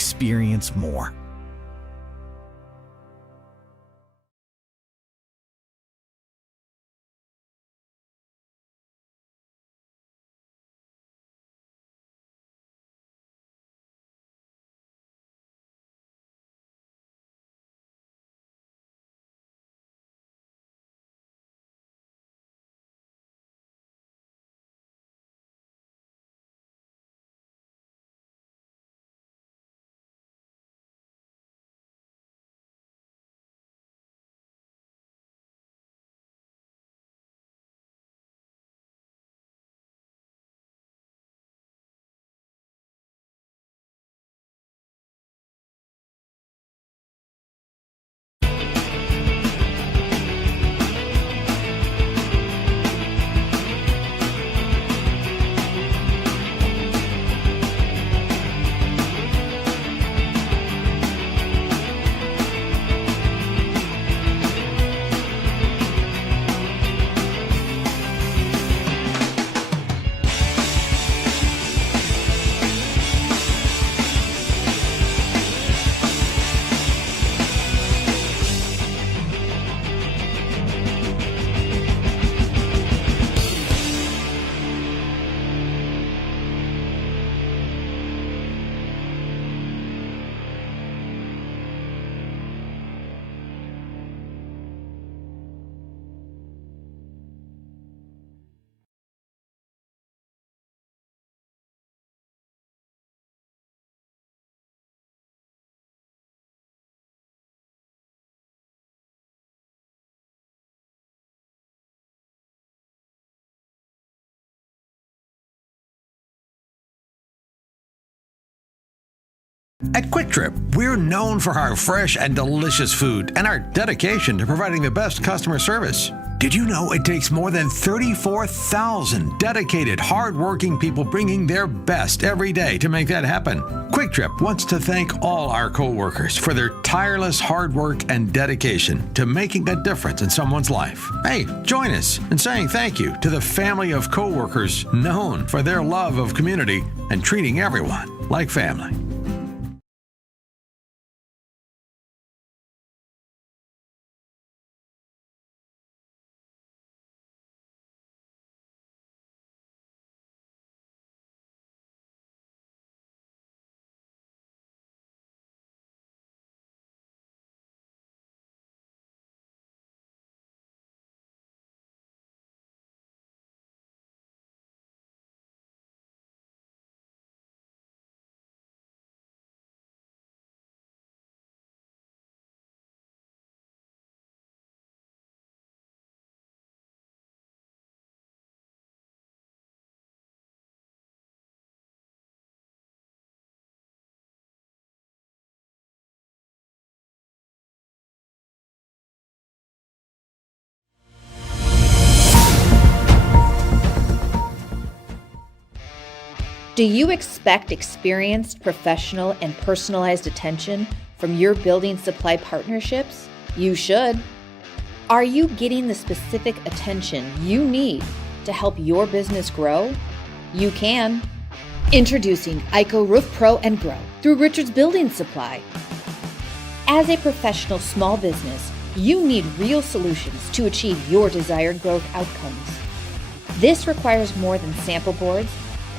experience more. At Quick Trip, we're known for our fresh and delicious food and our dedication to providing the best customer service. Did you know it takes more than 34,000 dedicated, hard-working people bringing their best every day to make that happen? Quick Trip wants to thank all our co-workers for their tireless hard work and dedication to making a difference in someone's life. Hey, join us in saying thank you to the family of co-workers known for their love of community and treating everyone like family. Do you expect experienced, professional, and personalized attention from your building supply partnerships? You should. Are you getting the specific attention you need to help your business grow? You can. Introducing ICO Roof Pro and Grow through Richards Building Supply. As a professional small business, you need real solutions to achieve your desired growth outcomes. This requires more than sample boards,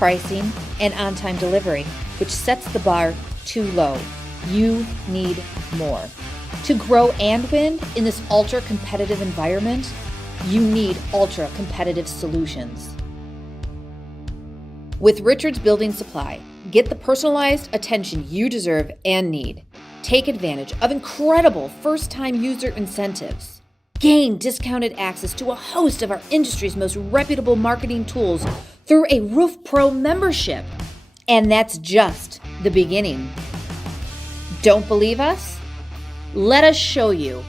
pricing, and on-time delivery, which sets the bar too low. You need more. To grow and win in this ultra-competitive environment, you need ultra-competitive solutions. With Richards Building Supply, get the personalized attention you deserve and need. Take advantage of incredible first-time user incentives. Gain discounted access to a host of our industry's most reputable marketing tools through a Roof Pro membership. And that's just the beginning. Don't believe us? Let us show you.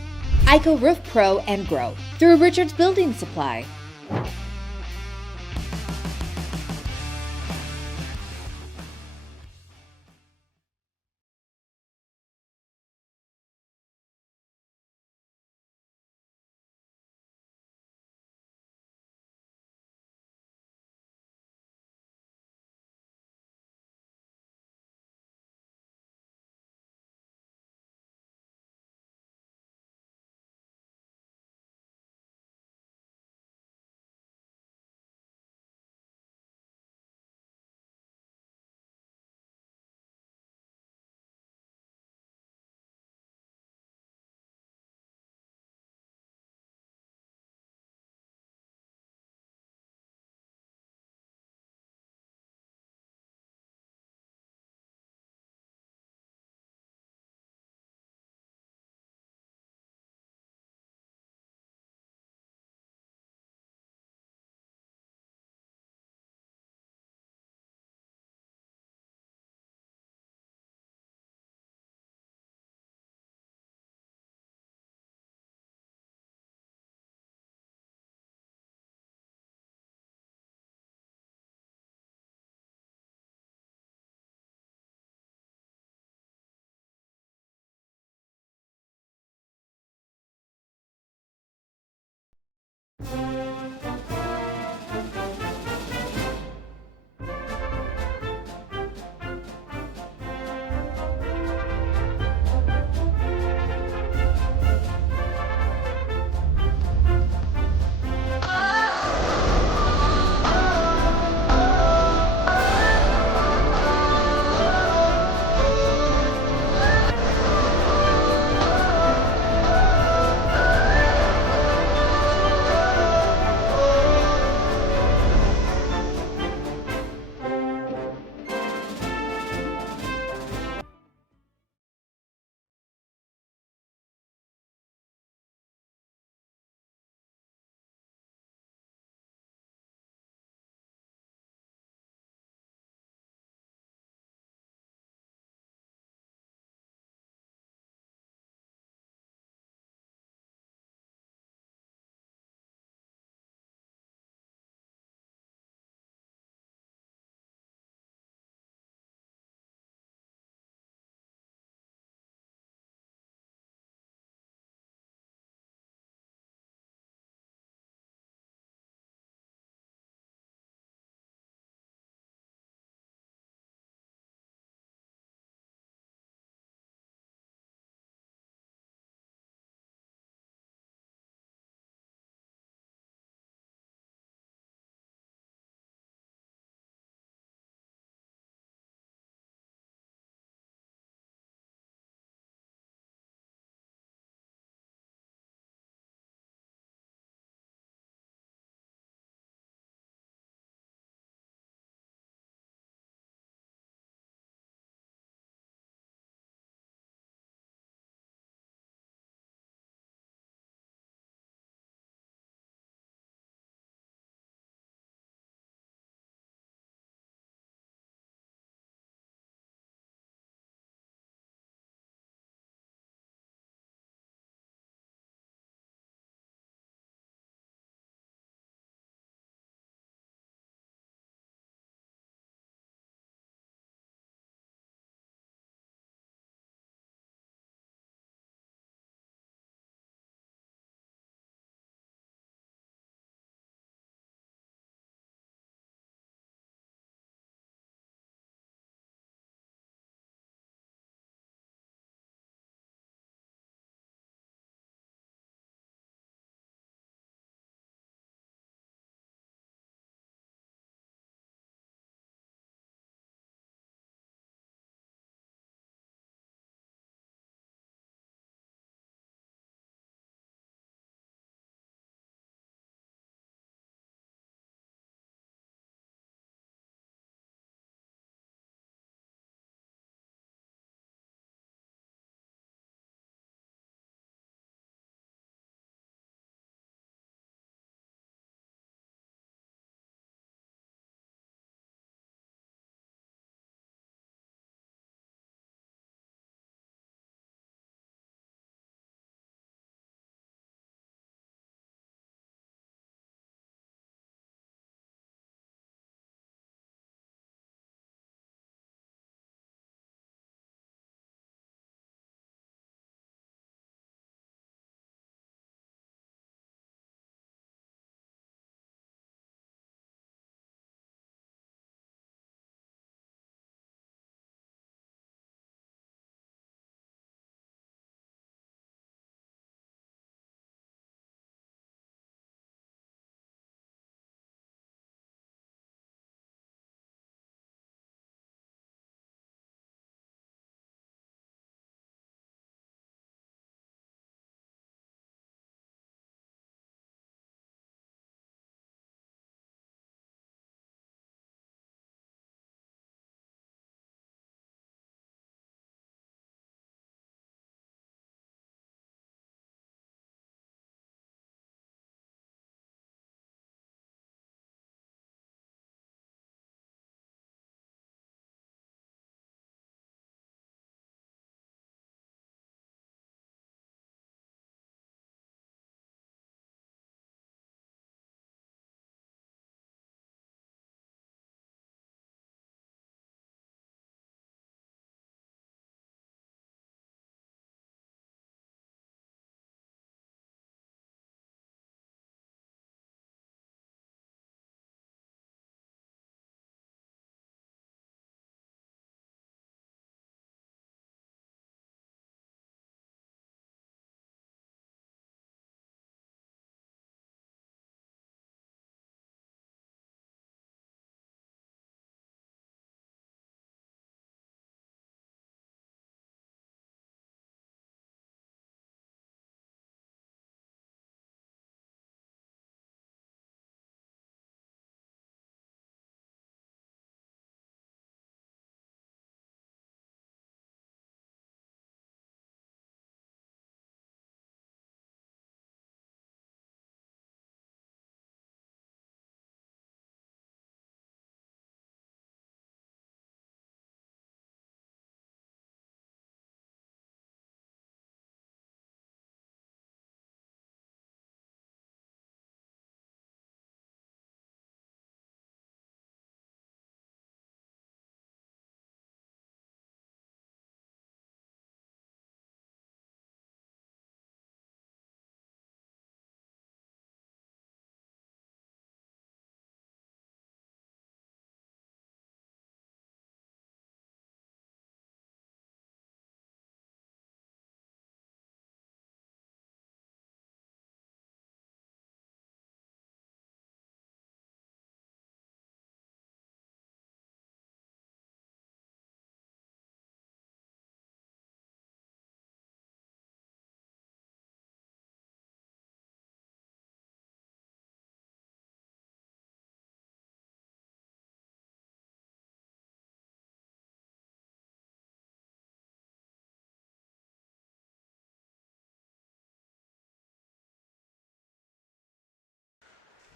ICO Roof Pro and Grow through Richards Building Supply.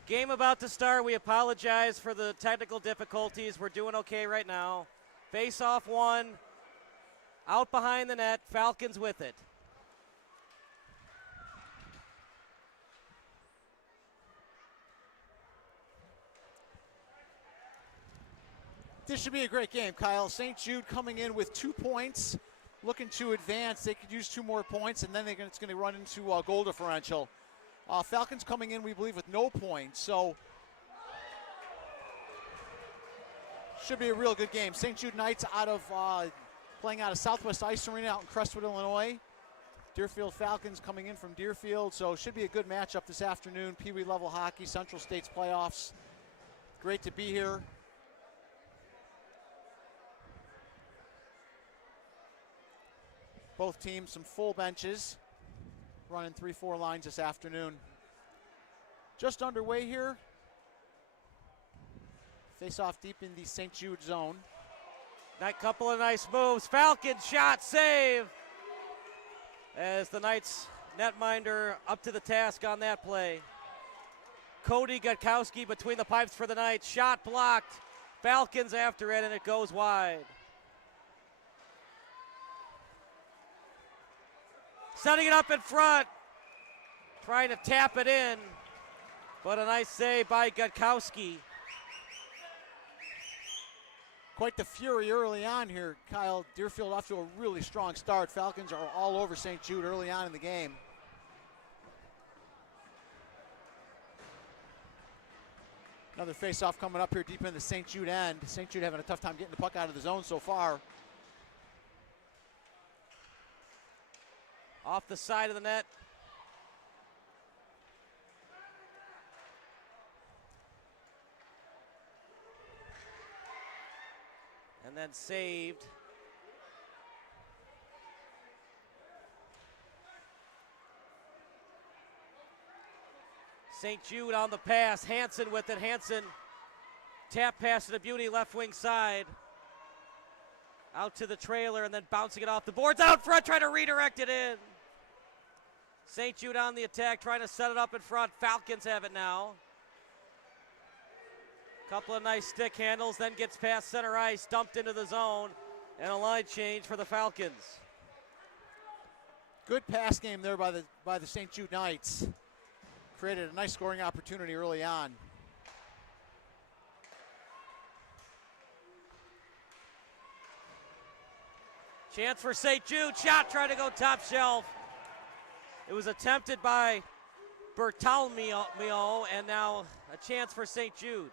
Game about to start. We apologize for the technical difficulties. We're doing okay right now. Face-off one. Out behind the net. Falcons with it. This should be a great game, Kyle. St. Jude coming in with 2 points, looking to advance. They could use 2 more points, and then it's going to run into goal differential. Falcons coming in, we believe, with no points. So should be a real good game. St. Jude Knights playing out of Southwest Ice Arena out in Crestwood, Illinois. Deerfield Falcons coming in from Deerfield. So should be a good matchup this afternoon. PeeWee level hockey, Central States playoffs. Great to be here. Both teams some full benches, running 3-4 lines this afternoon. Just underway here. Face off deep in the St. Jude zone. That couple of nice moves. Falcon shot, save. As the Knights netminder up to the task on that play. Cody Gutkowski between the pipes for the Knights. Shot blocked. Falcons after it, and it goes wide. Setting it up in front. Trying to tap it in. But a nice save by Gutkowski. Quite the fury early on here, Kyle. Deerfield off to a really strong start. Falcons are all over St. Jude early on in the game. Another face-off coming up here deep in the St. Jude end. St. Jude having a tough time getting the puck out of the zone so far. Off the side of the net. And then saved. St. Jude on the pass. Hansen with it. Hansen tap pass to the beauty left wing side. Out to the trailer and then bouncing it off the boards. Out front, trying to redirect it in. St. Jude on the attack, trying to set it up in front. Falcons have it now. Couple of nice stick handles, then gets past center ice, dumped into the zone, and a line change for the Falcons. Good pass game there by the St. Jude Knights. Created a nice scoring opportunity early on. Chance for St. Jude, shot trying to go top shelf. It was attempted by Bertalmio, and now a chance for St. Jude.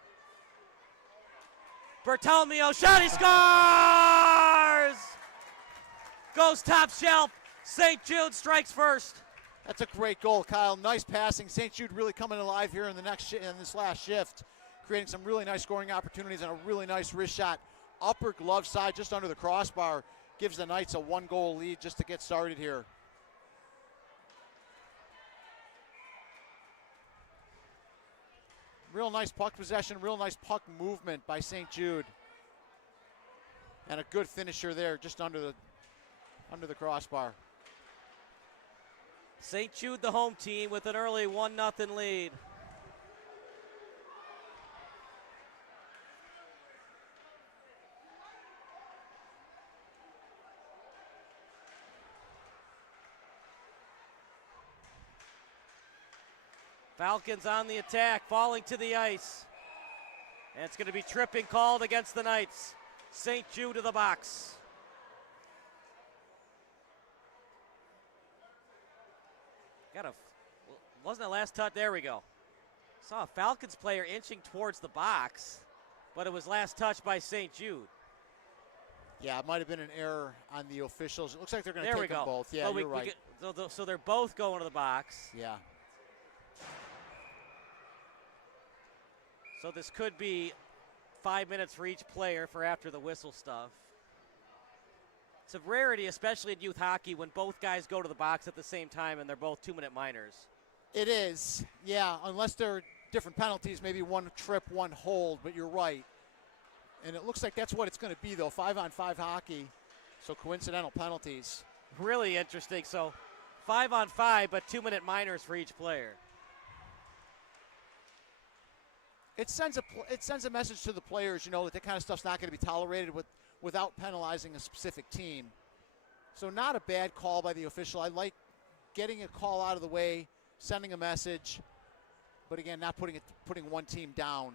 Bertalmio, shot, he scores! Goes top shelf. St. Jude strikes first. That's a great goal, Kyle. Nice passing. St. Jude really coming alive here in this last shift, creating some really nice scoring opportunities and a really nice wrist shot. Upper glove side, just under the crossbar, gives the Knights a 1-goal lead just to get started here. Real nice puck possession, real nice puck movement by St. Jude. And a good finisher there, just under the crossbar. St. Jude, the home team, with an early 1-0 lead. Falcons on the attack, falling to the ice. And it's going to be tripping called against the Knights. St. Jude to the box. Wasn't it last touch? There we go. Saw a Falcons player inching towards the box, but it was last touch by St. Jude. Yeah, it might have been an error on the officials. It looks like they're going to take them both. Yeah, you're right. So they're both going to the box. Yeah. So this could be 5 minutes for each player for after the whistle stuff. It's a rarity, especially in youth hockey, when both guys go to the box at the same time and they're both 2-minute minors. It is, yeah, unless they're different penalties, maybe one trip, one hold, but you're right. And it looks like that's what it's going to be, though, 5-on-5 hockey, so coincidental penalties. Really interesting. So 5-on-5, but 2-minute minors for each player. It sends a message to the players, that kind of stuff's not going to be tolerated without penalizing a specific team. So not a bad call by the official. I like getting a call out of the way, sending a message, but again, not putting one team down.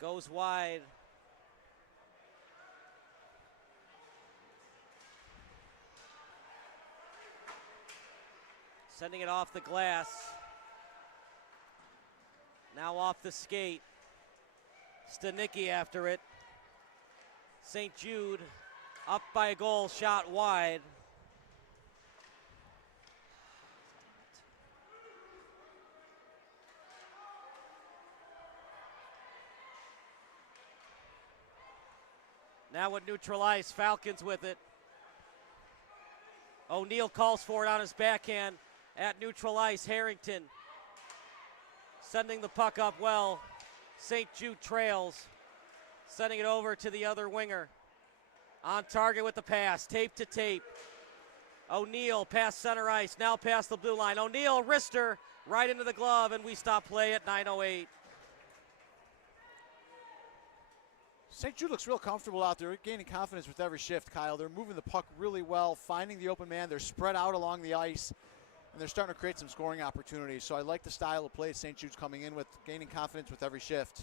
Goes wide. Sending it off the glass. Now off the skate. Stanicki after it. St. Jude up by a goal, shot wide. Now with neutral ice, Falcons with it. O'Neal calls for it on his backhand at neutral ice. Harrington sending the puck up well. St. Jude trails, sending it over to the other winger. On target with the pass, tape to tape. O'Neal past center ice, now past the blue line. O'Neal, wrister, right into the glove, and we stop play at 9:08. St. Jude looks real comfortable out there, gaining confidence with every shift, Kyle. They're moving the puck really well, finding the open man. They're spread out along the ice, and they're starting to create some scoring opportunities. So I like the style of play St. Jude's coming in with, gaining confidence with every shift.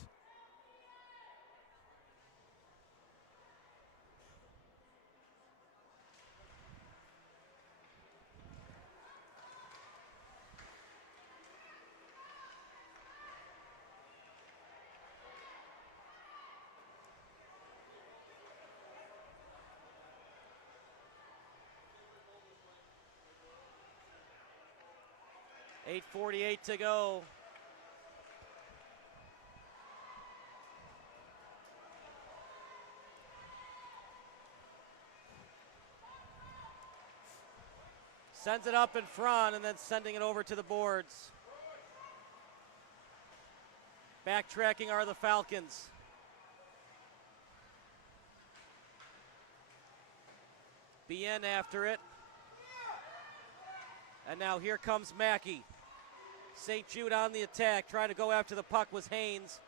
.8:48 to go. Sends it up in front and then sending it over to the boards. Backtracking are the Falcons. Bien after it. And now here comes Mackey. St. Jude on the attack, trying to go after the puck was Haynes.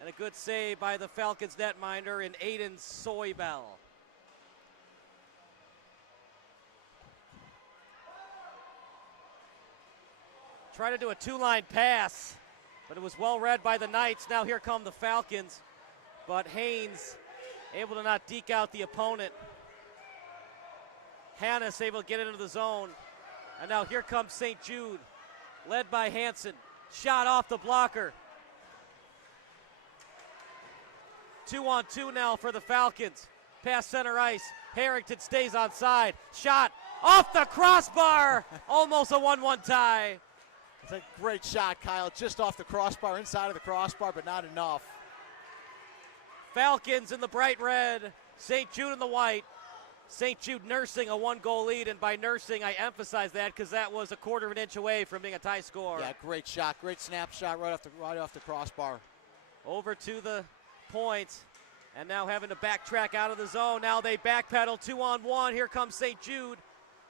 And a good save by the Falcons netminder in Aiden Soybell. Try to do a two-line pass, but it was well read by the Knights. Now here come the Falcons, but Haynes able to not deke out the opponent. Hannes able to get into the zone. And now here comes St. Jude, led by Hansen. Shot off the blocker. 2-on-2 now for the Falcons. Past center ice. Harrington stays on side. Shot off the crossbar. Almost a 1-1 tie. It's a great shot, Kyle. Just off the crossbar, inside of the crossbar, but not enough. Falcons in the bright red. St. Jude in the white. St. Jude nursing a 1-goal lead, and by nursing, I emphasize that because that was a quarter of an inch away from being a tie score. Yeah, great shot. Great snapshot right off the crossbar. Over to the point, and now having to backtrack out of the zone. Now they backpedal 2-on-1. Here comes St. Jude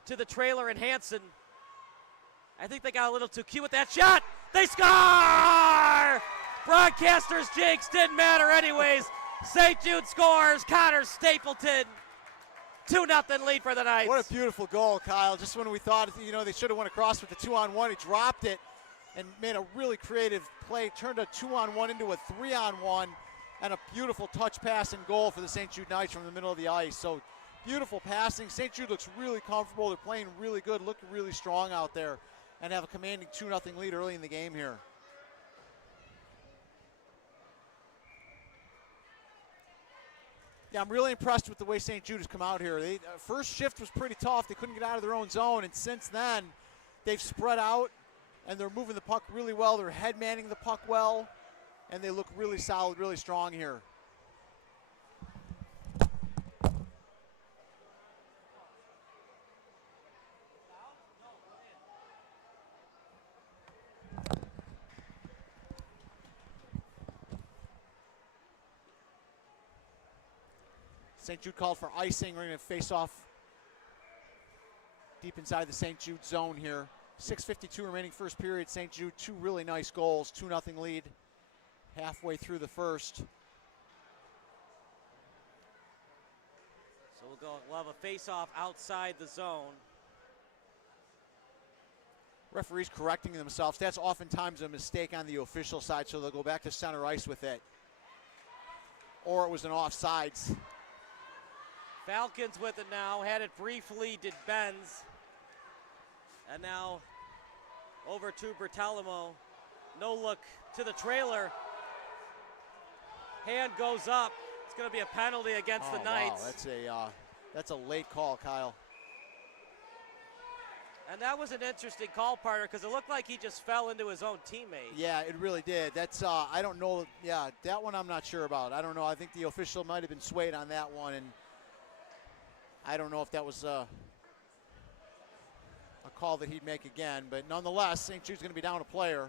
to the trailer and Hansen. I think they got a little too cute with that shot. They score! Broadcasters jinx didn't matter anyways. St. Jude scores. Connor Stapleton. 2-0 lead for the Knights. What a beautiful goal, Kyle. Just when we thought, they should have went across with the 2-on-1, he dropped it and made a really creative play, turned a 2-on-1 into a 3-on-1, and a beautiful touch pass and goal for the St. Jude Knights from the middle of the ice. So beautiful passing. St. Jude looks really comfortable. They're playing really good, looking really strong out there, and have a commanding 2-0 lead early in the game here. Yeah, I'm really impressed with the way St. Jude has come out here. First shift was pretty tough. They couldn't get out of their own zone, and since then, they've spread out, and they're moving the puck really well. They're head manning the puck well, and they look really solid, really strong here. St. Jude called for icing. We're going to face off deep inside the St. Jude zone here. 6:52 remaining first period. St. Jude, 2 really nice goals, 2-0 lead halfway through the first. So we'll have a face-off outside the zone. Referees correcting themselves. That's oftentimes a mistake on the official side, so they'll go back to center ice with it. Or it was an offsides. Falcons with it now. Had it briefly, did Benz. And now over to Bertalamo. No look to the trailer. Hand goes up. It's going to be a penalty against the Knights. Wow, that's a late call, Kyle. And that was an interesting call, partner, because it looked like he just fell into his own teammate. Yeah, it really did. That's I don't know. Yeah, that one I'm not sure about. I don't know. I think the official might have been swayed on that one, and I don't know if that was a call that he'd make again. But nonetheless, St. Jude's going to be down a player.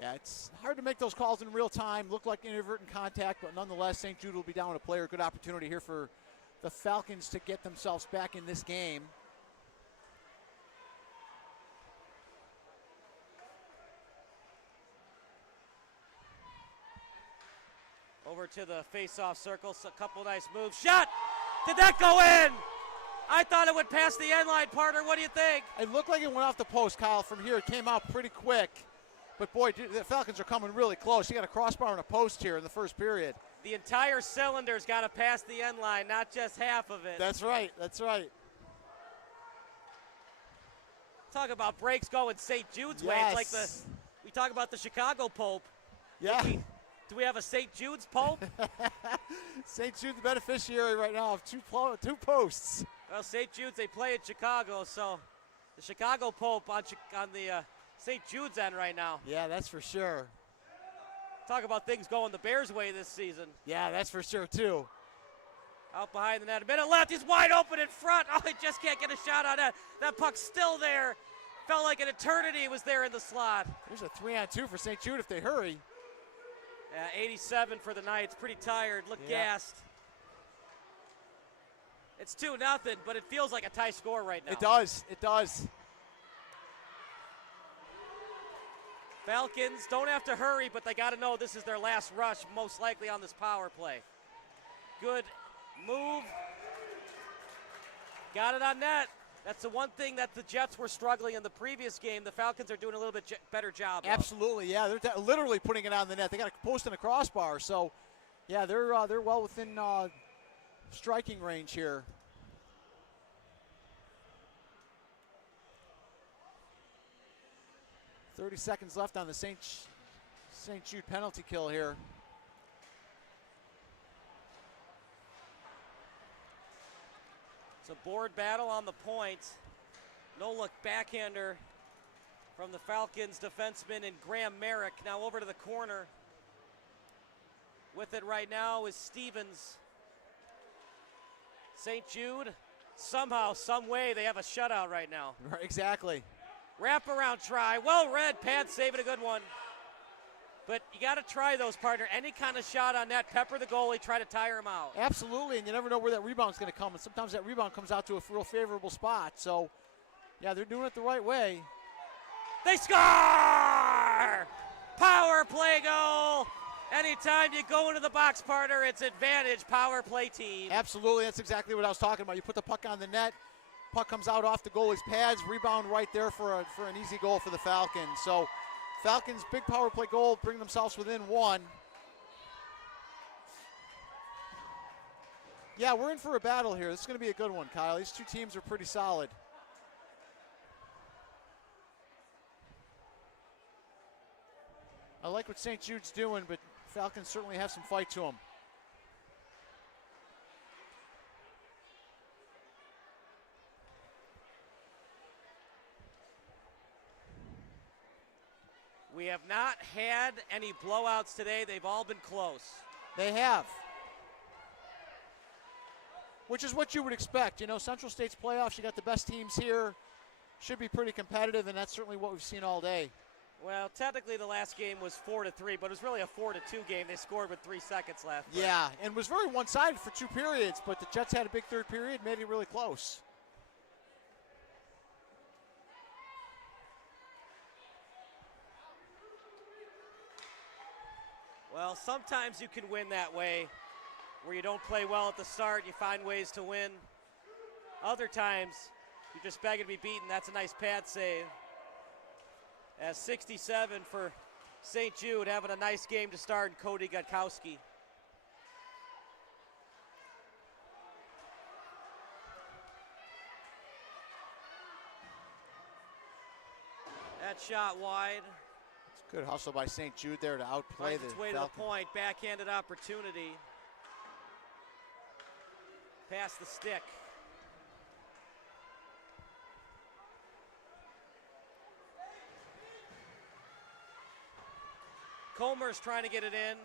Yeah, it's hard to make those calls in real time. Looked like inadvertent contact, but nonetheless, St. Jude will be down a player. Good opportunity here for the Falcons to get themselves back in this game. Over to the face-off circle, so a couple nice moves. Shot! Did that go in? I thought it would pass the end line, partner. What do you think? It looked like it went off the post, Kyle. From here, it came out pretty quick. But boy, the Falcons are coming really close. You got a crossbar and a post here in the first period. The entire cylinder's got to pass the end line, not just half of it. That's right. That's right. Talk about breaks going St. Jude's way. Yes. It's like we talk about the Chicago Pope. Yeah. Do we have a St. Jude's Pope? St. Jude the beneficiary right now of two posts. Well, St. Jude's, they play in Chicago, so the Chicago Pope on the St. Jude's end right now. Yeah, that's for sure. Talk about things going the Bears' way this season. Yeah, that's for sure, too. Out behind the net, a minute left. He's wide open in front. Oh, he just can't get a shot on that. That puck's still there. Felt like an eternity was there in the slot. There's a 3-on-2 for St. Jude if they hurry. Yeah, 87 for the Knights. Pretty tired. Look gassed. It's 2-0, but it feels like a tie score right now. It does. It does. Falcons don't have to hurry, but they got to know this is their last rush, most likely on this power play. Good move. Got it on net. That's the one thing that the Jets were struggling in the previous game. The Falcons are doing a little bit better job. Absolutely, yeah. They're literally putting it on the net. They got a post and a crossbar, so yeah, they're well within striking range here. .30 seconds left on the St. Jude penalty kill here. It's a board battle on the point. No look backhander from the Falcons defenseman and Graham Merrick. Now over to the corner. With it right now is Stevens. St. Jude, somehow, some way, they have a shutout right now. Right, exactly. Wraparound try, well read, Pants saving a good one. But you got to try those, partner. Any kind of shot on that, pepper the goalie, try to tire him out. Absolutely, and you never know where that rebound's going to come, and sometimes that rebound comes out to a real favorable spot. So, yeah, they're doing it the right way. They score! Power play goal! Anytime you go into the box, partner, it's advantage power play team. Absolutely, that's exactly what I was talking about. You put the puck on the net, puck comes out off the goalie's pads, rebound right there for an easy goal for the Falcons. So Falcons, big power play goal, bring themselves within one. Yeah, we're in for a battle here. This is going to be a good one, Kyle. These two teams are pretty solid. I like what St. Jude's doing, but Falcons certainly have some fight to them. We have not had any blowouts today. They've all been close. They have. which is what you would expect. You know, Central State's playoffs, you got the best teams here. Should be pretty competitive, and that's certainly what we've seen all day. Well, technically the last game was 4-3, but it was really a 4-2 game. They scored with 3 seconds left. Yeah, and was very one-sided for 2 periods, but the Jets had a big third period, made it really close. Well, sometimes you can win that way, where you don't play well at the start, you find ways to win. Other times, you're just begging to be beaten. That's a nice pad save. As 67 for St. Jude, having a nice game to start, and Cody Gutkowski. That shot wide. It's good hustle by St. Jude there to outplay Finds its the way Falcons. to the point, backhanded opportunity. Past the stick. Comer's trying to get it in.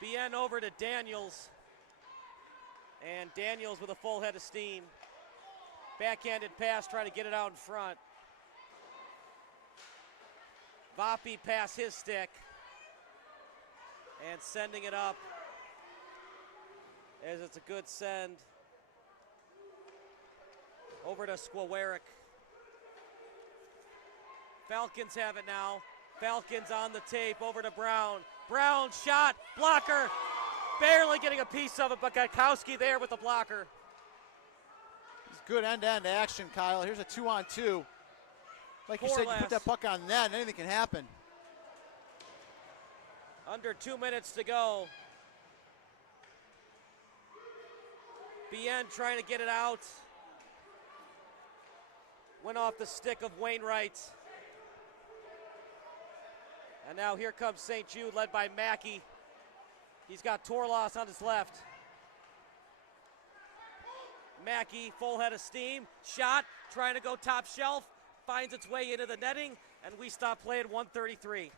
Bien over to Daniels. And Daniels with a full head of steam. Backhanded pass, trying to get it out in front. Vapi past his stick. And sending it up. As it's a good send. Over to Skwawerek. Falcons have it now. Falcons on the tape, over to Brown. Brown shot, blocker, barely getting a piece of it, but Gutkowski there with the blocker. It's good end-to-end action, Kyle. Here's a 2-on-2. Like you said, you put that puck on net, and anything can happen. Under 2 minutes to go. Bien trying to get it out. Went off the stick of Wainwright. And now here comes St. Jude, led by Mackey. He's got Torlos on his left. Mackey, full head of steam. Shot, trying to go top shelf. Finds its way into the netting, and we stop play at 1:33.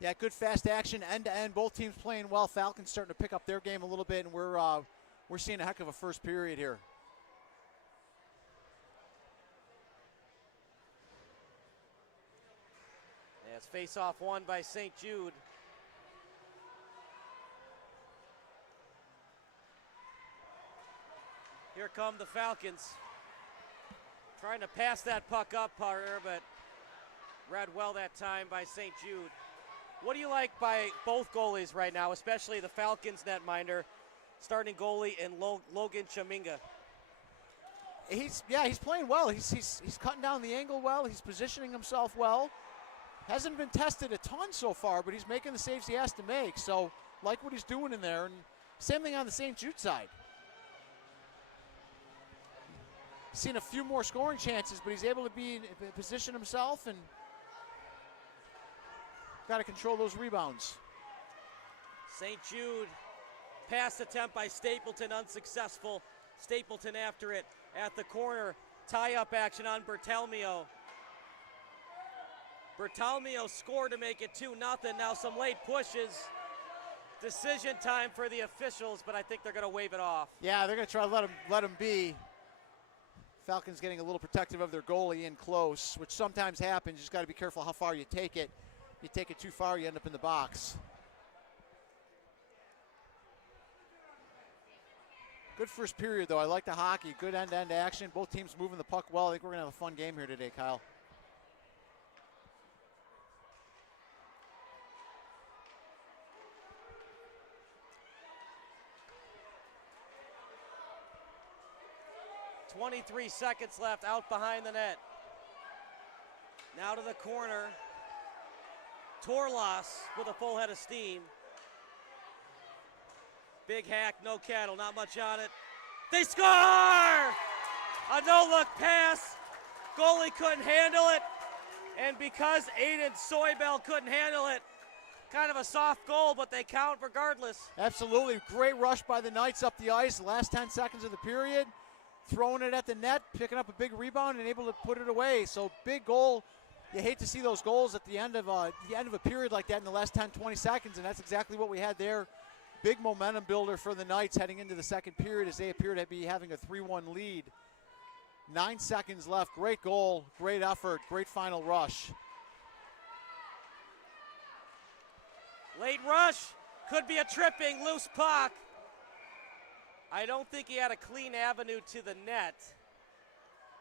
Yeah, good fast action, end-to-end. Both teams playing well. Falcons starting to pick up their game a little bit, and we're seeing a heck of a first period here. It's face-off won by St. Jude. Here come the Falcons. Trying to pass that puck up, Parker, but read well that time by St. Jude. What do you like by both goalies right now, especially the Falcons netminder, starting goalie and Logan Chaminga? He's playing well. He's cutting down the angle well. He's positioning himself well. Hasn't been tested a ton so far, but he's making the saves he has to make. So, like what he's doing in there. And same thing on the St. Jude side. Seen a few more scoring chances, but he's able to position himself and got to control those rebounds. St. Jude, pass attempt by Stapleton, unsuccessful. Stapleton after it at the corner. Tie-up action on Bertalmio. Bertalmio scored to make it 2-0. Now some late pushes. Decision time for the officials, but I think they're going to wave it off. Yeah, they're going to try to let him be. Falcons getting a little protective of their goalie in close, which sometimes happens. You just got to be careful how far you take it. You take it too far, you end up in the box. Good first period, though. I like the hockey. Good end-to-end action. Both teams moving the puck well. I think we're going to have a fun game here today, Kyle. .23 seconds left, out behind the net. Now to the corner. Torlos with a full head of steam. Big hack, no cattle, not much on it. They score! A no-look pass. Goalie couldn't handle it. And because Aiden Soybell couldn't handle it, kind of a soft goal, but they count regardless. Absolutely. Great rush by the Knights up the ice. The last 10 seconds of the period. Throwing it at the net, picking up a big rebound, and able to put it away. So big goal. You hate to see those goals at the end of a period like that in the last 10, 20 seconds, and that's exactly what we had there big momentum builder for the Knights heading into the second period as they appear to be having a 3-1 lead. 9 seconds left. Great goal, great effort, great final rush. Late rush. Could be a tripping, loose puck. I don't think he had a clean avenue to the net.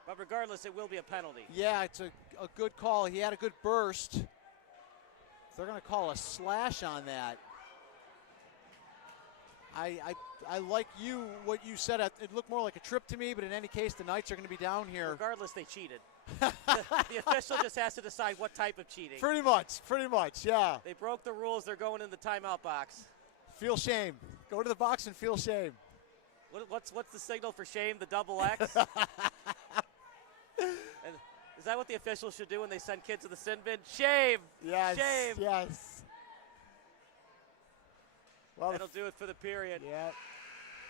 But regardless, it will be a penalty. Yeah, it's a good call. He had a good burst. They're going to call a slash on that. I like what you said. It looked more like a trip to me, but in any case, the Knights are going to be down here. Regardless, they cheated. the official just has to decide what type of cheating. Pretty much, yeah. They broke the rules. They're going in the timeout box. Feel shame. Go to the box and feel shame. What's the signal for shame? The double X? And is that what the officials should do when they send kids to the sin bin? Shame! Yes, shame! Yes. Well, that'll do it for the period. Yeah.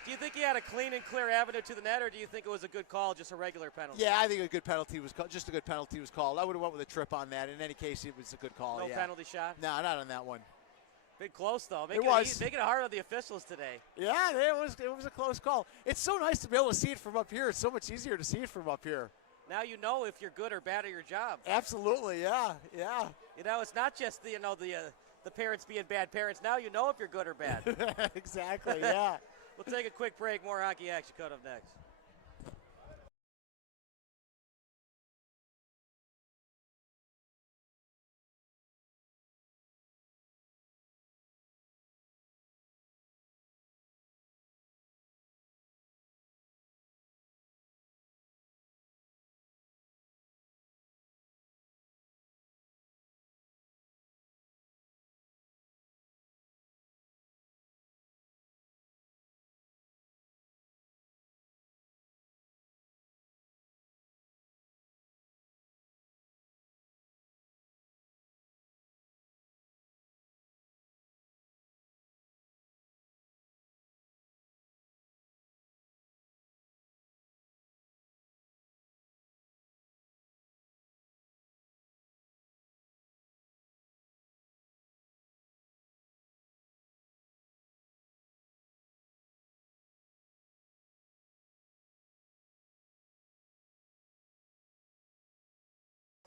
Do you think he had a clean and clear avenue to the net, or do you think it was a good call, just a regular penalty? Yeah, I think a good penalty was called. Just a good penalty was called. I would have went with a trip on that. In any case, it was a good call. No penalty shot? No, not on that one. Big close, though. It was. Making it hard on the officials today. Yeah, it was a close call. It's so nice to be able to see it from up here. It's so much easier to see it from up here. Now you know if you're good or bad at your job. Absolutely, yeah. You know, it's not just the parents being bad parents. Now you know if you're good or bad. Exactly, yeah. We'll take a quick break. More hockey action coming up next.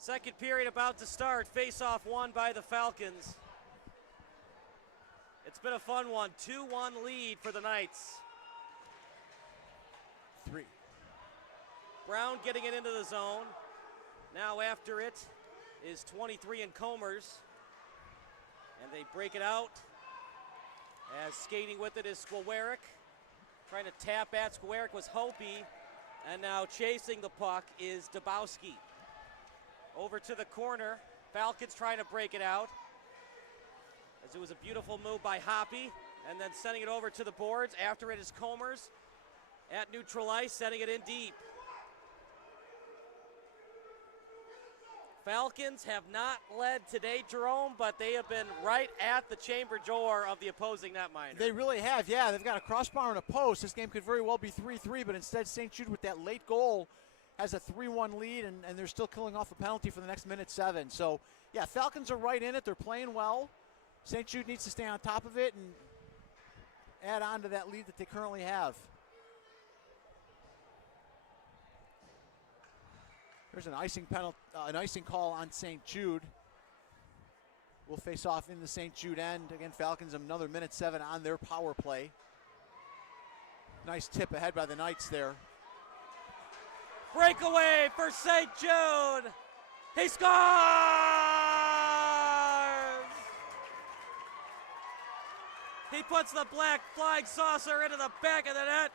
Second period about to start. Face-off won by the Falcons. It's been a fun one. 2-1 lead for the Knights. 3. Brown getting it into the zone. Now after it is 23 and Comers. And they break it out. As skating with it is Skwarek. Trying to tap at Skwarek was Hopi. And now chasing the puck is Dabowski. Over to the corner. Falcons trying to break it out. As it was a beautiful move by Hoppy. And then sending it over to the boards. After it is Comers at neutral ice, sending it in deep. Falcons have not led today, Jerome, but they have been right at the chamber door of the opposing netminder. They really have, yeah. They've got a crossbar and a post. This game could very well be 3-3, but instead St. Jude with that late goal has a 3-1 lead, and they're still killing off a penalty for the next minute 7. So, yeah, Falcons are right in it. They're playing well. St. Jude needs to stay on top of it and add on to that lead that they currently have. There's an icing penalty, an icing call on St. Jude. We'll face off in the St. Jude end. Again, Falcons another minute 7 on their power play. Nice tip ahead by the Knights there. Breakaway for St. Jude. He scores! He puts the black flying saucer into the back of the net.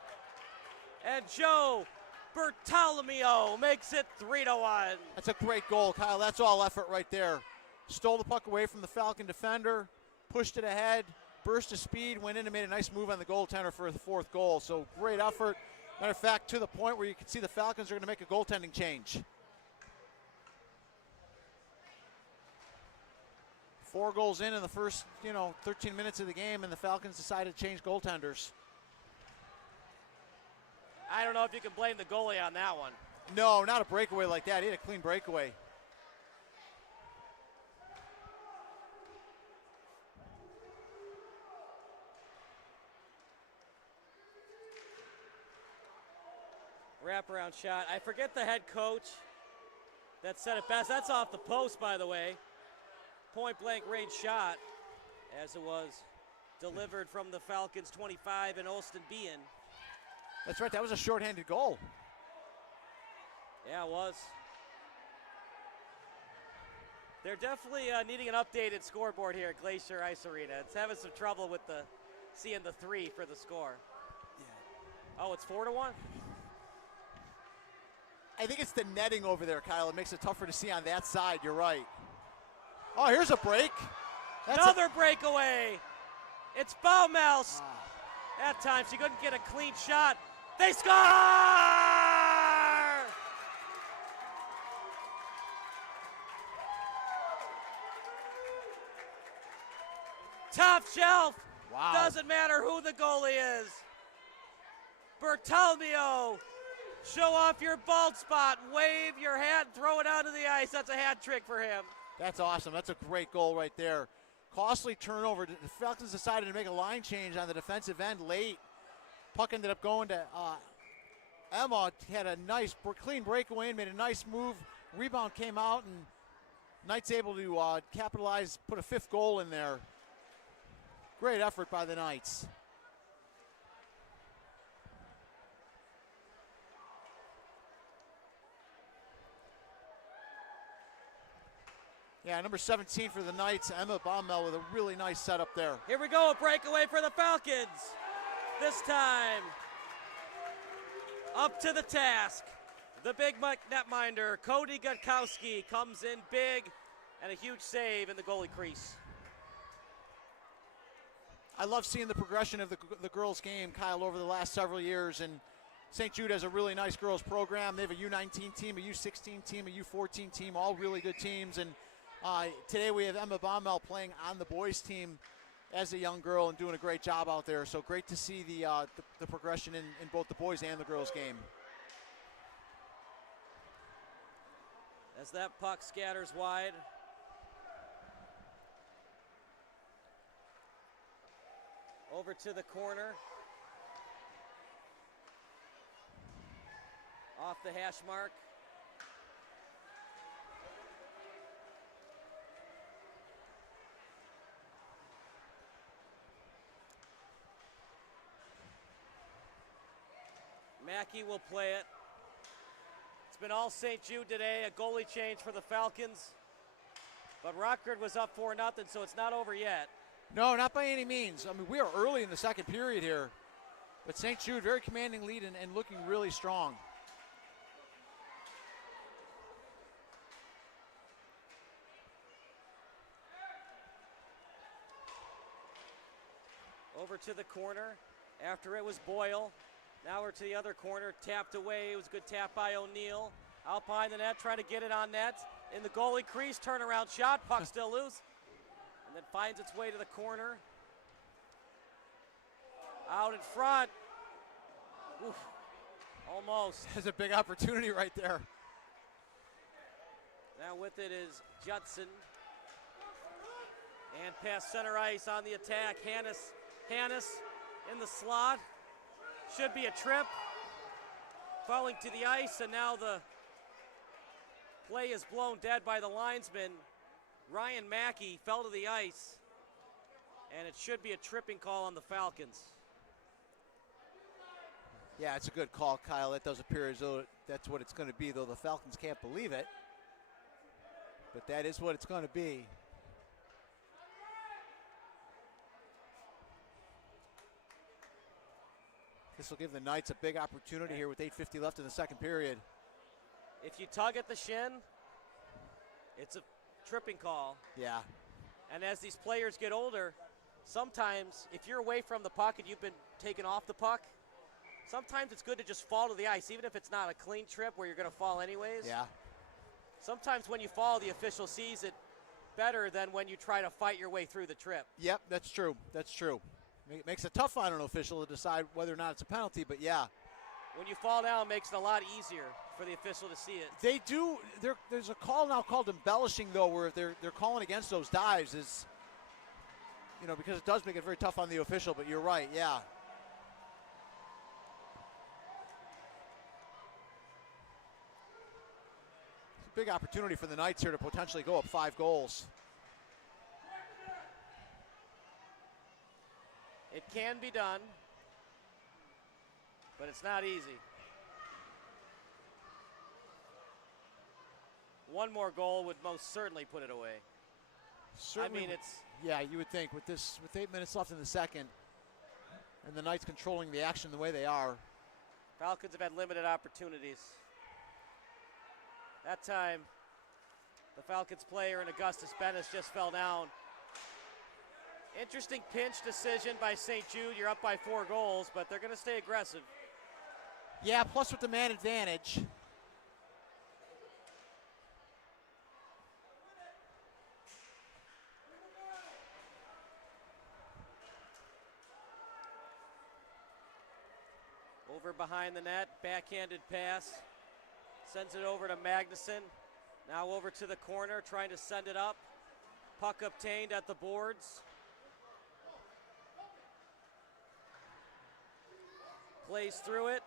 And Joe Bartolomeo makes it 3-1. That's a great goal, Kyle. That's all effort right there. Stole the puck away from the Falcon defender, pushed it ahead, burst of speed, went in and made a nice move on the goaltender for the 4th goal. So great effort. Matter of fact, to the point where you can see the Falcons are going to make a goaltending change. 4 goals in the first, 13 minutes of the game, and the Falcons decided to change goaltenders. I don't know if you can blame the goalie on that one. No, not a breakaway like that. He had a clean breakaway. Wraparound shot. I forget the head coach that said it best. That's off the post, by the way. Point blank range shot, as it was delivered from the Falcons 25 and Olston Bean. That's right, that was a shorthanded goal. Yeah, it was. They're definitely needing an updated scoreboard here at Glacier Ice Arena. It's having some trouble with seeing the 3 for the score. Yeah. Oh, it's 4-1? I think it's the netting over there, Kyle. It makes it tougher to see on that side. You're right. Oh, here's a break. Another breakaway. It's Baumels. That time she couldn't get a clean shot. They score! Top shelf. Wow. Doesn't matter who the goalie is. Bertalmio. Show off your bald spot. Wave your hat and throw it onto the ice. That's a hat trick for him. That's awesome. That's a great goal right there. Costly turnover. The Falcons decided to make a line change on the defensive end late. Puck ended up going to Emma. Had a nice clean breakaway and made a nice move. Rebound came out, and Knights able to capitalize, put a 5th goal in there. Great effort by the Knights. Yeah, number 17 for the Knights, Emma Baumel, with a really nice setup there. Here we go, a breakaway for the Falcons. This time, up to the task. The big netminder, Cody Gutkowski, comes in big, and a huge save in the goalie crease. I love seeing the progression of the girls' game, Kyle, over the last several years. And St. Jude has a really nice girls program. They have a U19 team, a U16 team, a U14 team, all really good teams. And today we have Emma Baumel playing on the boys' team as a young girl and doing a great job out there. So great to see the progression in both the boys and the girls' game. As that puck scatters wide. Over to the corner. Off the hash mark. Mackey will play it. It's been all St. Jude today, a goalie change for the Falcons. But Rockford was up 4-0, so it's not over yet. No, not by any means. I mean, we are early in the second period here. But St. Jude, very commanding lead and looking really strong. Over to the corner. After it was Boyle. Now we're to the other corner, tapped away. It was a good tap by O'Neill. Out behind the net, trying to get it on net. In the goalie crease, turnaround shot, puck still loose. And then finds its way to the corner. Out in front. Oof, almost. There's a big opportunity right there. Now with it is Judson. And past center ice on the attack. Hannes in the slot. Should be a trip. Falling to the ice, and now the play is blown dead by the linesman. Ryan Mackey fell to the ice, and it should be a tripping call on the Falcons. Yeah, it's a good call, Kyle. It does appear as though that's what it's going to be, though the Falcons can't believe it. But that is what it's going to be. This will give the Knights a big opportunity here with 8:50 left in the second period. If you tug at the shin, it's a tripping call. Yeah. And as these players get older, sometimes if you're away from the puck and you've been taken off the puck, sometimes it's good to just fall to the ice, even if it's not a clean trip where you're going to fall anyways. Yeah. Sometimes when you fall, the official sees it better than when you try to fight your way through the trip. Yep, that's true. That's true. It makes it tough on an official to decide whether or not it's a penalty, but yeah. When you fall down, it makes it a lot easier for the official to see it. They do. There's a call now called embellishing, though, where they're calling against those dives, is, you know, because it does make it very tough on the official. But you're right, yeah. big opportunity for the Knights here to potentially go up 5 goals. It can be done, but it's not easy. One more goal would most certainly put it away. Certainly, I mean, it's... Yeah, you would think with 8 minutes left in the second, and the Knights controlling the action the way they are. Falcons have had limited opportunities. That time, the Falcons player in Augustus Bennis just fell down. Interesting pinch decision by St. Jude. You're up by 4 goals, but they're going to stay aggressive. Yeah, plus with the man advantage. Over behind the net, backhanded pass. Sends it over to Magnuson. Now over to the corner, trying to send it up. Puck obtained at the boards. Plays through it.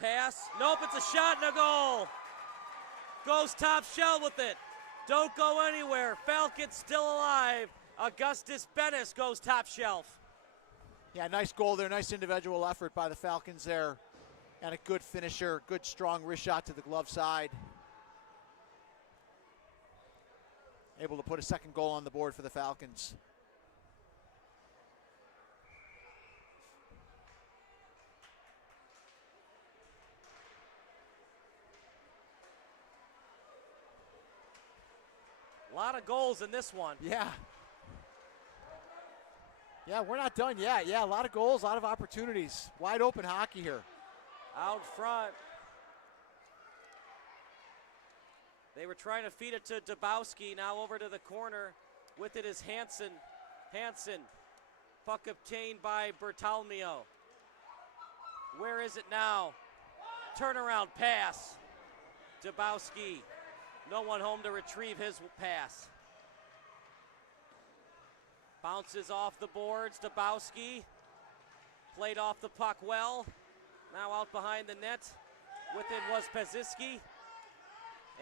Pass. Nope, it's a shot and a goal. Goes top shelf with it. Don't go anywhere. Falcons still alive. Augustus Bennis goes top shelf. Yeah, nice goal there. Nice individual effort by the Falcons there. And a good finisher. Good, strong wrist shot to the glove side. Able to put a second goal on the board for the Falcons. A lot of goals in this one. Yeah. Yeah, we're not done yet. Yeah, a lot of goals, a lot of opportunities. Wide open hockey here. Out front. They were trying to feed it to Dabowski. Now over to the corner. With it is Hansen. Hansen. Puck obtained by Bertalmio. Where is it now? Turnaround pass. Dabowski. No one home to retrieve his pass. Bounces off the boards. Dabowski. Played off the puck well. Now out behind the net. With it was Paziski.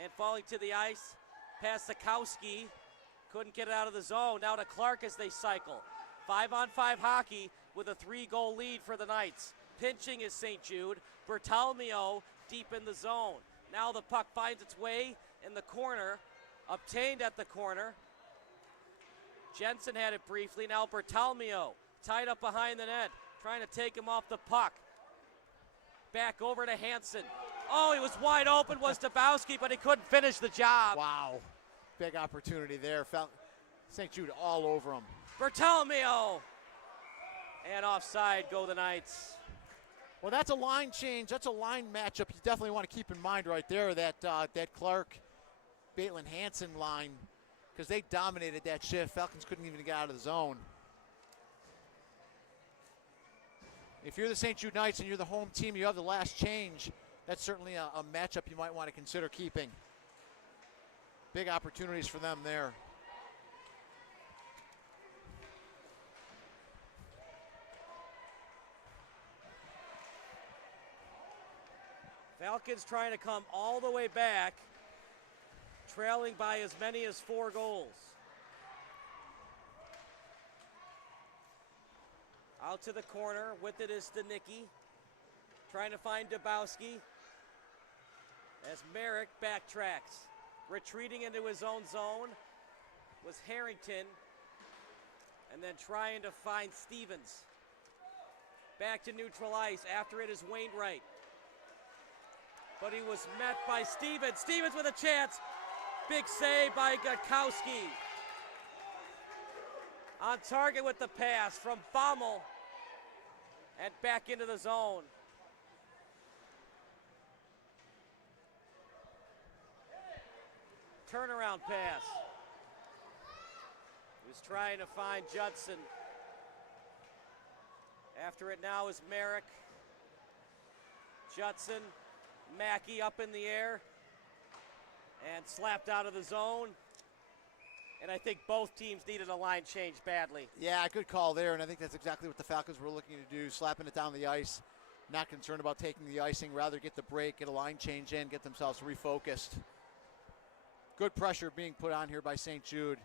And falling to the ice. Past Sikowski. Couldn't get it out of the zone. Now to Clark as they cycle. 5-on-5 hockey with a 3-goal lead for the Knights. Pinching is St. Jude. Bertalmio deep in the zone. Now the puck finds its way in the corner. Obtained at the corner. Jensen had it briefly. Now Bertalmio tied up behind the net. Trying to take him off the puck. Back over to Hansen. Oh, he was wide open, was Dabowski, but he couldn't finish the job. Wow. Big opportunity there. St. Jude all over him. Bertalmio. And offside go the Knights. Well, that's a line change. That's a line matchup you definitely want to keep in mind right there, that Clark, Baitland, Hansen line, because they dominated that shift. Falcons couldn't even get out of the zone. If you're the St. Jude Knights and you're the home team, you have the last change, that's certainly a matchup you might want to consider keeping. Big opportunities for them there. Falcons trying to come all the way back, trailing by as many as 4 goals. Out to the corner, with it is Stanicki. Trying to find Dabowski. As Merrick backtracks. Retreating into his own zone was Harrington. And then trying to find Stevens. Back to neutral ice. After it is Wainwright. But he was met by Stevens. Stevens with a chance. Big save by Gutkowski. On target with the pass from Baumel. And back into the zone. Turnaround pass. He was trying to find Judson. After it now is Merrick. Judson. Mackey up in the air. And slapped out of the zone. And I think both teams needed a line change badly. Yeah, good call there, and I think that's exactly what the Falcons were looking to do, slapping it down the ice, not concerned about taking the icing, rather get the break, get a line change in, get themselves refocused. good pressure being put on here by St. Jude.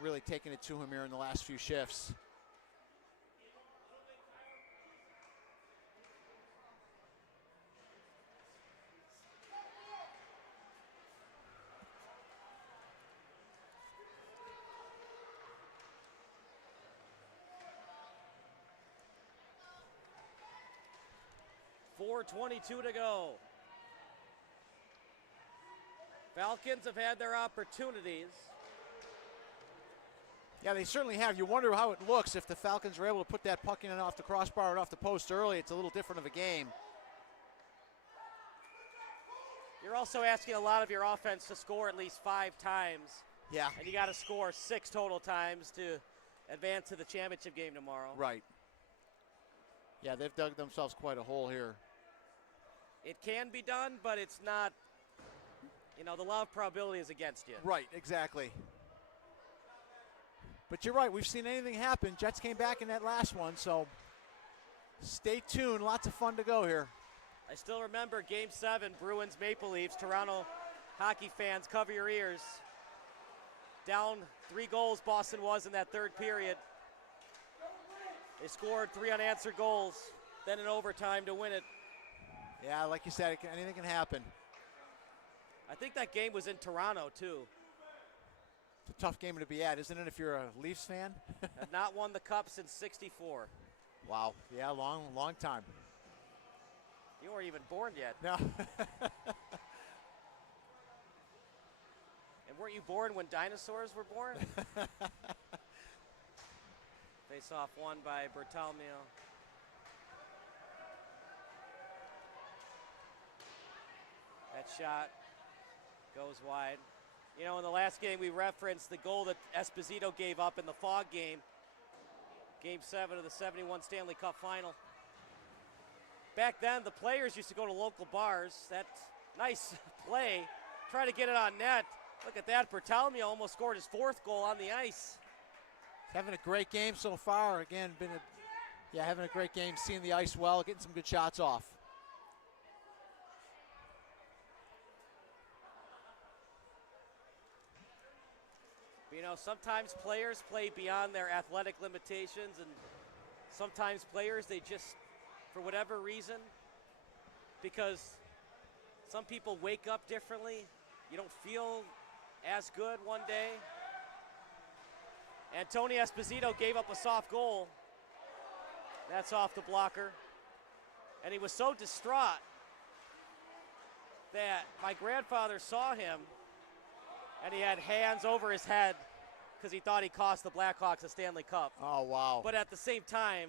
Really taking it to him here in the last few shifts. .4:22 to go. Falcons have had their opportunities. Yeah, they certainly have. You wonder how it looks if the Falcons are able to put that puck in and off the crossbar and off the post early. It's a little different of a game. You're also asking a lot of your offense to score at least 5 times. Yeah. And you got to score 6 total times to advance to the championship game tomorrow. Right. Yeah, they've dug themselves quite a hole here. It can be done, but it's not, the law of probability is against you. Right, exactly. But you're right, we've seen anything happen. Jets came back in that last one, so stay tuned. Lots of fun to go here. I still remember Game 7, Bruins Maple Leafs. Toronto hockey fans, cover your ears. Down 3 goals Boston was in that third period. They scored 3 unanswered goals, then in overtime to win it. Yeah, like you said, anything can happen. I think that game was in Toronto, too. It's a tough game to be at, isn't it, if you're a Leafs fan? Have not won the Cup since '64. Wow. Yeah, long time. You weren't even born yet. No. And weren't you born when dinosaurs were born? Face off won by Bertalmio. That shot goes wide. In the last game we referenced the goal that Esposito gave up in the Fog game. Game 7 of the '71 Stanley Cup final. Back then, the players used to go to local bars. That nice play, try to get it on net. Look at that, Bertalmio almost scored his 4th goal on the ice. Having a great game so far. Again, having a great game, seeing the ice well, getting some good shots off. Sometimes players play beyond their athletic limitations, and sometimes players, they just, for whatever reason, because some people wake up differently, you don't feel as good one day. And Tony Esposito gave up a soft goal. That's off the blocker. And he was so distraught that my grandfather saw him, and he had hands over his head because he thought he cost the Blackhawks a Stanley Cup. Oh, wow. But at the same time,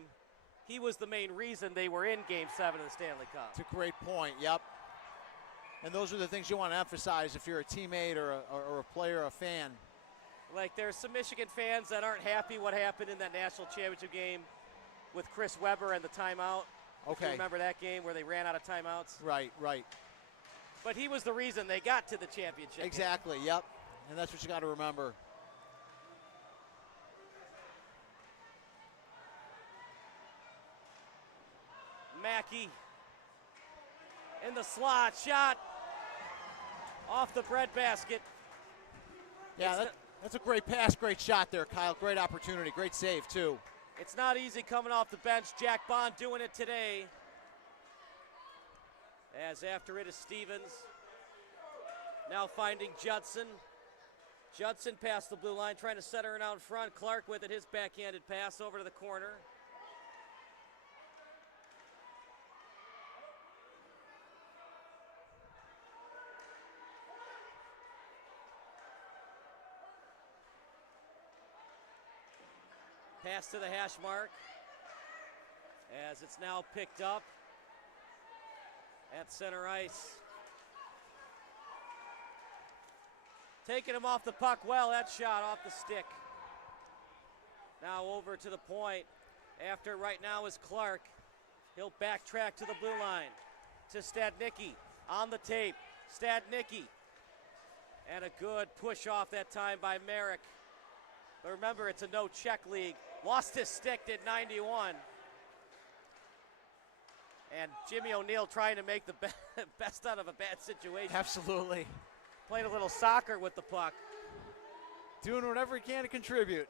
he was the main reason they were in Game 7 of the Stanley Cup. It's a great point, yep. And those are the things you want to emphasize if you're a teammate or a player, a fan. Like, there's some Michigan fans that aren't happy what happened in that national championship game with Chris Webber and the timeout. Okay. You remember that game where they ran out of timeouts? Right. But he was the reason they got to the championship. Exactly, yep. And that's what you got to remember. Mackey in the slot, shot off the breadbasket. Yeah, that's a great pass, great shot there, Kyle. Great opportunity, great save, too. It's not easy coming off the bench. Jack Bond doing it today. As after it is Stevens. Now finding Judson. Judson past the blue line, trying to center it out in front. Clark with it, his backhanded pass over to the corner. Pass to the hash mark as it's now picked up at center ice. Taking him off the puck well, that shot off the stick. Now over to the point. After right now is Clark. He'll backtrack to the blue line. To Stadnicki on the tape. Stadnicki. And a good push off that time by Merrick. But remember, it's a no-check league. Lost his stick, did 91. And Jimmy O'Neill trying to make the best out of a bad situation. Absolutely. Playing a little soccer with the puck. Doing whatever he can to contribute.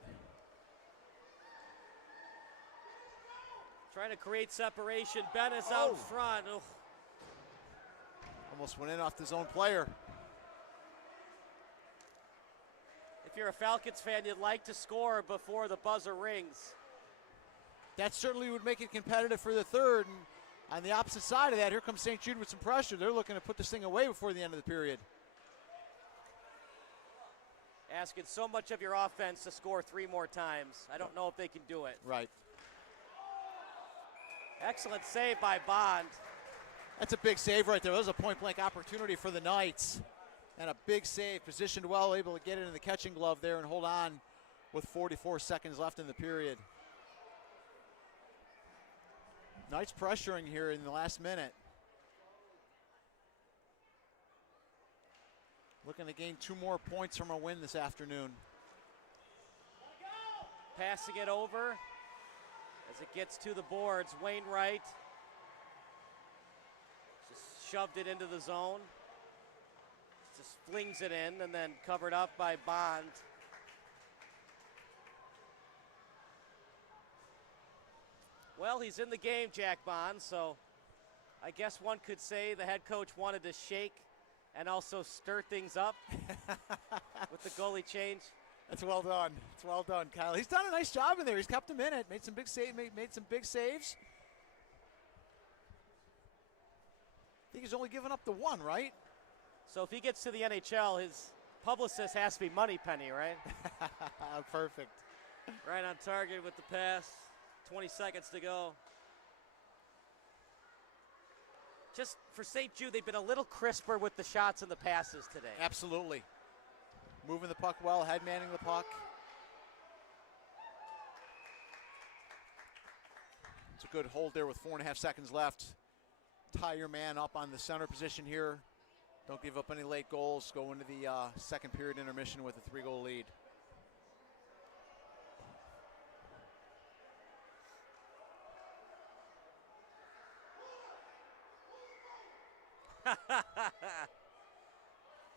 Trying to create separation. Bennis out front. Ugh. Almost went in off the zone player. If you're a Falcons fan, you'd like to score before the buzzer rings. That certainly would make it competitive for the third. And on the opposite side of that, here comes St. Jude with some pressure. They're looking to put this thing away before the end of the period. Asking so much of your offense to score 3 more times. I don't know if they can do it. Right. Excellent save by Bond. That's a big save right there. That was a point-blank opportunity for the Knights. And a big save, positioned well, able to get it in the catching glove there and hold on with 44 seconds left in the period. Knights pressuring here in the last minute. Looking to gain 2 more points from a win this afternoon. Passing it over as it gets to the boards. Wainwright just shoved it into the zone. Just flings it in and then covered up by Bond. Well, he's in the game, Jack Bond, so I guess one could say the head coach wanted to shake and also stir things up with the goalie change. That's well done. It's well done, Kyle. He's done a nice job in there. He's kept him in it. Made some big saves. I think he's only given up the 1, right? So if he gets to the NHL, his publicist has to be Moneypenny, right? Perfect. Right on target with the pass. 20 seconds to go. Just for St. Jude, they've been a little crisper with the shots and the passes today. Absolutely. Moving the puck well, head manning the puck. It's a good hold there with 4.5 seconds left. Tie your man up on the center position here. Don't give up any late goals. Go into the second period intermission with a 3-goal lead.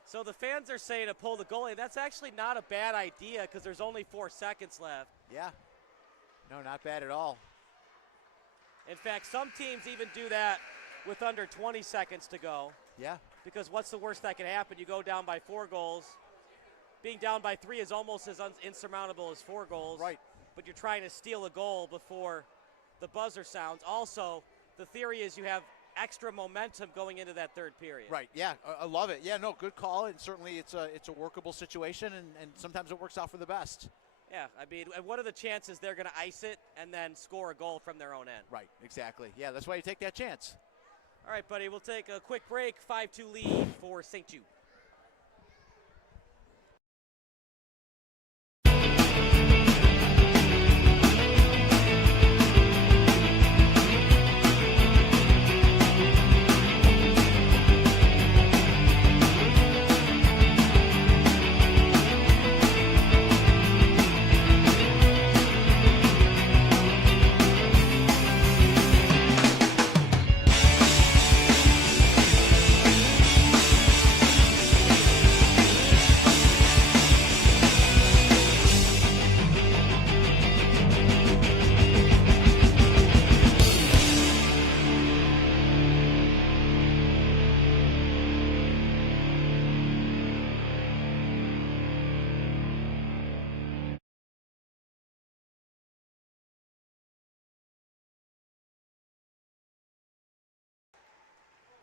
So the fans are saying to pull the goalie. That's actually not a bad idea because there's only 4 seconds left. Yeah. No, not bad at all. In fact, some teams even do that with under 20 seconds to go. Yeah. Because what's the worst that can happen? You go down by 4 goals. Being down by 3 is almost as insurmountable as 4 goals. Right. But you're trying to steal a goal before the buzzer sounds. Also, the theory is you have extra momentum going into that third period. Right, yeah, I love it. Yeah, no, good call, and certainly it's a workable situation, and sometimes it works out for the best. Yeah, I mean, what are the chances they're going to ice it and then score a goal from their own end? Right, exactly. Yeah, that's why you take that chance. All right, buddy, we'll take a quick break. 5-2 lead for St. Jude.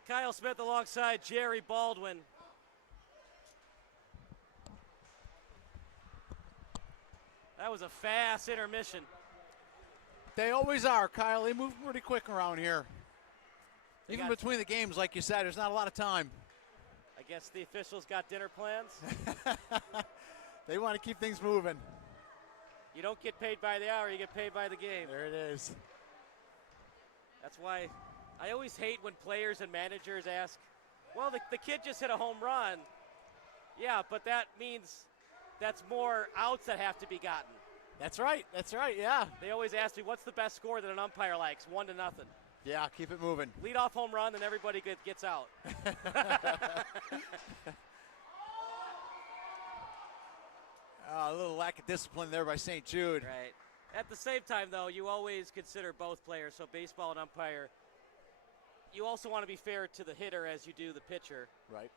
Kyle Smith alongside Jerry Baldwin. That was a fast intermission. They always are, Kyle. They move pretty quick around here. Even between the games, like you said, there's not a lot of time. I guess the officials got dinner plans. They want to keep things moving. You don't get paid by the hour, you get paid by the game. There it is. That's why I always hate when players and managers ask, well, the kid just hit a home run. Yeah, but that means that's more outs that have to be gotten. That's right, yeah. They always ask me, what's the best score that an umpire likes? 1-0. Yeah, keep it moving. Lead off home run, then everybody gets out. lack of discipline there by St. Jude. Right. At the same time, though, you always consider both players, so baseball and umpire. You also want to be fair to the hitter as you do the pitcher. Right.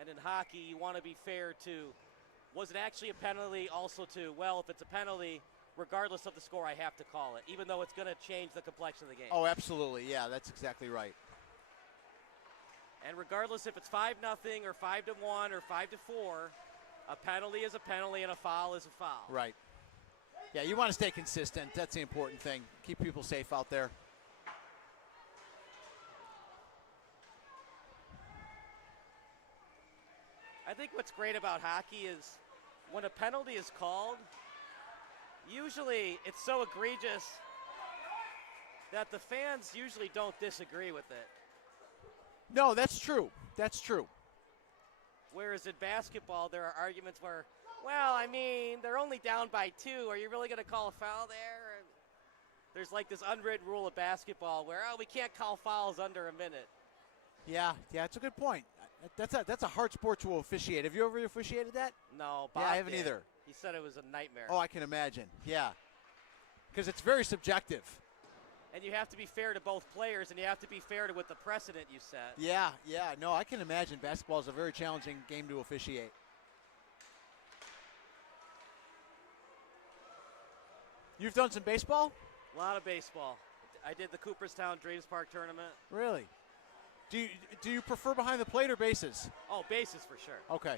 And in hockey, you want to be fair to, was it actually a penalty? Also to, well, if it's a penalty, regardless of the score, I have to call it, even though it's going to change the complexion of the game. Oh, absolutely. Yeah, that's exactly right. And regardless if it's 5-0 or 5-1 or 5-4, a penalty is a penalty and a foul is a foul. Right. Yeah, you want to stay consistent. That's the important thing. Keep people safe out there. I think what's great about hockey is when a penalty is called, usually it's so egregious that the fans usually don't disagree with it. No, that's true. That's true. Whereas in basketball, there are arguments where, well, I mean, they're only down by 2. Are you really going to call a foul there? And there's like this unwritten rule of basketball where, oh, we can't call fouls under a minute. Yeah, it's a good point. That's a hard sport to officiate. Have you ever officiated that? No, Bob Yeah, I haven't did. either. He said it was a nightmare. Oh, I can imagine. Yeah, because it's very subjective. And you have to be fair to both players, and you have to be fair to what the precedent you set. Yeah. No, I can imagine. Basketball is a very challenging game to officiate. You've done some baseball? A lot of baseball. I did the Cooperstown Dreams Park tournament. Really? Do you prefer behind the plate or bases? Oh, bases for sure. Okay.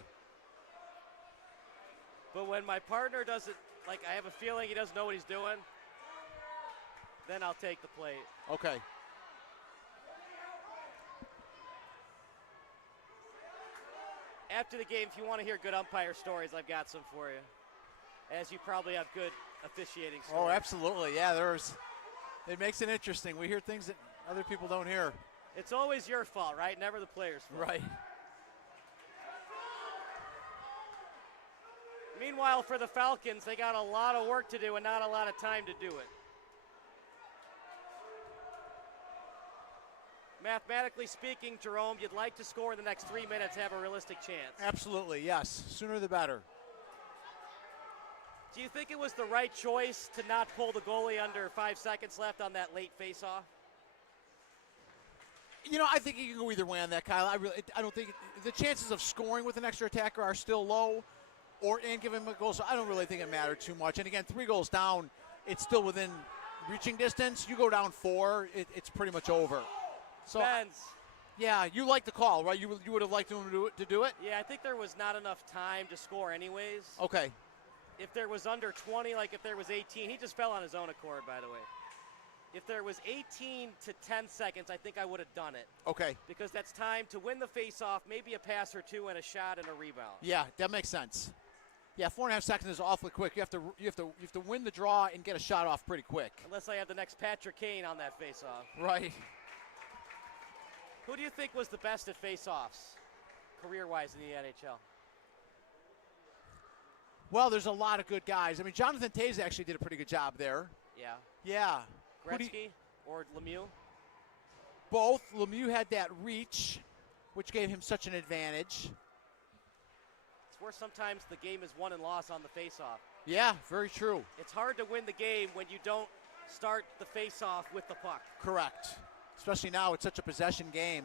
But when my partner doesn't, like I have a feeling he doesn't know what he's doing, then I'll take the plate. Okay. After the game, if you want to hear good umpire stories, I've got some for you. As you probably have good officiating stories. Oh, absolutely. Yeah, it makes it interesting. We hear things that other people don't hear. It's always your fault, right? Never the player's fault. Right. Meanwhile, for the Falcons, they got a lot of work to do and not a lot of time to do it. Mathematically speaking, Jerome, you'd like to score in the next 3 minutes, have a realistic chance. Absolutely, yes. Sooner the better. Do you think it was the right choice to not pull the goalie under 5 seconds left on that late faceoff? You know, I think you can go either way on that, Kyle. I don't think the chances of scoring with an extra attacker are still low, and giving him a goal. So I don't really think it mattered too much. And again, 3 goals down, it's still within reaching distance. You go down 4, it's pretty much over. So Benz. Yeah, you like the call, right? You would have liked him to do it. Yeah, I think there was not enough time to score anyways. Okay. If there was under 20, like if there was 18, he just fell on his own accord, by the way. If there was 18 to 10 seconds, I think I would have done it. Okay. Because that's time to win the face-off, maybe a pass or 2 and a shot and a rebound. Yeah, that makes sense. Yeah, 4.5 seconds is awfully quick. You have to win the draw and get a shot off pretty quick. Unless I have the next Patrick Kane on that face-off. Right. Who do you think was the best at face-offs, career-wise in the NHL? Well, there's a lot of good guys. I mean, Jonathan Toews actually did a pretty good job there. Yeah. Yeah. Gretzky or Lemieux? Both. Lemieux had that reach, which gave him such an advantage. It's where sometimes the game is won and lost on the face-off. Yeah, very true. It's hard to win the game when you don't start the face-off with the puck. Correct. Especially now, it's such a possession game.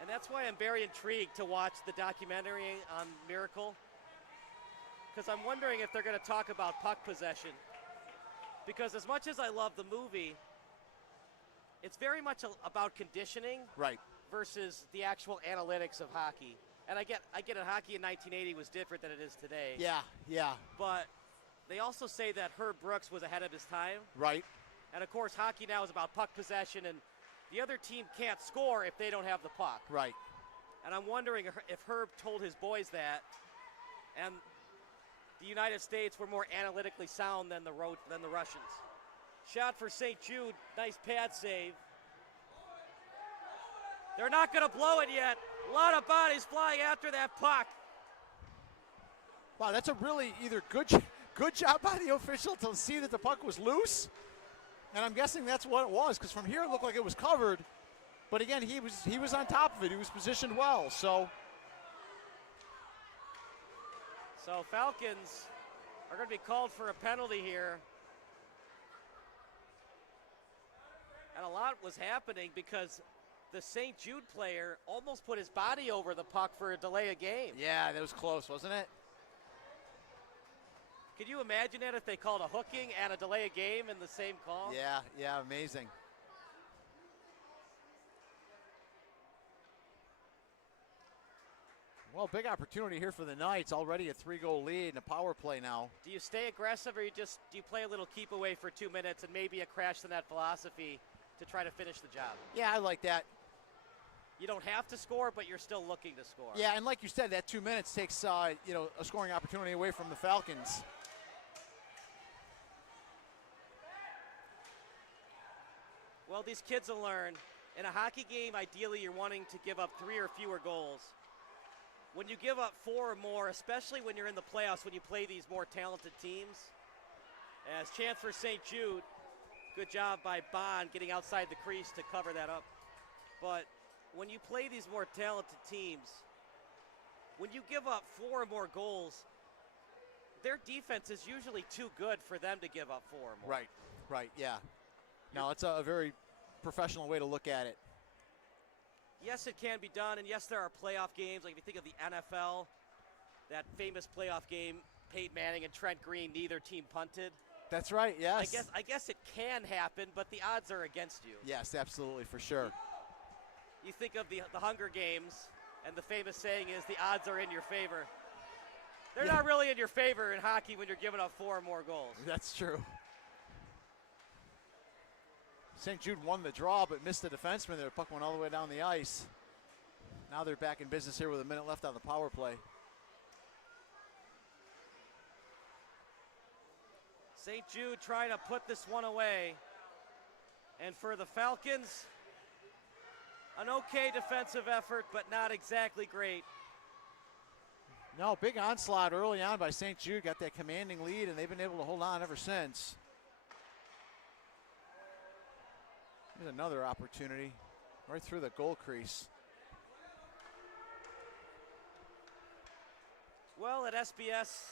And that's why I'm very intrigued to watch the documentary on Miracle. Because I'm wondering if they're going to talk about puck possession. Because as much as I love the movie, it's very much about conditioning Right. versus the actual analytics of hockey. And I get it, hockey in 1980 was different than it is today. Yeah. But they also say that Herb Brooks was ahead of his time. Right. And of course, hockey now is about puck possession, and the other team can't score if they don't have the puck. Right. And I'm wondering if Herb told his boys that, and the United States were more analytically sound than the Russians. Shot for St. Jude, nice pad save. They're not going to blow it yet. A lot of bodies flying after that puck. Wow, that's a really either good job by the official to see that the puck was loose, and I'm guessing that's what it was, because from here it looked like it was covered, But again, he was on top of it. He was positioned well. So Falcons are going to be called for a penalty here. And a lot was happening because the St. Jude player almost put his body over the puck for a delay of game. yeah, that was close, wasn't it? Could you imagine that if they called a hooking and a delay of game in the same call? Yeah, amazing. Well, big opportunity here for the Knights. Already a 3-goal lead and a power play now. Do you stay aggressive or do you play a little keep away for 2 minutes and maybe a crash the net philosophy to try to finish the job? Yeah, I like that. You don't have to score, but you're still looking to score. Yeah, and like you said, that 2 minutes takes a scoring opportunity away from the Falcons. Well, these kids will learn. In a hockey game, ideally you're wanting to give up 3 or fewer goals. When you give up 4 or more, especially when you're in the playoffs, when you play these more talented teams, as chance for St. Jude, good job by Bond getting outside the crease to cover that up. But when you play these more talented teams, when you give up 4 or more goals, their defense is usually too good for them to give up 4 or more. Right, yeah. Now, it's a very professional way to look at it. Yes, it can be done, and yes, there are playoff games. Like if you think of the NFL, that famous playoff game, Peyton Manning and Trent Green, neither team punted. That's right, yes. I guess it can happen, but the odds are against you. Yes, absolutely, for sure. You think of the Hunger Games, and the famous saying is the odds are in your favor. They're not really in your favor in hockey when you're giving up 4 or more goals. That's true. St. Jude won the draw, but missed the defenseman there. The puck went all the way down the ice. Now they're back in business here with a minute left on the power play. St. Jude trying to put this one away. And for the Falcons, an okay defensive effort, but not exactly great. No, big onslaught early on by St. Jude. Got that commanding lead, and they've been able to hold on ever since. Here's another opportunity right through the goal crease. Well, at SBS,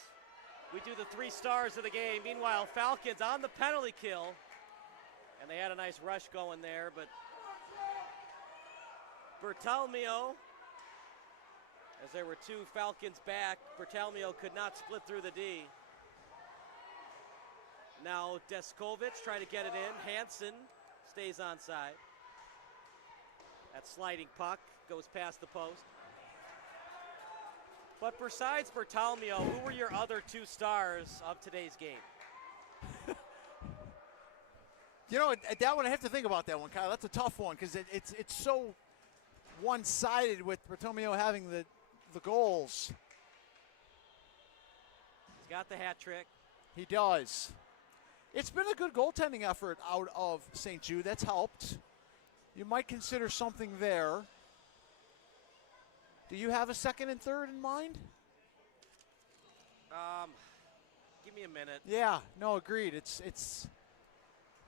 we do the 3 stars of the game. Meanwhile, Falcons on the penalty kill. And they had a nice rush going there, but Bertalmio, as there were 2 Falcons back, Bertalmio could not split through the D. Now Deskovic trying to get it in. Hansen stays onside. That sliding puck goes past the post. But besides Bertalmio, who were your other 2 stars of today's game? You know, that one, I have to think about that one, Kyle. That's a tough one because it's so one-sided with Bertomeo having the goals. He's got the hat trick. He does. It's been a good goaltending effort out of St. Jude. That's helped. You might consider something there. Do you have a second and third in mind? Give me a minute. Yeah, no, agreed.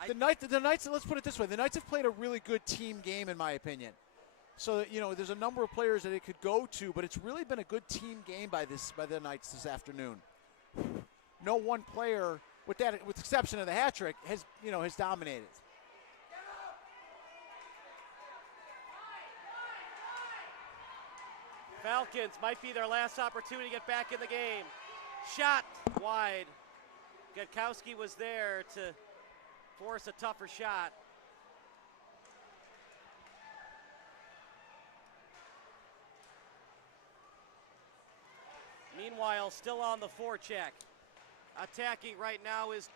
The Knights, let's put it this way. The Knights have played a really good team game, in my opinion. So, there's a number of players that it could go to, but it's really been a good team game by the Knights this afternoon. No one player, with the exception of the hat trick, has dominated. Falcons might be their last opportunity to get back in the game. Shot wide. Gutkowski was there to force a tougher shot. Meanwhile, still on the forecheck. Attacking right now is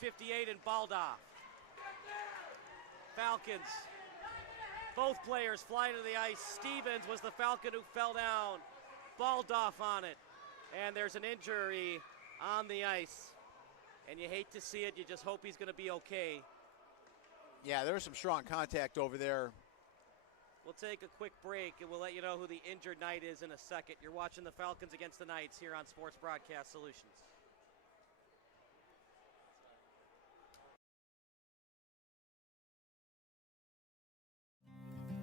58 and Baldoff. Falcons. Both players flying to the ice. Stevens was the Falcon who fell down. Baldoff on it. And there's an injury on the ice. And you hate to see it. You just hope he's going to be okay. Yeah, there was some strong contact over there. We'll take a quick break, and we'll let you know who the injured Knight is in a second. You're watching the Falcons against the Knights here on Sports Broadcast Solutions.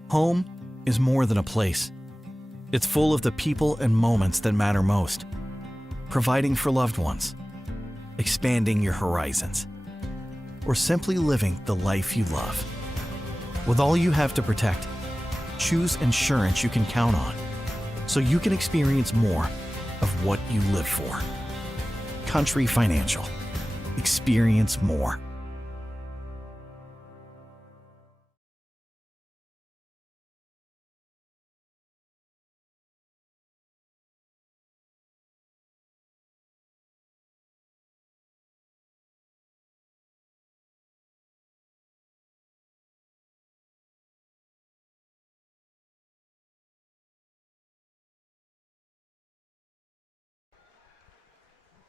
Home is more than a place. It's full of the people and moments that matter most. Providing for loved ones, expanding your horizons, or simply living the life you love. With all you have to protect, choose insurance you can count on so you can experience more of what you live for. Country Financial. Experience more.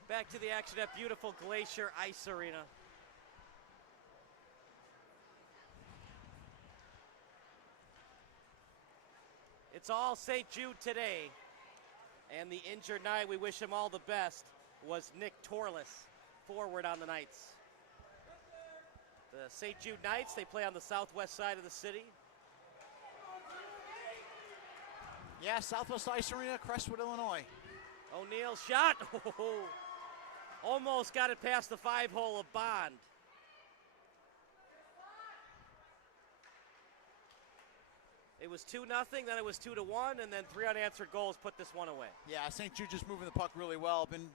Back to the action at beautiful Glacier Ice Arena. It's all St. Jude today. And the injured Knight, we wish him all the best, was Nick Torles, forward on the Knights. The St. Jude Knights, they play on the southwest side of the city. Yeah, Southwest Ice Arena, Crestwood, Illinois. O'Neal shot. Almost got it past the 5-hole of Bond. It was 2-0, then it was 2-1, and then 3 unanswered goals put this one away. Yeah, St. Jude just moving the puck really well, been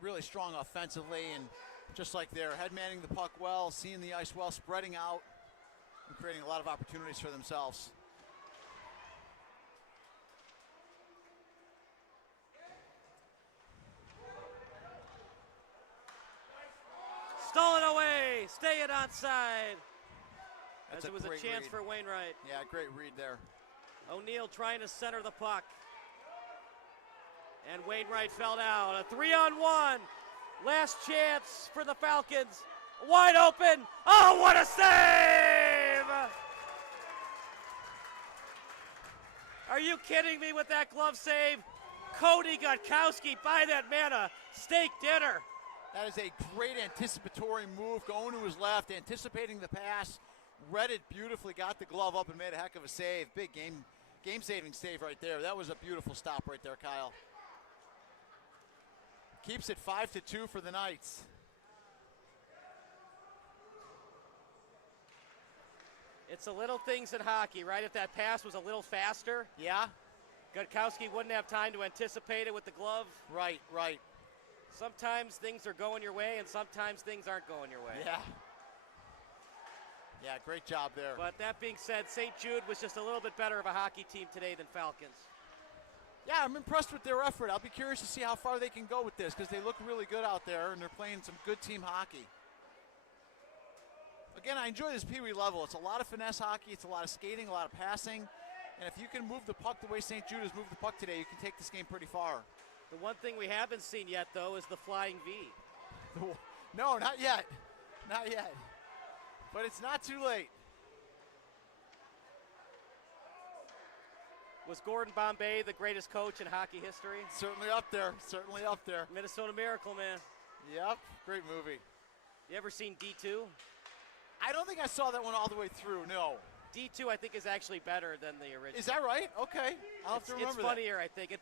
really strong offensively, and just like they're head manning the puck well, seeing the ice well, spreading out, and creating a lot of opportunities for themselves. Stolen away, staying onside. That's as it was a chance read for Wainwright. Yeah, great read there. O'Neal trying to center the puck. And Wainwright fell down. A 3-on-1. Last chance for the Falcons. Wide open. Oh, what a save! Are you kidding me with that glove save? Cody Gutkowski, buy that man a steak dinner. That is a great anticipatory move, going to his left, anticipating the pass, read it beautifully, got the glove up and made a heck of a save. Big game-saving save right there. That was a beautiful stop right there, Kyle. Keeps it 5-2 for the Knights. It's the little things in hockey, right? If that pass was a little faster, yeah, Gutkowski wouldn't have time to anticipate it with the glove. Right. Sometimes things are going your way, and sometimes things aren't going your way. Yeah, great job there. But that being said, St. Jude was just a little bit better of a hockey team today than Falcons. Yeah, I'm impressed with their effort. I'll be curious to see how far they can go with this, because they look really good out there, and they're playing some good team hockey. Again, I enjoy this PeeWee level. It's a lot of finesse hockey. It's a lot of skating, a lot of passing. And if you can move the puck the way St. Jude has moved the puck today, you can take this game pretty far. The one thing we haven't seen yet, though, is the flying V. No, not yet. Not yet. But it's not too late. Was Gordon Bombay the greatest coach in hockey history? Certainly up there. Certainly up there. Minnesota Miracle, man. Yep. Great movie. You ever seen D2? I don't think I saw that one all the way through, no. D2, I think, is actually better than the original. Is that right? Okay. I'll have to remember that. It's funnier, I think.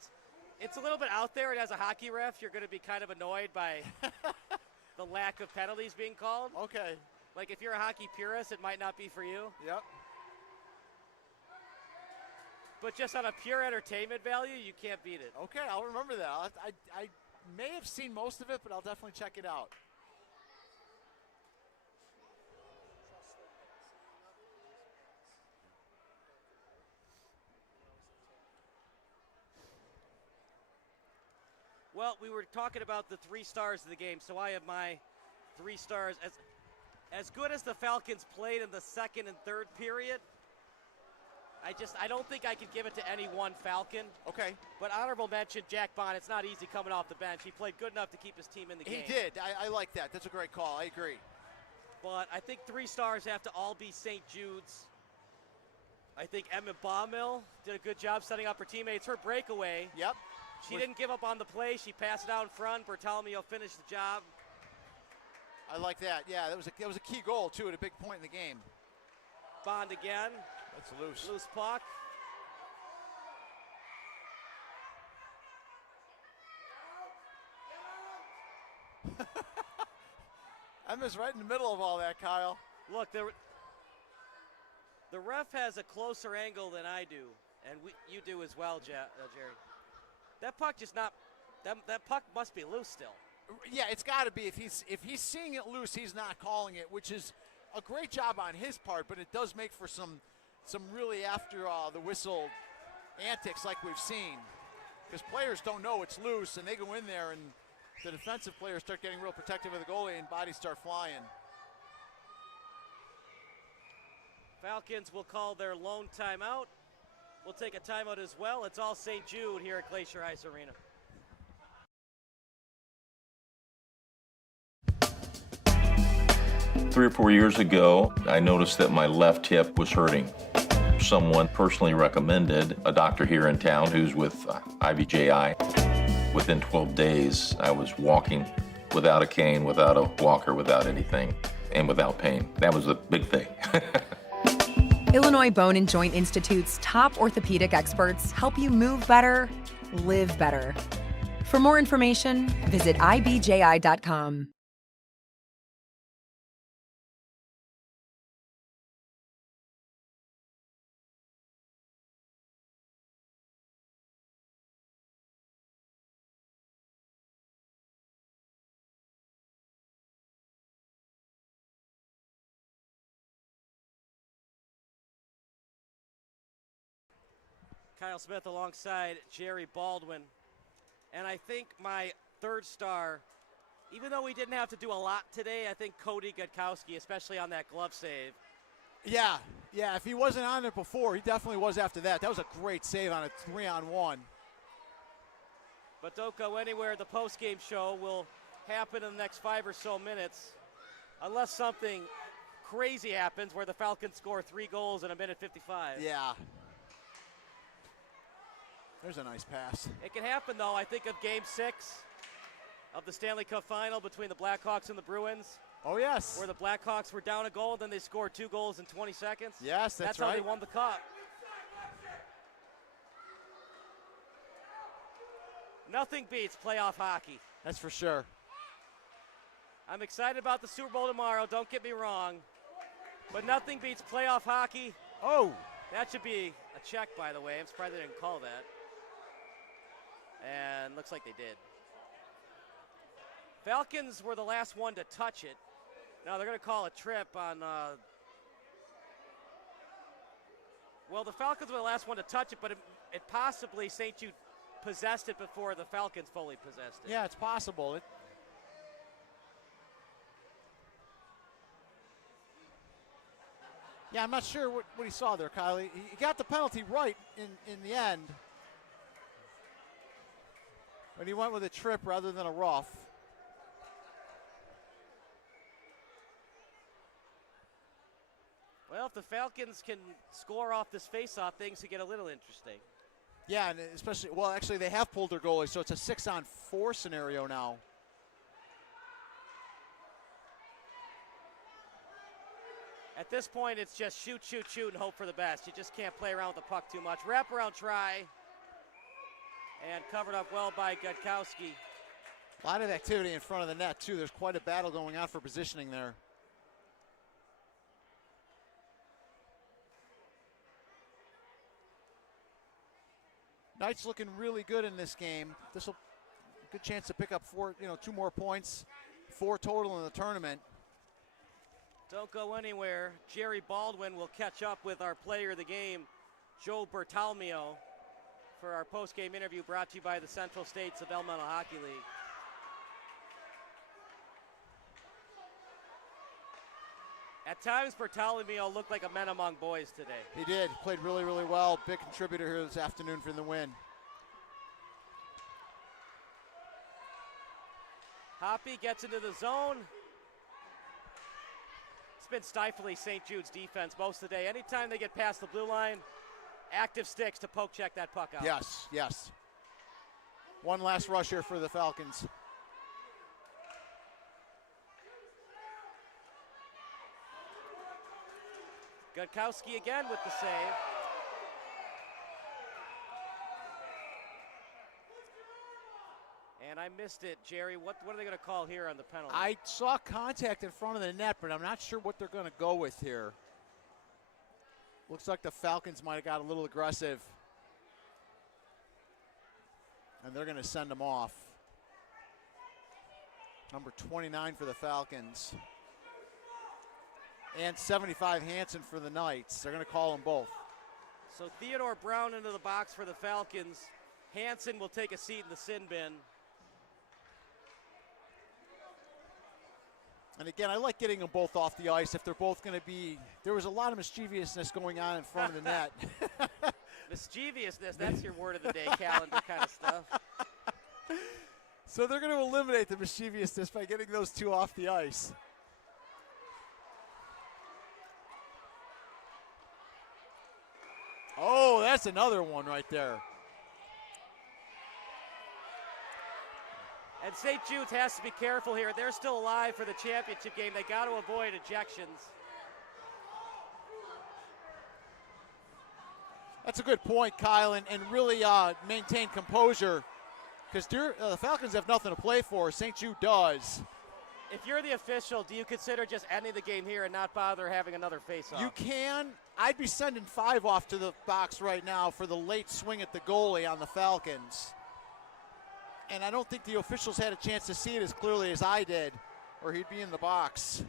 It's a little bit out there, and as a hockey ref, you're going to be kind of annoyed by the lack of penalties being called. Okay. Like, if you're a hockey purist, it might not be for you. Yep. But just on a pure entertainment value, you can't beat it. Okay, I'll remember that. I may have seen most of it, but I'll definitely check it out. Well, we were talking about the 3 stars of the game, so I have my 3 stars. As good as the Falcons played in the second and third period, I don't think I could give it to any one Falcon. Okay. But honorable mention, Jack Bond. It's not easy coming off the bench. He played good enough to keep his team in the game. He did. I like that. That's a great call. I agree. But I think 3 stars have to all be St. Jude's. I think Emma Baumill did a good job setting up her teammates. Her breakaway. Yep. She didn't give up on the play. She passed it out in front. Bartolomeo finished the job. I like that. Yeah, that was a key goal, too, at a big point in the game. Bond again. That's loose. Loose puck. I was right in the middle of all that, Kyle. Look, the ref has a closer angle than I do, and you do as well, Jerry. That puck just not. That puck must be loose still. Yeah, it's got to be. If he's seeing it loose, he's not calling it, which is a great job on his part. But it does make for some really after the whistle antics like we've seen, because players don't know it's loose and they go in there and the defensive players start getting real protective of the goalie and bodies start flying. Falcons will call their lone timeout. We'll take a timeout as well. It's all St. Jude here at Glacier Ice Arena. Three or 4 years ago, I noticed that my left hip was hurting. Someone personally recommended a doctor here in town who's with IBJI. Within 12 days, I was walking without a cane, without a walker, without anything, and without pain. That was a big thing. Illinois Bone and Joint Institute's top orthopedic experts help you move better, live better. For more information, visit ibji.com. Kyle Smith alongside Jerry Baldwin. And I think my third star, even though we didn't have to do a lot today, I think Cody Gutkowski, especially on that glove save. Yeah, if he wasn't on there before, he definitely was after that. That was a great save on a 3-on-1. But don't go anywhere. The post-game show will happen in the next 5 or so minutes, unless something crazy happens where the Falcons score 3 goals in a minute 55. Yeah. There's a nice pass. It can happen, though. I think of Game 6 of the Stanley Cup Final between the Blackhawks and the Bruins. Oh, yes. Where the Blackhawks were down a goal, then they scored 2 goals in 20 seconds. Yes, that's right. How they won the cup. Nothing beats playoff hockey. That's for sure. I'm excited about the Super Bowl tomorrow, don't get me wrong. But nothing beats playoff hockey. Oh. That should be a check, by the way. I'm surprised they didn't call that. And looks like they did. Falcons were the last one to touch it. Now they're going to call a trip on, well, the Falcons were the last one to touch it, but it possibly St. Jude possessed it before the Falcons fully possessed it. Yeah, it's possible. Yeah, I'm not sure what he saw there, Kyle. He got the penalty right in the end. But he went with a trip rather than a rough. Well, if the Falcons can score off this face-off, things could get a little interesting. Yeah, and especially, well, actually, they have pulled their goalie, so it's a 6-on-4 scenario now. At this point, it's just shoot, shoot, shoot, and hope for the best. You just can't play around with the puck too much. Wraparound try, and covered up well by Gutkowski. A lot of activity in front of the net, too. There's quite a battle going on for positioning there. Knights looking really good in this game. This will good chance to pick up 2 more points, 4 total in the tournament. Don't go anywhere. Jerry Baldwin will catch up with our player of the game, Joe Bertalmio, for our post-game interview brought to you by the Central States of Elemental Hockey League. At times, Bertalmio looked like a man among boys today. He did. He played really, really well. Big contributor here this afternoon for the win. Hoppy gets into the zone. It's been stifling St. Jude's defense most of the day. Anytime they get past the blue line, active sticks to poke check that puck out. Yes. One last rush here for the Falcons. Gutkowski again with the save. And I missed it, Jerry. What are they going to call here on the penalty? I saw contact in front of the net, but I'm not sure what they're going to go with here. Looks like the Falcons might have got a little aggressive. And they're going to send him off. Number 29 for the Falcons. And 75 Hansen for the Knights. They're going to call them both. So Theodore Brown into the box for the Falcons. Hansen will take a seat in the sin bin. And again, I like getting them both off the ice if they're both going to be. There was a lot of mischievousness going on in front of the net. Mischievousness, that's your word of the day, calendar kind of stuff. So they're going to eliminate the mischievousness by getting those two off the ice. Oh, that's another one right there. And St. Jude's has to be careful here. They're still alive for the championship game. They got to avoid ejections. That's a good point, Kyle, and really maintain composure because the Falcons have nothing to play for. St. Jude does. If you're the official, do you consider just ending the game here and not bother having another face-off? You can. I'd be sending 5 off to the box right now for the late swing at the goalie on the Falcons. And I don't think the officials had a chance to see it as clearly as I did, or he'd be in the box.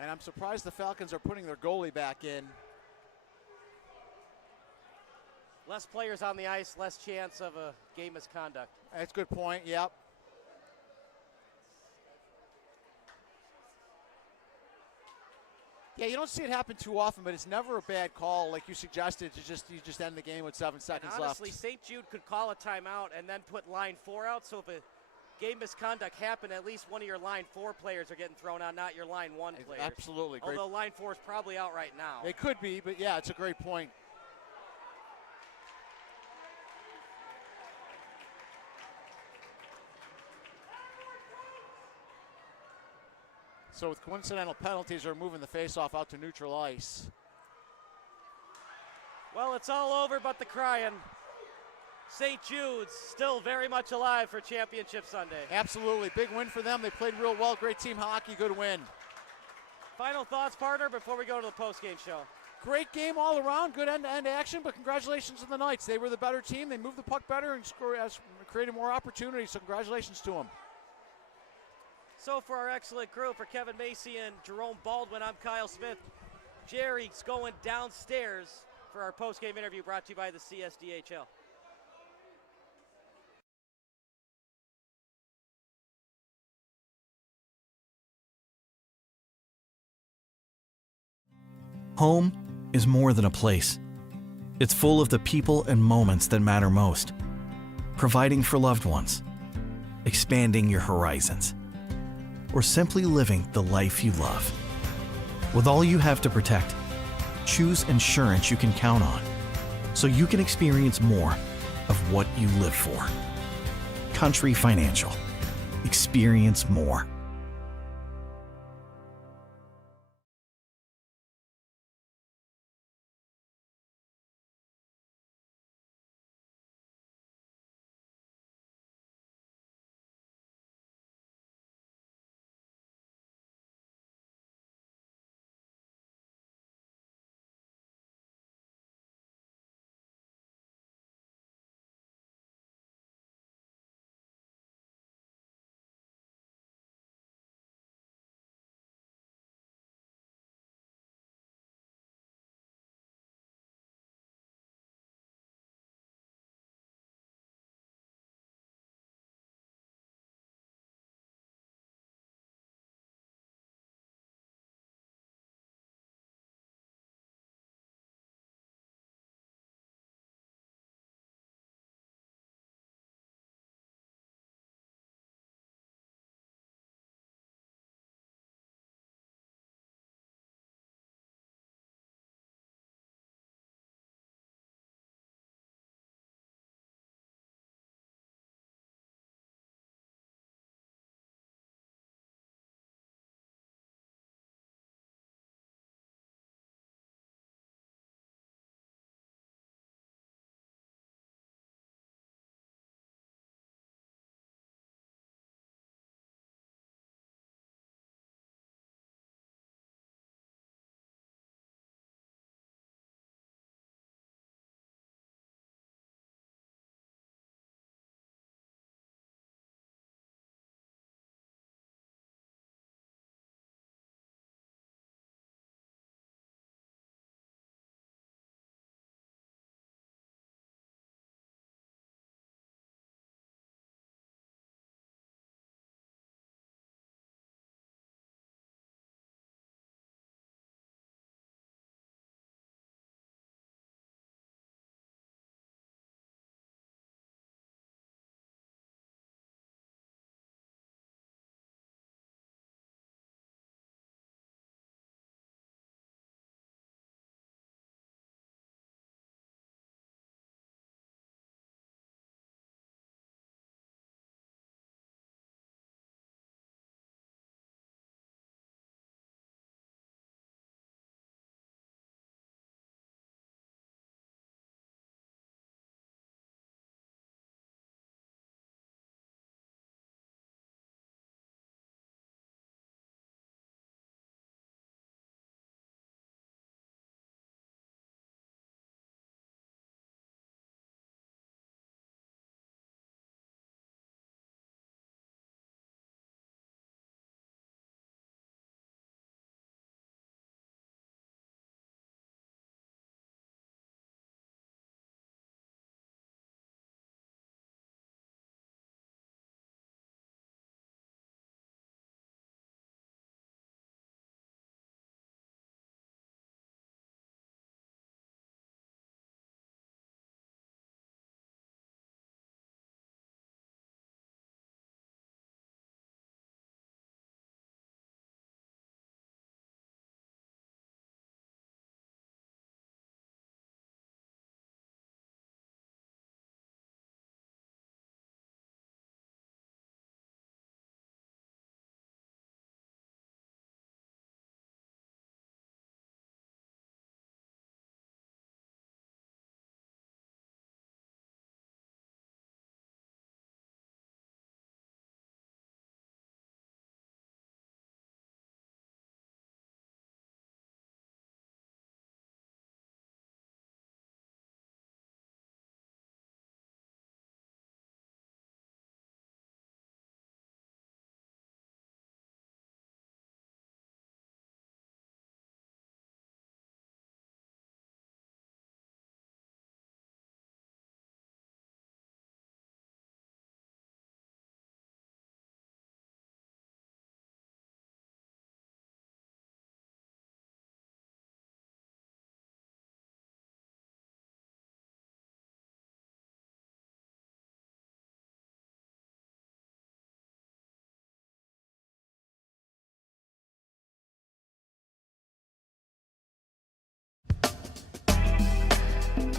And I'm surprised the Falcons are putting their goalie back in. Less players on the ice, less chance of a game misconduct. That's a good point, yep. Yeah, you don't see it happen too often, but it's never a bad call, like you suggested, you just end the game with 7 seconds and honestly, left. St. Jude could call a timeout and then put line 4 out, so if a game misconduct happened, at least one of your line 4 players are getting thrown out, not your line 1 players. Absolutely. Great. Although line 4 is probably out right now. It could be, but yeah, it's a great point. So with coincidental penalties, they're moving the faceoff out to neutral ice. Well, it's all over but the crying. St. Jude's still very much alive for Championship Sunday. Absolutely. Big win for them. They played real well. Great team hockey. Good win. Final thoughts, partner, before we go to the post-game show. Great game all around. Good end-to-end action, but congratulations to the Knights. They were the better team. They moved the puck better and created more opportunities, so congratulations to them. So for our excellent crew, for Kevin Macy and Jerome Baldwin, I'm Kyle Smith. Jerry's going downstairs for our post-game interview brought to you by the CSDHL. Home is more than a place. It's full of the people and moments that matter most. Providing for loved ones, expanding your horizons, or simply living the life you love. With all you have to protect, choose insurance you can count on so you can experience more of what you live for. Country Financial. Experience more.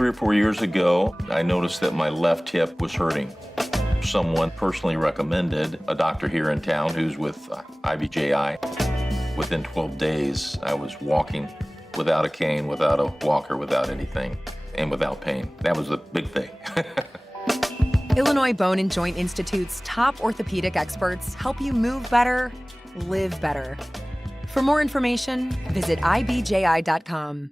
3 or 4 years ago, I noticed that my left hip was hurting. Someone personally recommended a doctor here in town who's with IBJI. Within 12 days, I was walking without a cane, without a walker, without anything, and without pain. That was the big thing. Illinois Bone and Joint Institute's top orthopedic experts help you move better, live better. For more information, visit ibji.com.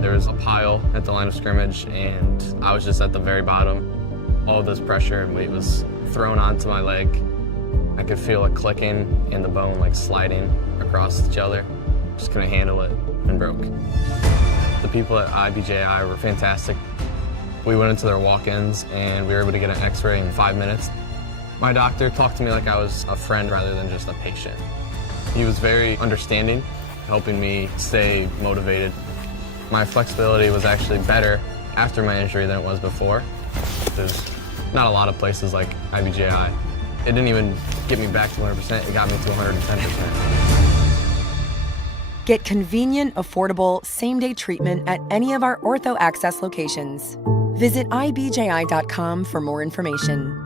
There was a pile at the line of scrimmage, and I was just at the very bottom. All this pressure and weight was thrown onto my leg. I could feel it clicking and the bone like sliding across each other. Just couldn't handle it and broke. The people at IBJI were fantastic. We went into their walk-ins and we were able to get an x-ray in 5 minutes. My doctor talked to me like I was a friend rather than just a patient. He was very understanding, helping me stay motivated. My flexibility was actually better after my injury than it was before. There's not a lot of places like IBJI. It didn't even get me back to 100%, it got me to 110%. Get convenient, affordable, same-day treatment at any of our Ortho Access locations. Visit ibji.com for more information.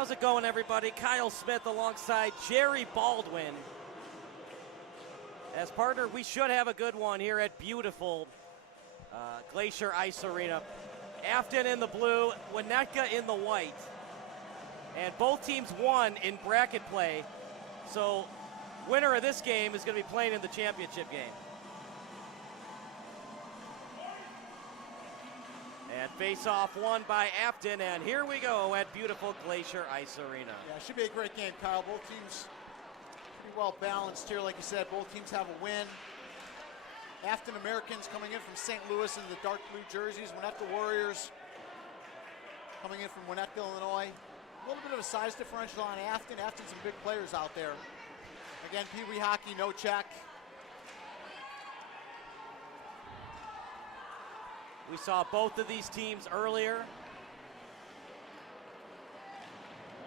How's it going, everybody? Kyle Smith alongside Jerry Baldwin. As partner, we should have a good one here at beautiful Glacier Ice Arena. Afton in the blue, Winnetka in the white. And both teams won in bracket play. So winner of this game is going to be playing in the championship game. And face-off won by Afton, and here we go at beautiful Glacier Ice Arena. Yeah, it should be a great game, Kyle. Both teams pretty well balanced here. Like you said, both teams have a win. Afton Americans coming in from St. Louis in the dark blue jerseys. Winnetka Warriors coming in from Winnetka, Illinois. A little bit of a size differential on Afton. Afton's some big players out there. Again, PeeWee hockey, no check. We saw both of these teams earlier.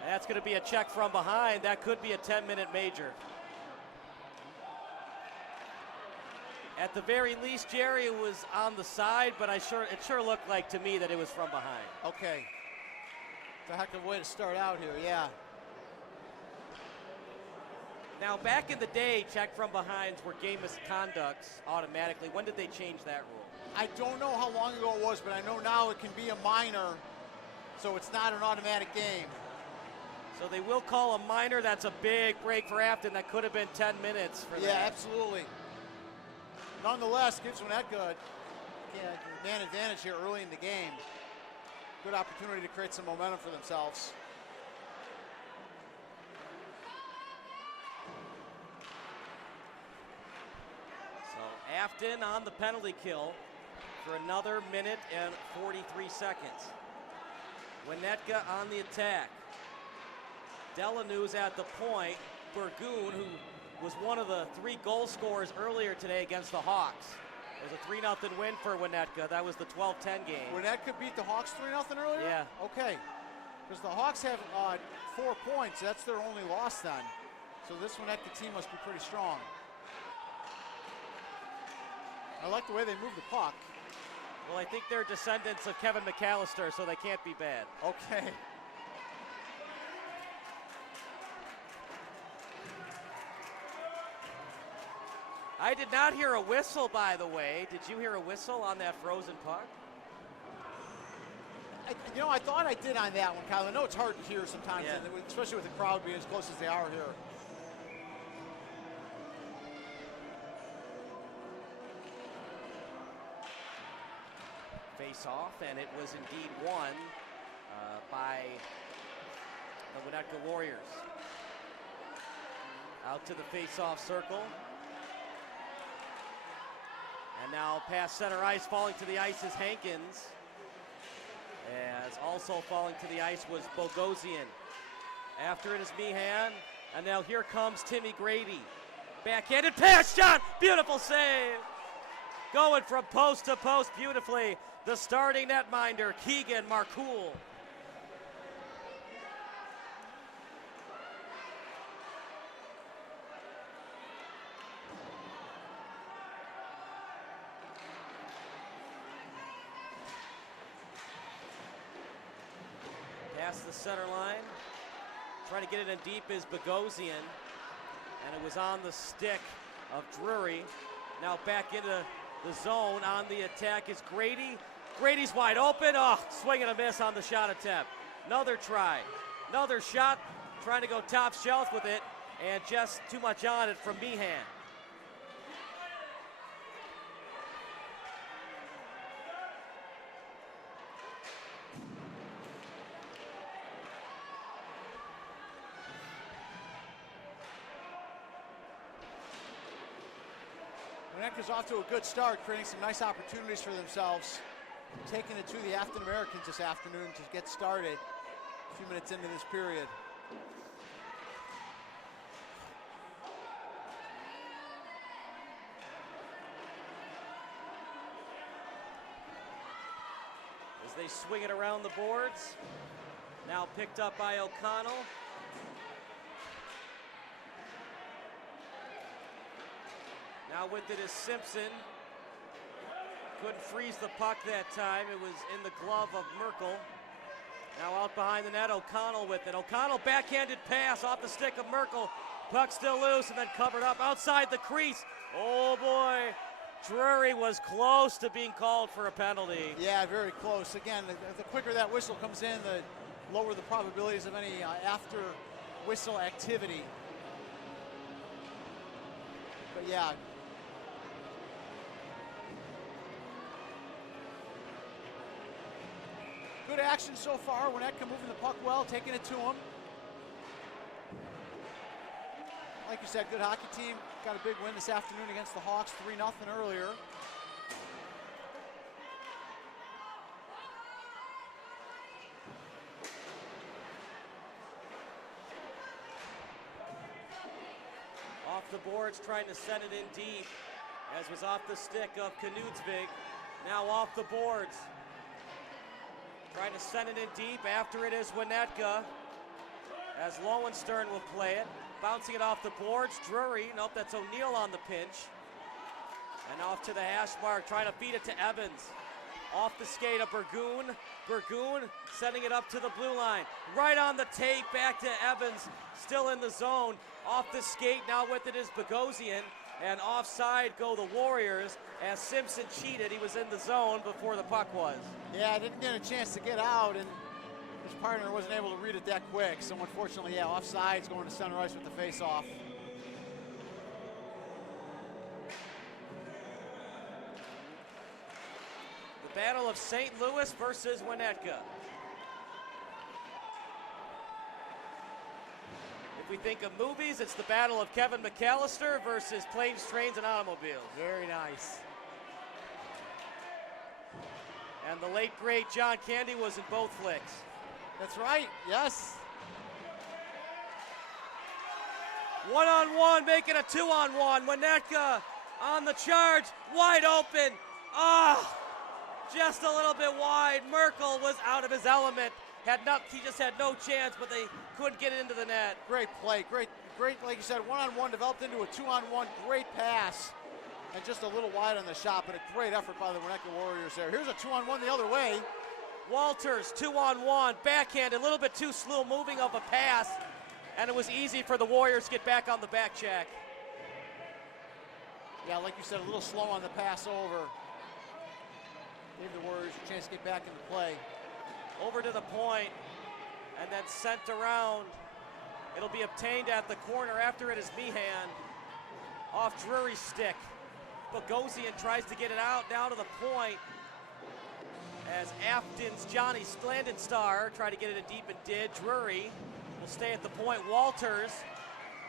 That's going to be a check from behind. That could be a 10-minute major. At the very least, Jerry was on the side, but it sure looked like to me that it was from behind. Okay. It's a heck of a way to start out here, yeah. Now, back in the day, check from behinds were game misconducts automatically. When did they change that rule? I don't know how long ago it was, but I know now it can be a minor, so it's not an automatic game. So they will call a minor. That's a big break for Afton. That could have been 10 minutes for that. Yeah, absolutely. Nonetheless, gives Winnetka a man advantage here early in the game. Good opportunity to create some momentum for themselves. So Afton on the penalty kill for another minute and 43 seconds. Winnetka on the attack. Delanue's at the point. Burgoon, who was one of the 3 goal scorers earlier today against the Hawks. It was a 3-0 win for Winnetka. That was the 12-10 game. Winnetka beat the Hawks 3-0 earlier? Yeah. Okay. Because the Hawks have 4 points. That's their only loss then. So this Winnetka team must be pretty strong. I like the way they move the puck. Well, I think they're descendants of Kevin McAllister, so they can't be bad. Okay. I did not hear a whistle, by the way. Did you hear a whistle on that frozen puck? I thought I did on that one, Kyle. I know it's hard to hear sometimes, Yeah. especially with the crowd being as close as they are here. Face off, and it was indeed won by the Winnetka Warriors. Out to the face-off circle. And now past center ice, falling to the ice is Hankins. As also falling to the ice was Bogosian. After it is Meehan, and now here comes Timmy Grady. Backhanded pass shot, beautiful save. Going from post to post beautifully. The starting netminder, Keegan Marcool. Past the center line. Trying to get it in deep is Bogosian. And it was on the stick of Drury. Now back into the zone on the attack is Grady. Grady's wide open. Oh, swing and a miss on the shot attempt. Another try. Another shot. Trying to go top shelf with it. And just too much on it from Meehan. Winnetka's off to a good start, creating some nice opportunities for themselves. Taking it to the Afton Americans this afternoon to get started a few minutes into this period. As they swing it around the boards. Now picked up by O'Connell. Now with it is Simpson. Couldn't freeze the puck that time. It was in the glove of Merkel. Now out behind the net, O'Connell with it. O'Connell backhanded pass off the stick of Merkel. Puck still loose and then covered up outside the crease. Oh boy, Drury was close to being called for a penalty. Yeah, very close. Again, the quicker that whistle comes in, the lower the probabilities of any after whistle activity. But yeah. Good action so far. Winnetka moving the puck well, taking it to him. Like you said, good hockey team. Got a big win this afternoon against the Hawks, 3-0 earlier. Off the boards, trying to send it in deep, as was off the stick of Knutsvig. Now off the boards. Trying to send it in deep. After it is Winnetka, as Lowenstern will play it. Bouncing it off the boards. Drury, nope, that's O'Neill on the pinch. And off to the hash mark, trying to feed it to Evans. Off the skate of Burgoon. Burgoon sending it up to the blue line. Right on the tape, back to Evans, still in the zone. Off the skate, now with it is Bogosian. And offside go the Warriors as Simpson cheated. He was in the zone before the puck was. Yeah, didn't get a chance to get out, and his partner wasn't able to read it that quick. So unfortunately, yeah, offside's going to center ice with the face-off. The battle of St. Louis versus Winnetka. If we think of movies, it's the battle of Kevin McAllister versus Planes, Trains, and Automobiles. Very nice. And the late, great John Candy was in both flicks. That's right, yes. One-on-one, making a two-on-one. Winnetka on the charge, wide open. Just a little bit wide. Merkel was out of his element. He just had no chance, but they couldn't get it into the net. Great play, great, like you said, one-on-one developed into a two-on-one, great pass. And just a little wide on the shot, but a great effort by the Winnetka Warriors there. Here's a two-on-one the other way. Walters, two-on-one, backhand, a little bit too slow moving of a pass, and it was easy for the Warriors to get back on the back check. Yeah, like you said, a little slow on the pass over. Gave the Warriors a chance to get back into play. Over to the point, and then sent around. It'll be obtained at the corner. After it is Meehan, off Drury's stick. Bogosian tries to get it out, down to the point. As Afton's Johnny Slandenstar tried to get it in deep and did. Drury will stay at the point. Walters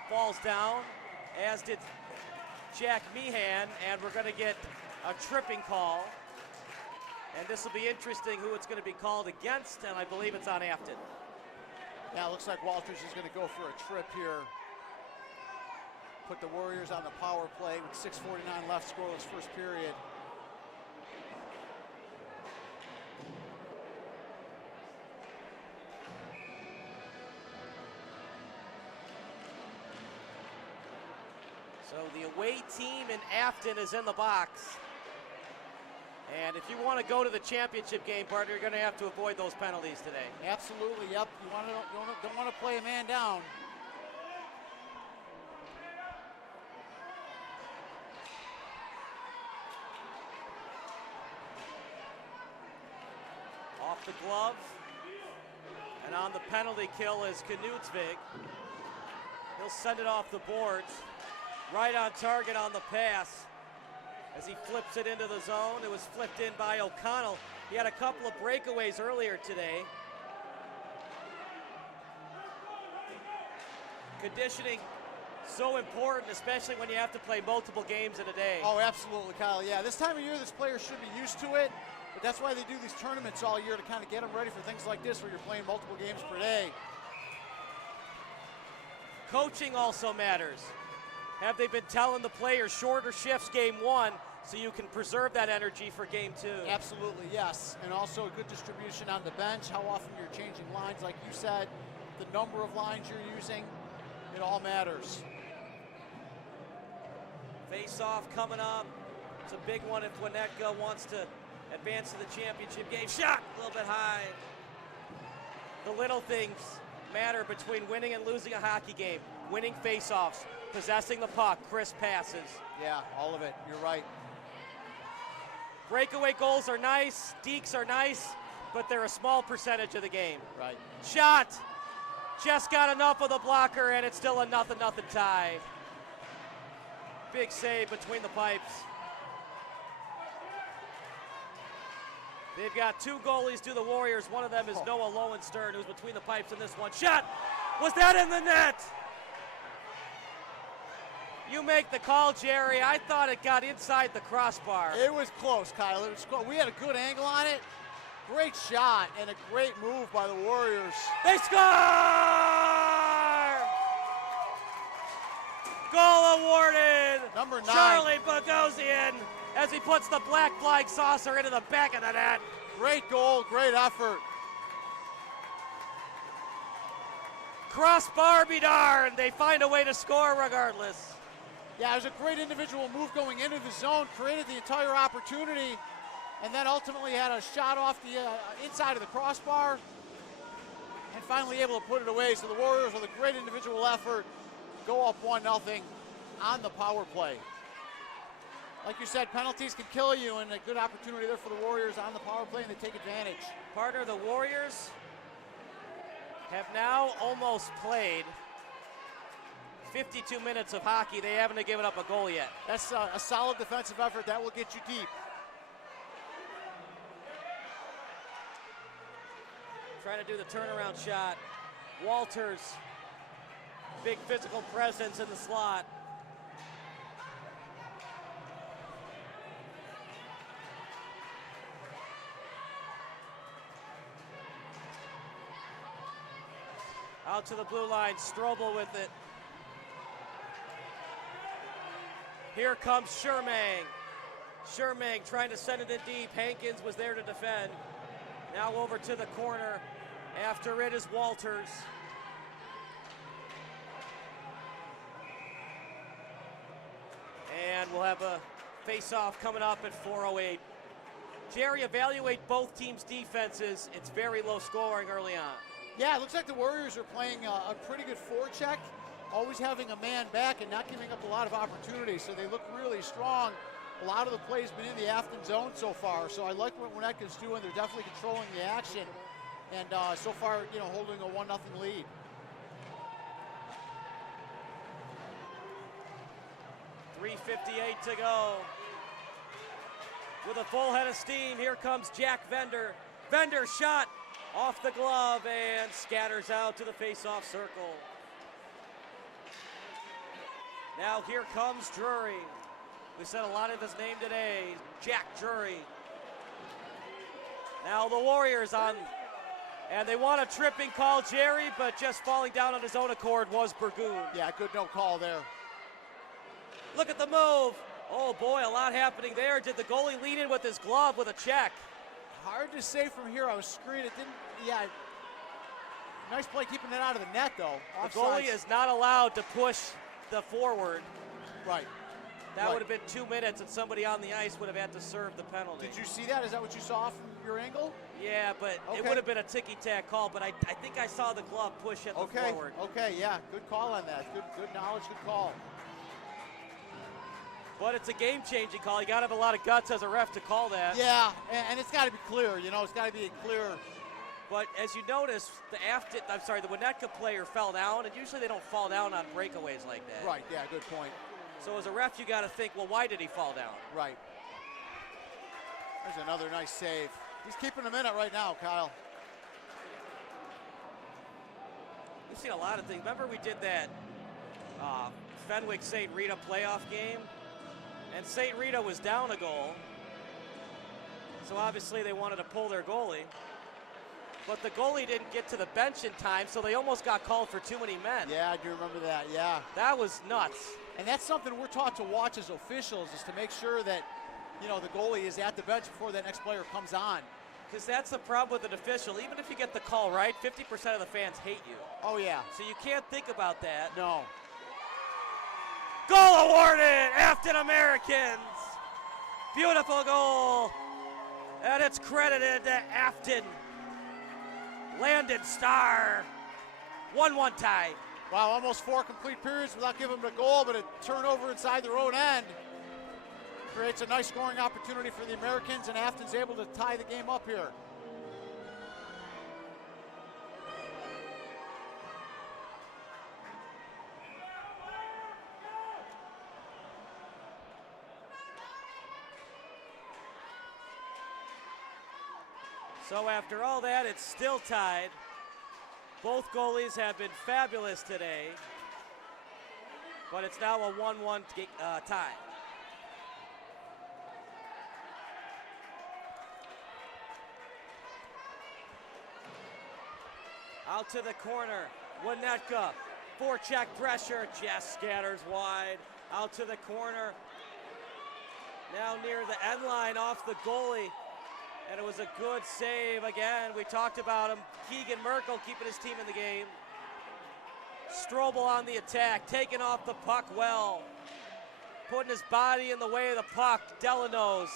falls down, as did Jack Meehan, and we're going to get a tripping call. And this will be interesting who it's going to be called against, and I believe it's on Afton. Yeah, it looks like Walters is going to go for a trip here. Put the Warriors on the power play with 6:49 left, scoreless first period. So the away team in Afton is in the box. And if you want to go to the championship game, partner, you're going to have to avoid those penalties today. Absolutely, yep. You don't want to play a man down. Off the glove. And on the penalty kill is Knutsvig. He'll send it off the boards. Right on target on the pass. As he flips it into the zone, it was flipped in by O'Connell. He had a couple of breakaways earlier today. Conditioning so important, especially when you have to play multiple games in a day. Oh, absolutely, Kyle. Yeah, this time of year, this player should be used to it, but that's why they do these tournaments all year, to kind of get them ready for things like this where you're playing multiple games per day. Coaching also matters. Have they been telling the players shorter shifts game one so you can preserve that energy for game two? Absolutely, yes. And also a good distribution on the bench, how often you're changing lines, like you said, the number of lines you're using, it all matters. Face-off coming up. It's a big one if Winnetka wants to advance to the championship game. Shot a little bit high. The little things matter between winning and losing a hockey game. Winning faceoffs, possessing the puck, crisp passes. Yeah, all of it. You're right. Breakaway goals are nice, dekes are nice, but they're a small percentage of the game. Right. Shot! Just got enough of the blocker, and it's still a 0-0 tie. Big save between the pipes. They've got 2 goalies to the Warriors. One of them is Noah Lowenstern, who's between the pipes in this one. Shot! Was that in the net? You make the call, Jerry. I thought it got inside the crossbar. It was close, Kyle. It was close. We had a good angle on it. Great shot and a great move by the Warriors. They score! Goal awarded. Number 9. Charlie Bogosian as he puts the black flying saucer into the back of the net. Great goal, great effort. Crossbar be darned. They find a way to score regardless. Yeah, it was a great individual move going into the zone, created the entire opportunity, and then ultimately had a shot off the inside of the crossbar, and finally able to put it away. So the Warriors, with a great individual effort, go up 1-0 on the power play. Like you said, penalties can kill you, and a good opportunity there for the Warriors on the power play, and they take advantage. Partner, the Warriors have now almost played 52 minutes of hockey. They haven't given up a goal yet. That's a solid defensive effort. That will get you deep. Trying to do the turnaround shot. Walters, big physical presence in the slot. Out to the blue line, Strobel with it. Here comes Shermang. Shermang trying to send it in deep. Hankins was there to defend. Now over to the corner. After it is Walters. And we'll have a face-off coming up at 4:08. Jerry, evaluate both teams' defenses. It's very low scoring early on. Yeah, it looks like the Warriors are playing a pretty good forecheck, always having a man back and not giving up a lot of opportunities, so they look really strong. A lot of the plays been in the Afton zone so far, so I like what Winnetka's doing. They're definitely controlling the action, and so far, holding a 1-0 lead. .358 to go. With a full head of steam, here comes Jack Vender. Vender shot off the glove and scatters out to the face-off circle. Now here comes Drury. We said a lot of his name today, Jack Drury. Now the Warriors on, and they want a tripping call, Jerry, but just falling down on his own accord was Burgoon. Yeah, good no call there. Look at the move. Oh boy, a lot happening there. Did the goalie lean in with his glove with a check? Hard to say from here. I was screened. It didn't, nice play keeping it out of the net, though. The goalie is not allowed to push the forward. Right. That would have been 2 minutes, and somebody on the ice would have had to serve the penalty. Did you see that? Is that what you saw from your angle? Yeah, but it would have been a ticky-tack call, but I think I saw the glove push at the forward. Okay, yeah, good call on that. Good knowledge, good call. But it's a game-changing call. You got to have a lot of guts as a ref to call that. Yeah, and it's got to be clear. It's got to be clear. But as you notice, the Winnetka player fell down, and usually they don't fall down on breakaways like that. Right, yeah, good point. So as a ref, you got to think, well, why did he fall down? Right. There's another nice save. He's keeping him in it right now, Kyle. We've seen a lot of things. Remember we did that Fenwick-St. Rita playoff game? And St. Rita was down a goal. So obviously they wanted to pull their goalie. But the goalie didn't get to the bench in time, so they almost got called for too many men. Yeah, I do remember that, yeah. That was nuts. And that's something we're taught to watch as officials, is to make sure that, the goalie is at the bench before that next player comes on. Because that's the problem with an official. Even if you get the call right, 50% of the fans hate you. Oh, yeah. So you can't think about that. No. Goal awarded, Afton Americans. Beautiful goal. And it's credited to Afton. Landon Starr. 1-1 tie. Wow, almost 4 complete periods without giving them a goal, but a turnover inside their own end creates a nice scoring opportunity for the Americans, and Afton's able to tie the game up here. So after all that, it's still tied. Both goalies have been fabulous today, but it's now a 1-1 tie. Out to the corner, Winnetka, forecheck pressure, just scatters wide. Out to the corner, now near the end line off the goalie, and it was a good save again. We talked about him, Keegan Merkel keeping his team in the game. Strobel on the attack, taking off the puck well, putting his body in the way of the puck, Delano's,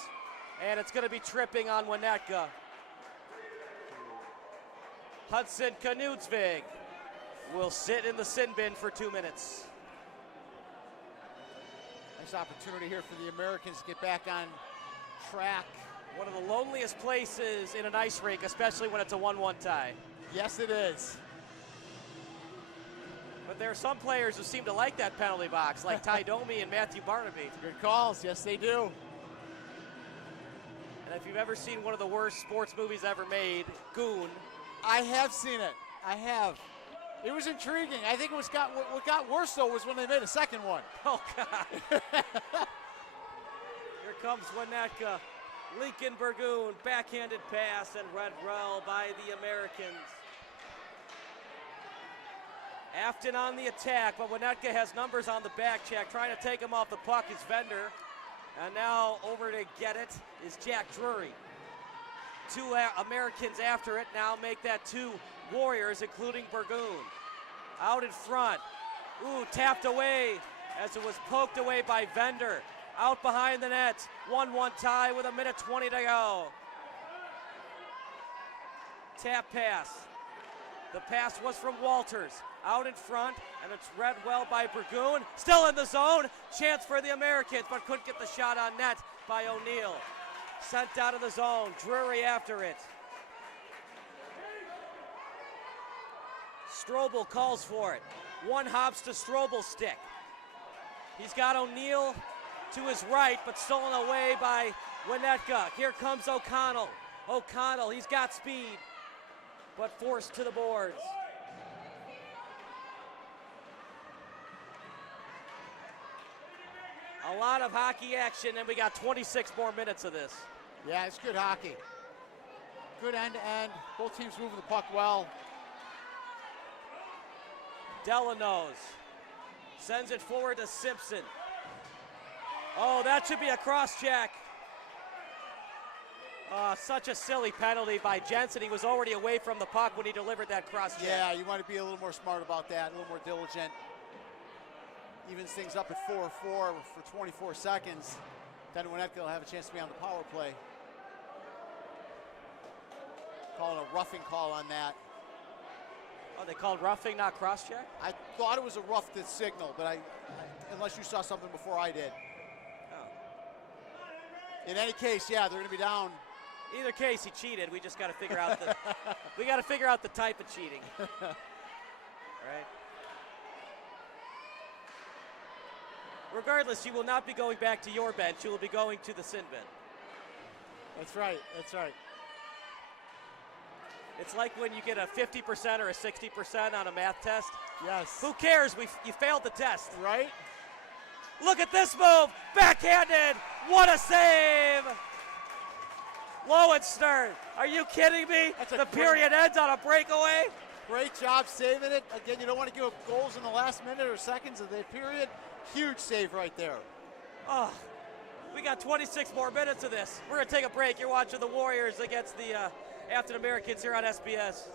and it's gonna be tripping on Winnetka. Hudson Knutsvig will sit in the sin bin for 2 minutes. Nice opportunity here for the Americans to get back on track. One of the loneliest places in an ice rink, especially when it's a 1-1 tie. Yes, it is. But there are some players who seem to like that penalty box, like Ty Domi and Matthew Barnaby. Good calls, yes they do. And if you've ever seen one of the worst sports movies ever made, Goon. I have seen it, I have. It was intriguing. I think what got worse though was when they made a second one. Oh God. Here comes Winnetka. Lincoln Burgoon, backhanded pass and read well by the Americans. Afton on the attack, but Winnetka has numbers on the back check. Trying to take him off the puck is Vender. And now over to get it is Jack Drury. 2 Americans after it, now make that 2 Warriors, including Burgoon. Out in front, ooh, tapped away as it was poked away by Vender. Out behind the net, 1-1 tie with 1:20 to go. Tap pass. The pass was from Walters. Out in front, and it's read well by Burgoon. Still in the zone, chance for the Americans, but couldn't get the shot on net by O'Neill. Sent out of the zone, Drury after it. Strobel calls for it. 1 hops to Strobel's stick. He's got O'Neill to his right, but stolen away by Winnetka. Here comes O'Connell. O'Connell, he's got speed, but forced to the boards. A lot of hockey action, and we got 26 more minutes of this. Yeah, it's good hockey. Good end-to-end. Both teams moving the puck well. Delano's sends it forward to Simpson. Oh, that should be a cross-check. Such a silly penalty by Jensen. He was already away from the puck when he delivered that cross-check. Yeah, you want to be a little more smart about that, a little more diligent. Evens things up at 4-4 for 24 seconds. Then Winnetka will have a chance to be on the power play. Calling a roughing call on that. Oh, they called roughing, not cross-check? I thought it was a rough signal, but unless you saw something before I did. Oh. In any case, yeah, they're going to be down. Either case, he cheated. We just got to figure out the type of cheating. Right? Regardless, you will not be going back to your bench. You will be going to the sin bin. That's right. That's right. It's like when you get a 50% or a 60% on a math test. Yes. Who cares? You failed the test. Right? Look at this move. Backhanded. What a save. Lowenstern. Are you kidding me? The period ends on a breakaway. Great job saving it. Again, you don't want to give up goals in the last minute or seconds of the period. Huge save right there. Oh, we got 26 more minutes of this. We're going to take a break. You're watching the Warriors against the Afton Americans here on SBS.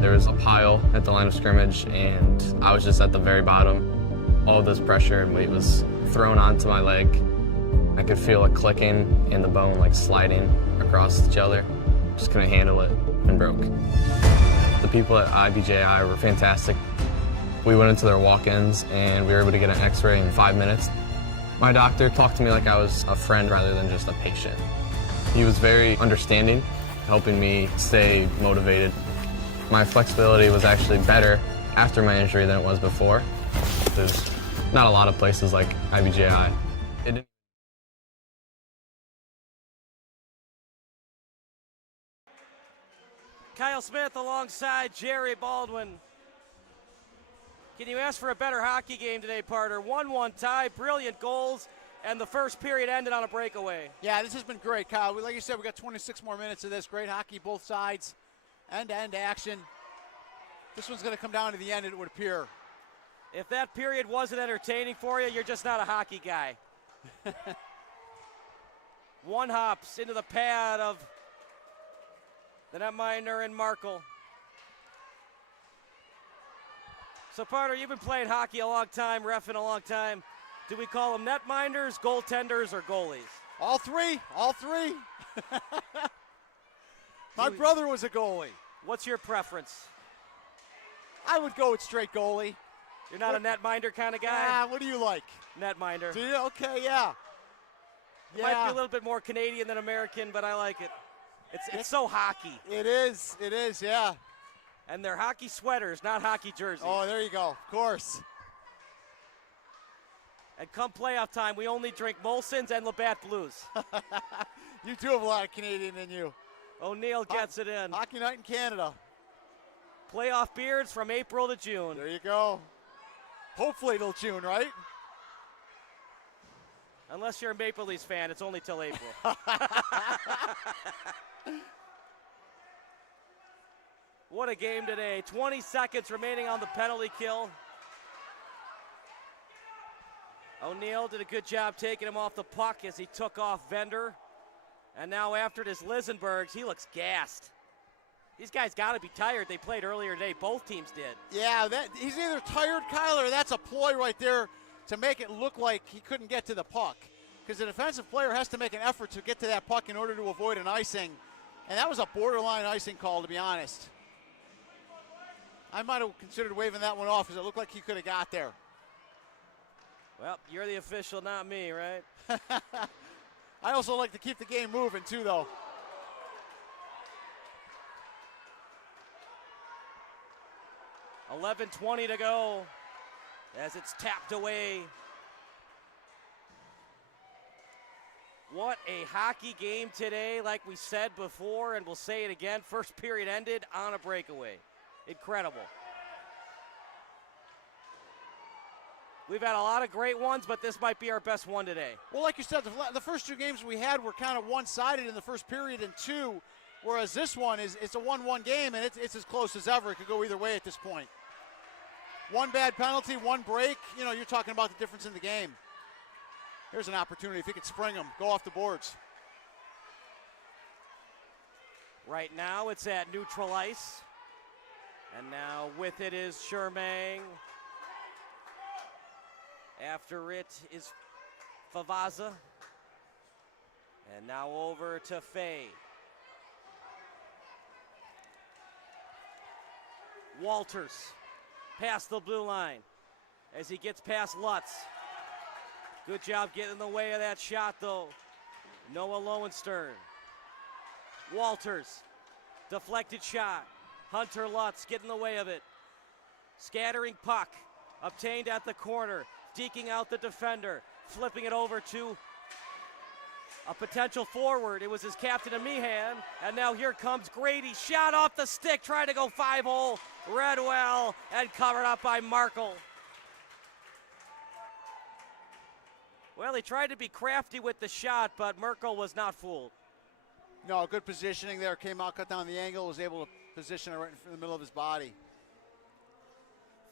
There was a pile at the line of scrimmage, and I was just at the very bottom. All this pressure and weight was thrown onto my leg. I could feel it clicking and the bone like sliding across each other. Just couldn't handle it and broke. The people at IBJI were fantastic. We went into their walk-ins and we were able to get an x-ray in 5 minutes. My doctor talked to me like I was a friend rather than just a patient. He was very understanding, helping me stay motivated. My flexibility was actually better after my injury than it was before. There's not a lot of places like IBJI. Kyle Smith alongside Jerry Baldwin. Can you ask for a better hockey game today, partner? 1-1 tie, brilliant goals, and the first period ended on a breakaway. Yeah, this has been great, Kyle. Like you said, we got 26 more minutes of this. Great hockey, both sides, end-to-end action. This one's going to come down to the end, it would appear. If that period wasn't entertaining for you, you're just not a hockey guy. One hops into the pad of the netminder and Markle. So, partner, you've been playing hockey a long time, reffing a long time. Do we call them netminders, goaltenders, or goalies? All three. My brother was a goalie. What's your preference? I would go with straight goalie. You're not a netminder kind of guy? Yeah, what do you like? Netminder. Do you? Okay, yeah. It might be a little bit more Canadian than American, but I like it. It's so hockey. It is, yeah. And they're hockey sweaters, not hockey jerseys. Oh, there you go, of course. And come playoff time, we only drink Molson's and Labatt Blues. You do have a lot of Canadian in you. O'Neill gets it in. Hockey night in Canada. Playoff beards from April to June. There you go. Hopefully till June, right? Unless you're a Maple Leafs fan, it's only till April. What a game today. 20 seconds remaining on the penalty kill. O'Neill did a good job taking him off the puck as he took off Vender. And now after it is Lisenbergs, he looks gassed. These guys got to be tired. They played earlier today. Both teams did. Yeah, he's either tired, Kyle, or that's a ploy right there to make it look like he couldn't get to the puck. Because the defensive player has to make an effort to get to that puck in order to avoid an icing. And that was a borderline icing call, to be honest. I might have considered waving that one off because it looked like he could have got there. Well, you're the official, not me, right? I also like to keep the game moving, too, though. $11:20 to go as it's tapped away. What a hockey game today, like we said before, and we'll say it again. First period ended on a breakaway. Incredible. We've had a lot of great ones, but this might be our best one today. Well, like you said, the first two games we had were kind of one-sided in the first period and two, whereas this one it's a 1-1 game, and it's as close as ever. It could go either way at this point. One bad penalty, one break, you're talking about the difference in the game. Here's an opportunity if he could spring them, go off the boards. Right now it's at neutral ice. And now with it is Shermang. After it is Favaza. And now over to Fay. Walters past the blue line as he gets past Lutz. Good job getting in the way of that shot, though. Noah Lowenstern. Walters, deflected shot. Hunter Lutz getting in the way of it. Scattering puck, obtained at the corner, deking out the defender, flipping it over to a potential forward. It was his captain, Amihan, and now here comes Grady. Shot off the stick, trying to go 5-hole. Redwell, and covered up by Markle. Well, he tried to be crafty with the shot, but Merkel was not fooled. No, good positioning there. Came out, cut down the angle, was able to position it right in the middle of his body.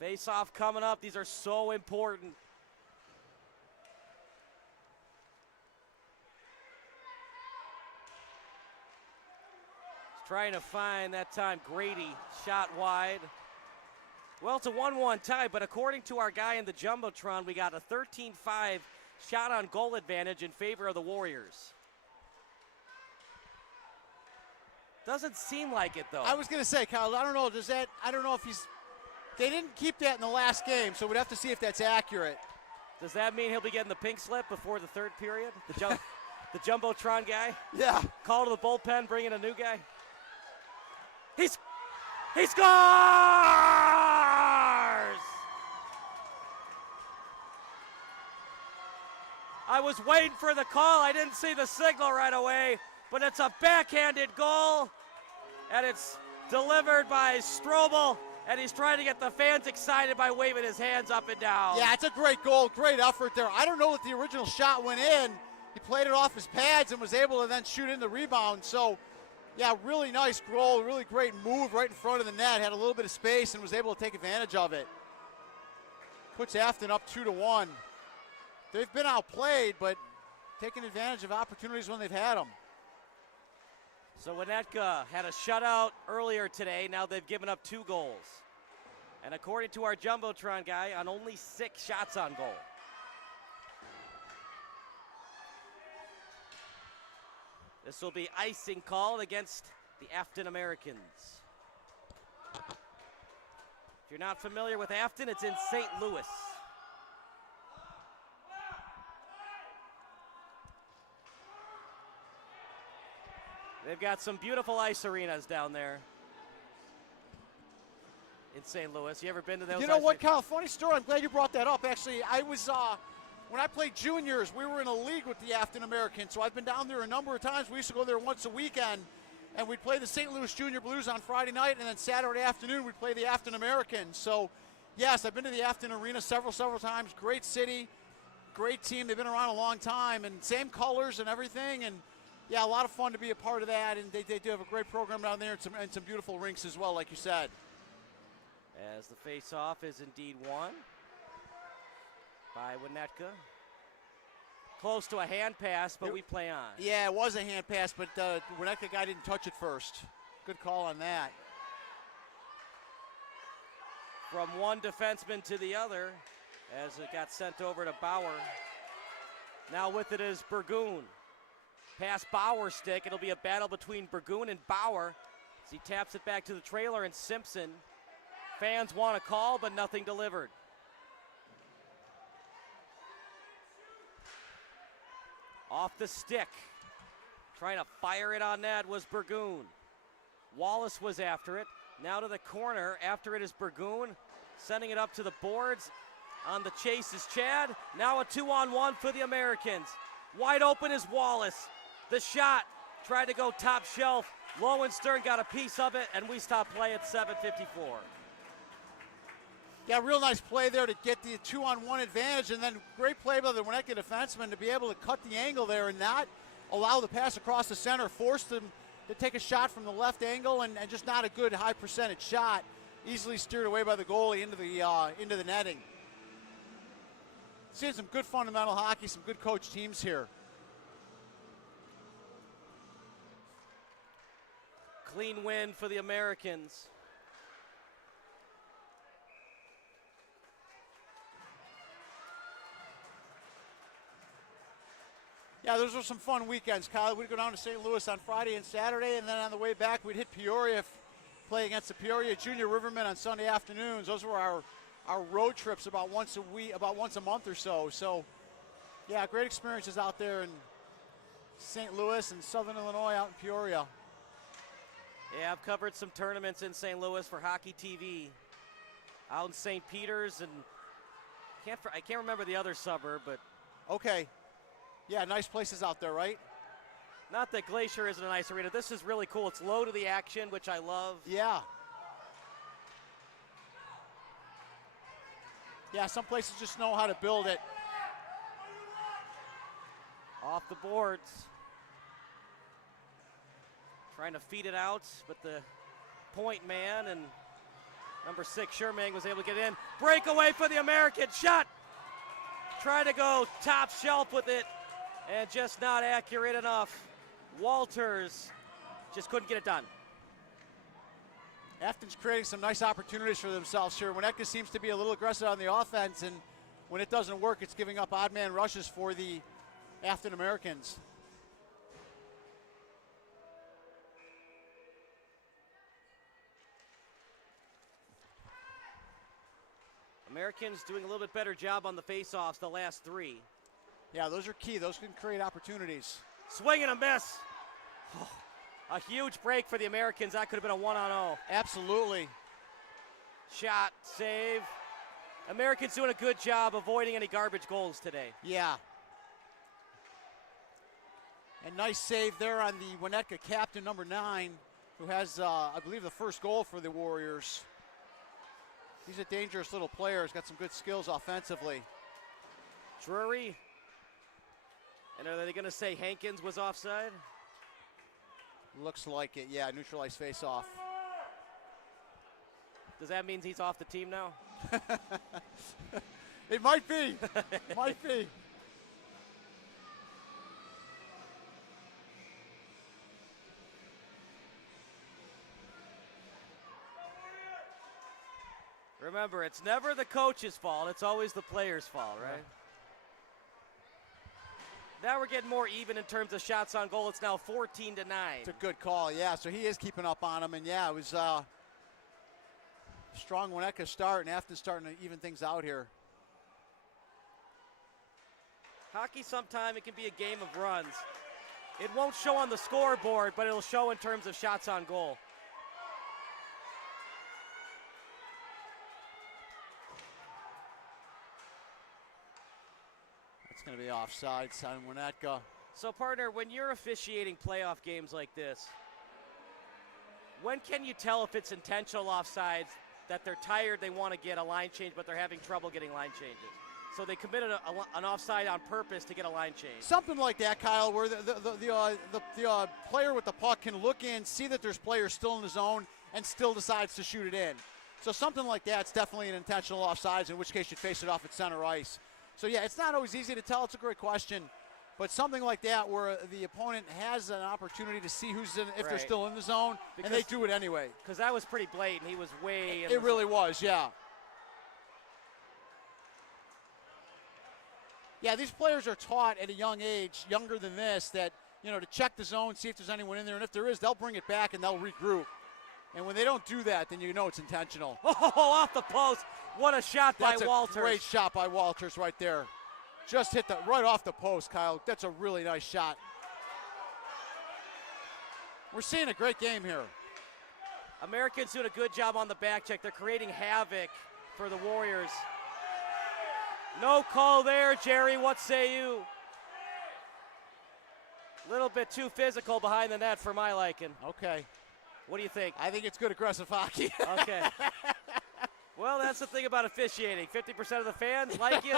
Face-off coming up. These are so important. He's trying to find that time Grady. Shot wide. Well, it's a 1-1 tie, but according to our guy in the Jumbotron, we got a 13-5 shot on goal advantage in favor of the Warriors. Doesn't seem like it, though. I was going to say, Kyle, I don't know, I don't know if they didn't keep that in the last game, so we'd have to see if that's accurate. Does that mean he'll be getting the pink slip before the third period? The Jumbotron guy? Yeah. Call to the bullpen, bring in a new guy. He scores! I was waiting for the call. I didn't see the signal right away, but it's a backhanded goal, and it's delivered by Strobel, and he's trying to get the fans excited by waving his hands up and down. Yeah, it's a great goal, great effort there. I don't know if the original shot went in. He played it off his pads and was able to then shoot in the rebound. So, yeah, really nice goal, really great move right in front of the net. Had a little bit of space and was able to take advantage of it. Puts Afton up 2-1. They've been outplayed, but taking advantage of opportunities when they've had them. So Winnetka had a shutout earlier today. Now they've given up 2 goals. And according to our Jumbotron guy, on only 6 shots on goal. This will be icing called against the Afton Americans. If you're not familiar with Afton, it's in St. Louis. They've got some beautiful ice arenas down there in St. Louis. You ever been to those? You know what, Kyle? Funny story. I'm glad you brought that up. Actually, I was when I played juniors, we were in a league with the Afton Americans, so I've been down there a number of times. We used to go there once a weekend, and we'd play the St. Louis Junior Blues on Friday night, and then Saturday afternoon we'd play the Afton Americans. So, yes, I've been to the Afton Arena several times. Great city, great team. They've been around a long time, and same colors and everything, and yeah, a lot of fun to be a part of that, and they do have a great program down there and some beautiful rinks as well, like you said. As the face-off is indeed won by Winnetka. Close to a hand pass, but we play on. Yeah, it was a hand pass, but the Winnetka guy didn't touch it first. Good call on that. From one defenseman to the other as it got sent over to Bauer. Now with it is Burgoon. Pass Bauer's stick. It'll be a battle between Burgoon and Bauer as he taps it back to the trailer and Simpson. Fans want a call, but nothing delivered. Off the stick. Trying to fire it on that was Burgoon. Wallace was after it. Now to the corner. After it is Burgoon. Sending it up to the boards. On the chase is Chad. Now a 2-on-1 for the Americans. Wide open is Wallace. The shot tried to go top shelf. Lowenstern got a piece of it, and we stop play at 7:54. Yeah, real nice play there to get the 2-on-1 advantage, and then great play by the Winnetka defenseman to be able to cut the angle there and not allow the pass across the center, force them to take a shot from the left angle, and just not a good high percentage shot. Easily steered away by the goalie into the netting. Seeing some good fundamental hockey, some good coach teams here. Clean win for the Americans. Yeah, those were some fun weekends, Kyle. We'd go down to St. Louis on Friday and Saturday, and then on the way back we'd hit Peoria, play against the Peoria Junior Rivermen on Sunday afternoons. Those were our road trips about once a week, about once a month or so. So, yeah, great experiences out there in St. Louis and Southern Illinois, out in Peoria. Yeah, I've covered some tournaments in St. Louis for Hockey TV. Out in St. Peter's, and I can't remember the other suburb, but okay. Yeah, nice places out there, right? Not that Glacier isn't a nice arena. This is really cool. It's low to the action, which I love. Yeah. Yeah, some places just know how to build it. Off the boards. Trying to feed it out, but the point man and number 6, Shermang, was able to get in. Breakaway for the American shot. Trying to go top shelf with it, and just not accurate enough. Walters just couldn't get it done. Afton's creating some nice opportunities for themselves here. Winnetka seems to be a little aggressive on the offense, and when it doesn't work, it's giving up odd man rushes for the Afton Americans. Americans doing a little bit better job on the face-offs the last 3. Yeah, those are key. Those can create opportunities. Swing and a miss. Oh, a huge break for the Americans. That could have been a 1-on-0. Absolutely. Shot, save. Americans doing a good job avoiding any garbage goals today. Yeah. And nice save there on the Winnetka captain, number 9, who has, I believe, the first goal for the Warriors. He's a dangerous little player. He's got some good skills offensively. Drury. And are they going to say Hankins was offside? Looks like it, yeah, neutralized face-off. Does that mean he's off the team now? It might be. Might be. Remember, it's never the coach's fault. It's always the player's fault, right? Now we're getting more even in terms of shots on goal. It's now 14-9. It's a good call, yeah. So he is keeping up on him, and yeah, it was strong Winnetka start, and Afton starting to even things out here. Hockey, sometime it can be a game of runs. It won't show on the scoreboard, but it'll show in terms of shots on goal. It's going to be offside on Winnetka. So, partner, when you're officiating playoff games like this, when can you tell if it's intentional offsides, that they're tired, they want to get a line change, but they're having trouble getting line changes? So they committed an offside on purpose to get a line change. Something like that, Kyle, where the player with the puck can look in, see that there's players still in the zone, and still decides to shoot it in. So something like that's definitely an intentional offsides, in which case you'd face it off at center ice. So, yeah, it's not always easy to tell. It's a great question. But something like that where the opponent has an opportunity to see who's in, if they're still in the zone, and they do it anyway. Because that was pretty blatant. He was way in. It really was, yeah. Yeah, these players are taught at a young age, younger than this, that, you know, to check the zone, see if there's anyone in there. And if there is, they'll bring it back and they'll regroup. And when they don't do that, then you know it's intentional. Oh, off the post. What a shot by Walters. That's a great shot by Walters right there. Just hit that right off the post, Kyle. That's a really nice shot. We're seeing a great game here. Americans doing a good job on the back check. They're creating havoc for the Warriors. No call there, Jerry. What say you? Little bit too physical behind the net for my liking. Okay. What do you think? I think it's good aggressive hockey. Okay. Well, that's the thing about officiating. 50% of the fans like you.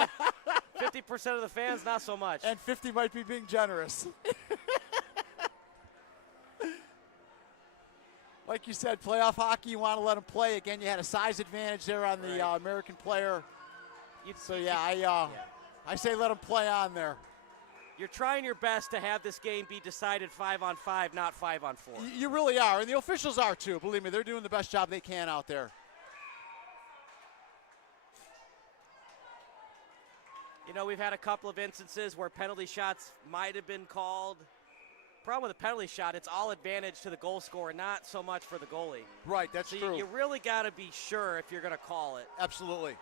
50% of the fans, not so much. And 50 might be being generous. Like you said, playoff hockey, you want to let them play. Again, you had a size advantage there on the American player. I say let them play on there. You're trying your best to have this game be decided 5-on-5, not 5-on-4. You really are, and the officials are too. Believe me, they're doing the best job they can out there. You know, we've had a couple of instances where penalty shots might have been called. Problem with a penalty shot, it's all advantage to the goal scorer, not so much for the goalie. Right, that's true. You really got to be sure if you're going to call it. Absolutely.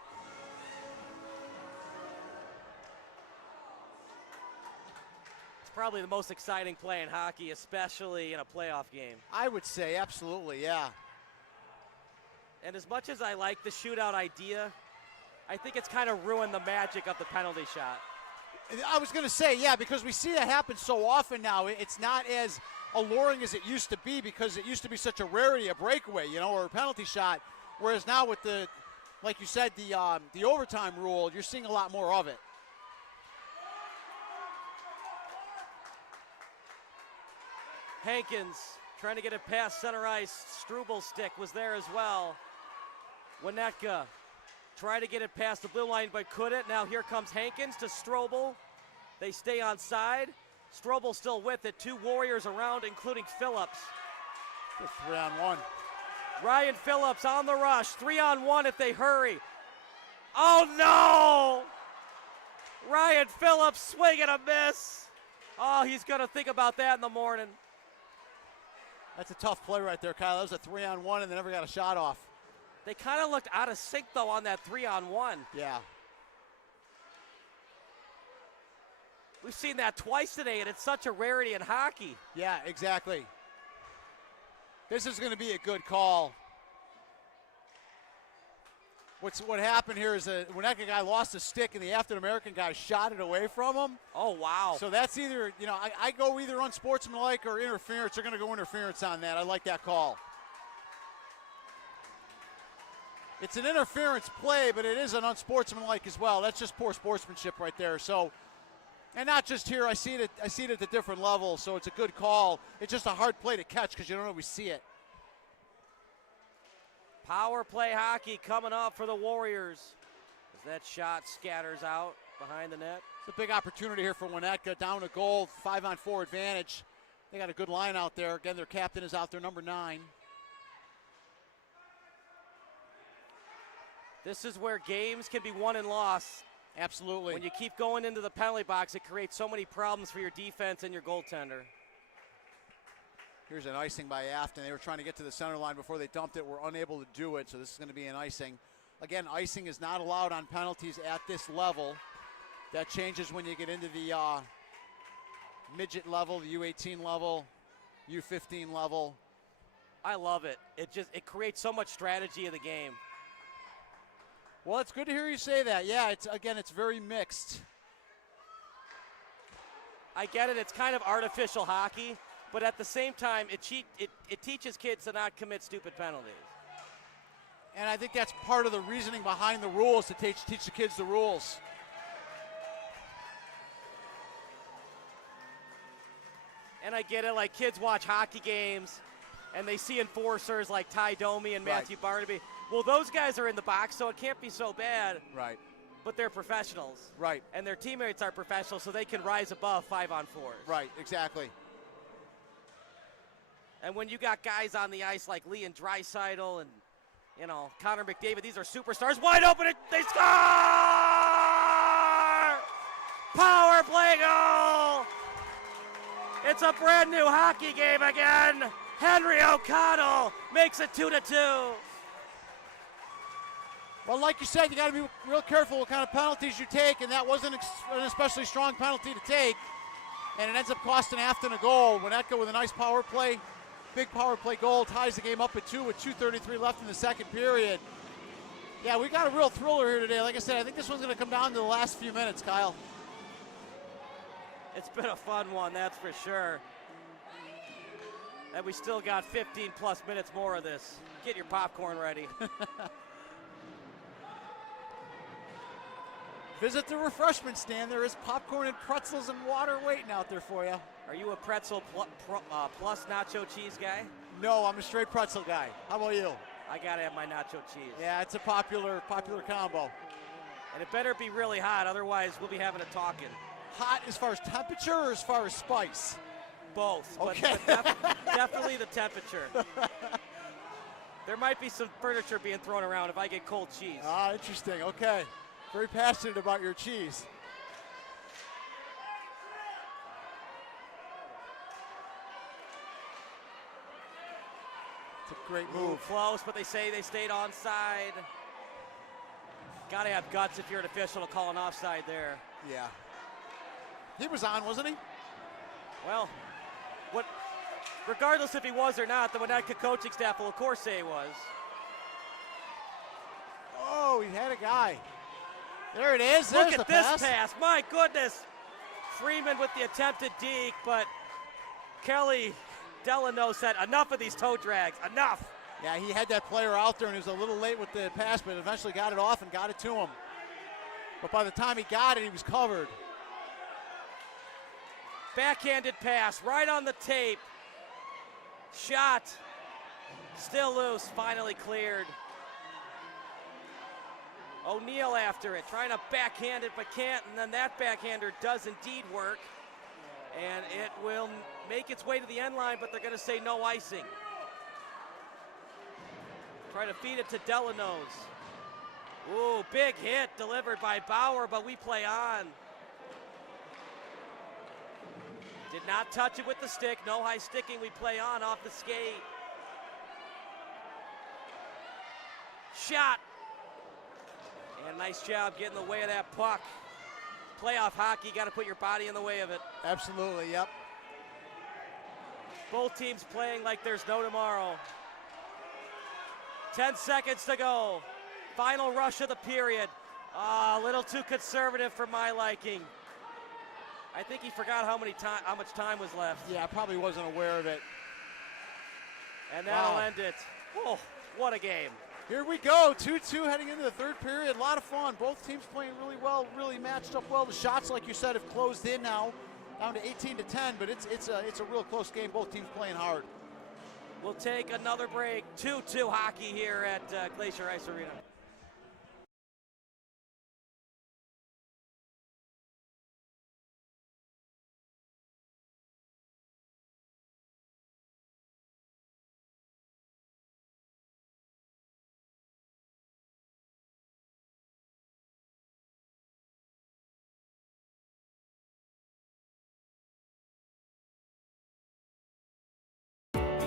It's probably the most exciting play in hockey, especially in a playoff game. I would say, absolutely, yeah. And as much as I like the shootout idea, I think it's kind of ruined the magic of the penalty shot. I was going to say, yeah, because we see that happen so often now. It's not as alluring as it used to be because it used to be such a rarity, a breakaway, you know, or a penalty shot. Whereas now with the, like you said, the overtime rule, you're seeing a lot more of it. Hankins trying to get it past center ice. Struble stick was there as well. Winnetka try to get it past the blue line, but couldn't. Now here comes Hankins to Strobel. They stay on side. Strobel still with it. Two Warriors around, including Phillips. 3-on-1. Ryan Phillips on the rush. 3-on-1 if they hurry. Oh, no! Ryan Phillips swing and a miss. Oh, he's going to think about that in the morning. That's a tough play right there, Kyle. That was a 3-on-1, and they never got a shot off. They kind of looked out of sync, though, on that 3-on-1. Yeah. We've seen that twice today, and it's such a rarity in hockey. Yeah, exactly. This is going to be a good call. What happened here is that Winnetka guy lost a stick, and the African-American guy shot it away from him. Oh, wow. So that's either, I go either unsportsmanlike or interference. They're going to go interference on that. I like that call. It's an interference play, but it is an unsportsmanlike as well. That's just poor sportsmanship right there. So, and not just here. I see it at the different levels. So it's a good call. It's just a hard play to catch because you don't always see it. Power play hockey coming up for the Warriors as that shot scatters out behind the net. It's a big opportunity here for Winnetka. Down a goal, 5-on-4 advantage. They got a good line out there. Again, their captain is out there, number 9. This is where games can be won and lost. Absolutely. When you keep going into the penalty box, it creates so many problems for your defense and your goaltender. Here's an icing by Afton. They were trying to get to the center line before they dumped it. Were unable to do it, so this is going to be an icing. Again, icing is not allowed on penalties at this level. That changes when you get into the midget level, the U18 level, U15 level. I love it. It creates so much strategy in the game. Well, it's good to hear you say that. Yeah, it's very mixed. I get it. It's kind of artificial hockey. But at the same time, it teaches kids to not commit stupid penalties. And I think that's part of the reasoning behind the rules, to teach the kids the rules. And I get it, like kids watch hockey games and they see enforcers like Ty Domi and Matthew Barnaby. Well, those guys are in the box, so it can't be so bad. Right. But they're professionals. Right. And their teammates are professionals, so they can rise above 5-on-4s. Right, exactly. And when you got guys on the ice like Leon Draisaitl and, Connor McDavid, these are superstars. Wide open, they score! Power play goal! It's a brand new hockey game again. Henry O'Connell makes it 2-2. Well, like you said, you got to be real careful what kind of penalties you take, and that wasn't an especially strong penalty to take. And it ends up costing Afton a goal. Winnetka with a nice power play. Big power play goal, ties the game up at 2 with 2:33 left in the second period. Yeah, we got a real thriller here today. Like I said, I think this one's going to come down to the last few minutes, Kyle. It's been a fun one, that's for sure. And we still got 15 plus minutes more of this. Get your popcorn ready. Visit the refreshment stand. There is popcorn and pretzels and water waiting out there for you. Are you a pretzel plus nacho cheese guy? No, I'm a straight pretzel guy. How about you? I gotta have my nacho cheese. Yeah, it's a popular combo. And it better be really hot, otherwise we'll be having a talking. Hot as far as temperature or as far as spice? Both, okay. but definitely the temperature. There might be some furniture being thrown around if I get cold cheese. Ah, interesting, okay. Very passionate about your cheese. It's a great move. Close, but they say they stayed onside. Got to have guts if you're an official to call an offside there. Yeah. He was on, wasn't he? Well, regardless if he was or not, the Winnetka coaching staff will of course say he was. Oh, he had a guy. There it is. Look There's at the this pass. My goodness. Freeman with the attempted deke, but Kelly Delano said, enough of these toe drags, enough. Yeah, he had that player out there, and he was a little late with the pass, but eventually got it off and got it to him. But by the time he got it, he was covered. Backhanded pass, right on the tape. Shot, still loose, finally cleared. O'Neal after it, trying to backhand it, but can't, and then that backhander does indeed work. And it will make its way to the end line, but they're going to say no icing. Try to feed it to Delano's. Ooh, big hit delivered by Bauer, but we play on. Did not touch it with the stick. No high sticking. We play on off the skate. Shot. And nice job getting in the way of that puck. Playoff hockey, got to put your body in the way of it. Absolutely, yep. Both teams playing like there's no tomorrow. 10 seconds to go. Final rush of the period. A little too conservative for my liking. I think he forgot how much time was left. Yeah, I probably wasn't aware of it. And that'll end it. Oh, what a game. Here we go, 2-2 heading into the third period. A lot of fun. Both teams playing really well, really matched up well. The shots, like you said, have closed in now, down to 18-10, but it's a real close game. Both teams playing hard. We'll take another break. 2-2 hockey here at Glacier Ice Arena.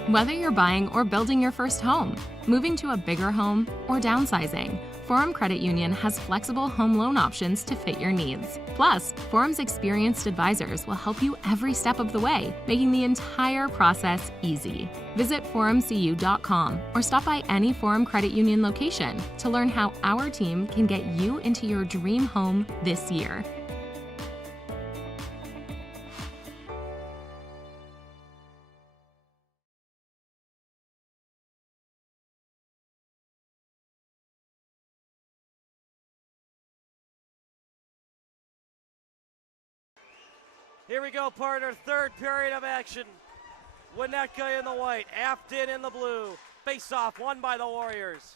Whether you're buying or building your first home, moving to a bigger home, or downsizing, Forum Credit Union has flexible home loan options to fit your needs. Plus, Forum's experienced advisors will help you every step of the way, making the entire process easy. Visit forumcu.com or stop by any Forum Credit Union location to learn how our team can get you into your dream home this year. Here we go, partner. Third period of action. Winnetka in the white, Afton in the blue. Face-off won by the Warriors.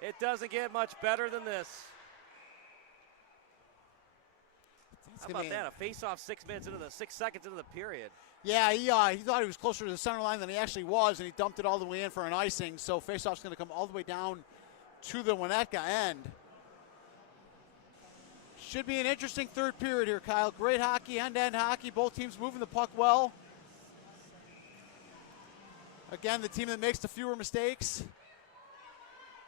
It doesn't get much better than this. How about that? A face-off 6 seconds into the period. Yeah, he thought he was closer to the center line than he actually was, and he dumped it all the way in for an icing. So face-off's going to come all the way down to the Winnetka end. Should be an interesting third period here, Kyle. Great hockey, end-to-end hockey. Both teams moving the puck well. Again, the team that makes the fewer mistakes,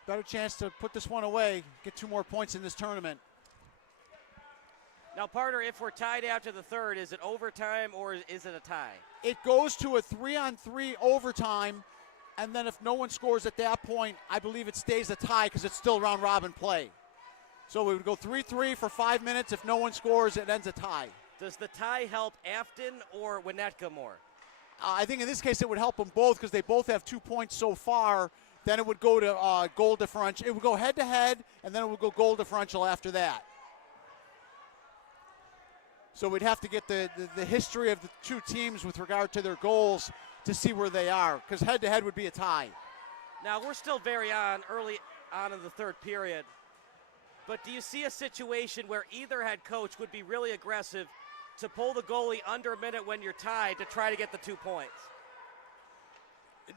better chance to put this one away, get 2 more points in this tournament. Now, partner, if we're tied after the third, is it overtime or is it a tie? It goes to a 3-on-3 overtime, and then if no one scores at that point, I believe it stays a tie because it's still round-robin play. So we would go 3-3 for 5 minutes. If no one scores, it ends a tie. Does the tie help Afton or Winnetka more? I think in this case it would help them both because they both have 2 points so far. Then it would go to goal differential. It would go head-to-head, and then it would go goal differential after that. So we'd have to get the history of the two teams with regard to their goals to see where they are, because head-to-head would be a tie. Now, we're still very early on in the third period. But do you see a situation where either head coach would be really aggressive to pull the goalie under a minute when you're tied to try to get the 2 points?